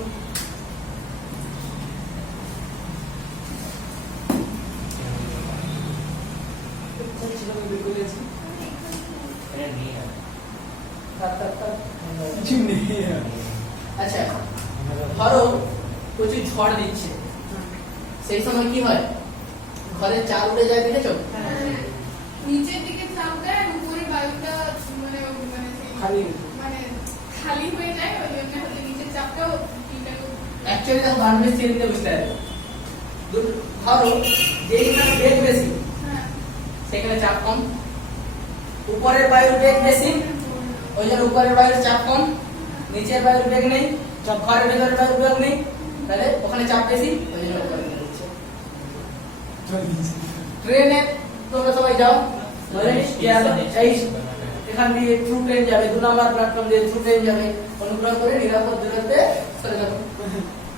আচ্ছা। ধরো প্রচুর ঝড় দিচ্ছে, সেই সময় কি হয়? ঘরের চাল উড়ে যায়, দেখেছো? নিচের দিকে চাপ দেয় আর উপরে বায়ুটা মানে খালি মানে খালি হয়ে যায়, ওই জন্য হচ্ছে নিচের চাপটাও অ্যাকচুয়ালি দেখো বাউন্ডারি স্কেলতে বুঝতে হবে। ধরো যেখানে বেগ বেশি সেখানে চাপ কম, উপরের বায়ুর বেগ বেশি ওই জন্য উপরের বায়ুর চাপ কম, নিচের বায়ুর বেগ নেই, ঘরের ভেতরের বায়ুর বেগ নেই, তাহলে ওখানে চাপ বেশি, ওই জন্য উপরে দিচ্ছে। ট্রেনে তোমরা সবাই যাও, এখান দিয়ে থ্রু ট্রেন যাবে, 2 নম্বর প্ল্যাটফর্ম দিয়ে থ্রু ট্রেন যাবে, অনুগ্রহ করে নিরাপদ দূরত্বে সরে যাবো।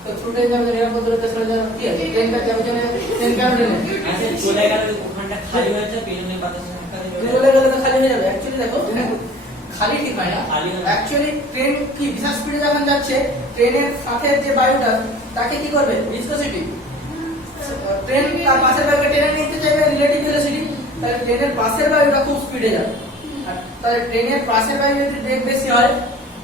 তো থ্রু ট্রেন যাবে, নিরাপদ দূরত্বে সরে যাবো, কি আছে? ট্রেনটা যাবে জন্য ট্রেন কেন ট্রেনে চলে গেলে ওখানটা খালি হয়ে যাবে, পেছনে বাতাসে চলে গেলে তো খালি হয়ে যাবে। অ্যাকচুয়ালি দেখো খালি ঠিক হয় না, খালি হয় না। অ্যাকচুয়ালি ট্রেন কি বিশাল স্পিডে যখন যাচ্ছে, ট্রেনের সাথে যে বায়ুটা তাকে কি করবে? ভিসকোসিটি। ট্রেন তার পাশের বায়ুকে টেনে নিতে চাইবে, রিলেটিভ ভেলোসিটি, তাহলে ট্রেনের পাশের বায়ুটা খুব স্পিডে যাবে। আর তাহলে ট্রেনের পাশের বায়ু যদি বেগ বেশি হয়,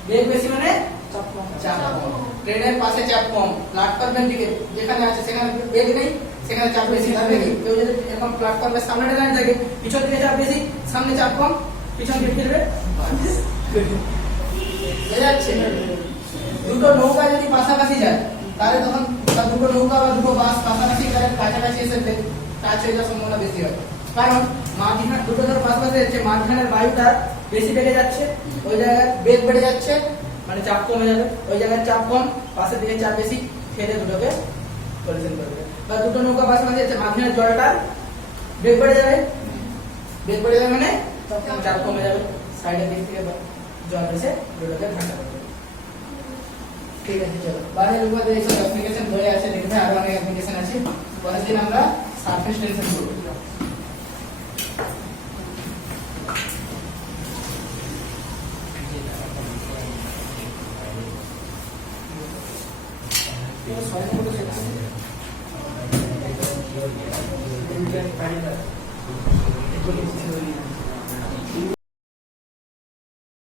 বেগ বেশি মানে চাপ কম। ট্রেনের পাশে চাপ কম, প্ল্যাটফর্মের দিকে যেখানে আছে সেখানে বেগ নেই, সেখানে চাপ বেশি। তাহলে কি কেউ যদি এরকম প্ল্যাটফর্মের সামনে দাঁড়িয়ে থাকে, পিছন দিকে চাপ বেশি, সামনে চাপ কম, পিছন দিকে ফিরবে। বোঝা যাচ্ছে? দুটো নৌকা যদি পাশাপাশি যায় তাহলে তখন বা দুটো নৌকা বা দুটো বাস পাশাপাশি কাছাকাছি এসে টাচ হয়ে যাওয়ার সম্ভাবনা বেশি হয়। কারণ মাঝখানে দুটো ধর পাশাপাশি যাচ্ছে, মাঝখানের বায়ুটা বেশি বেড়ে যাচ্ছে, ওই জায়গায় বেগ বেড়ে যাচ্ছে, মানে চাপ কমে যাবে। ওই জায়গায় চাপ কম, পাশের দিকে চাপ বেশি, খেলে দুটোকে কলিশন করবে। বা দুটো নৌকা পাশাপাশি যাচ্ছে, মাঝখানের জলটা বেগ বেড়ে যাবে, বেগ বেড়ে যাবে মানে চাপ কমে যাবে, সাইডের দিক থেকে জল এসে দুটোকে ঠান্ডা করবে। ঠিক আছে, চলো বাইরের উপরে এইসব অ্যাপ্লিকেশন হয়ে আছে, দেখবে আরো অনেক অ্যাপ্লিকেশন আছে। পরের দিন আমরা সারফেস টেনশন করবো। ছয় নম্বর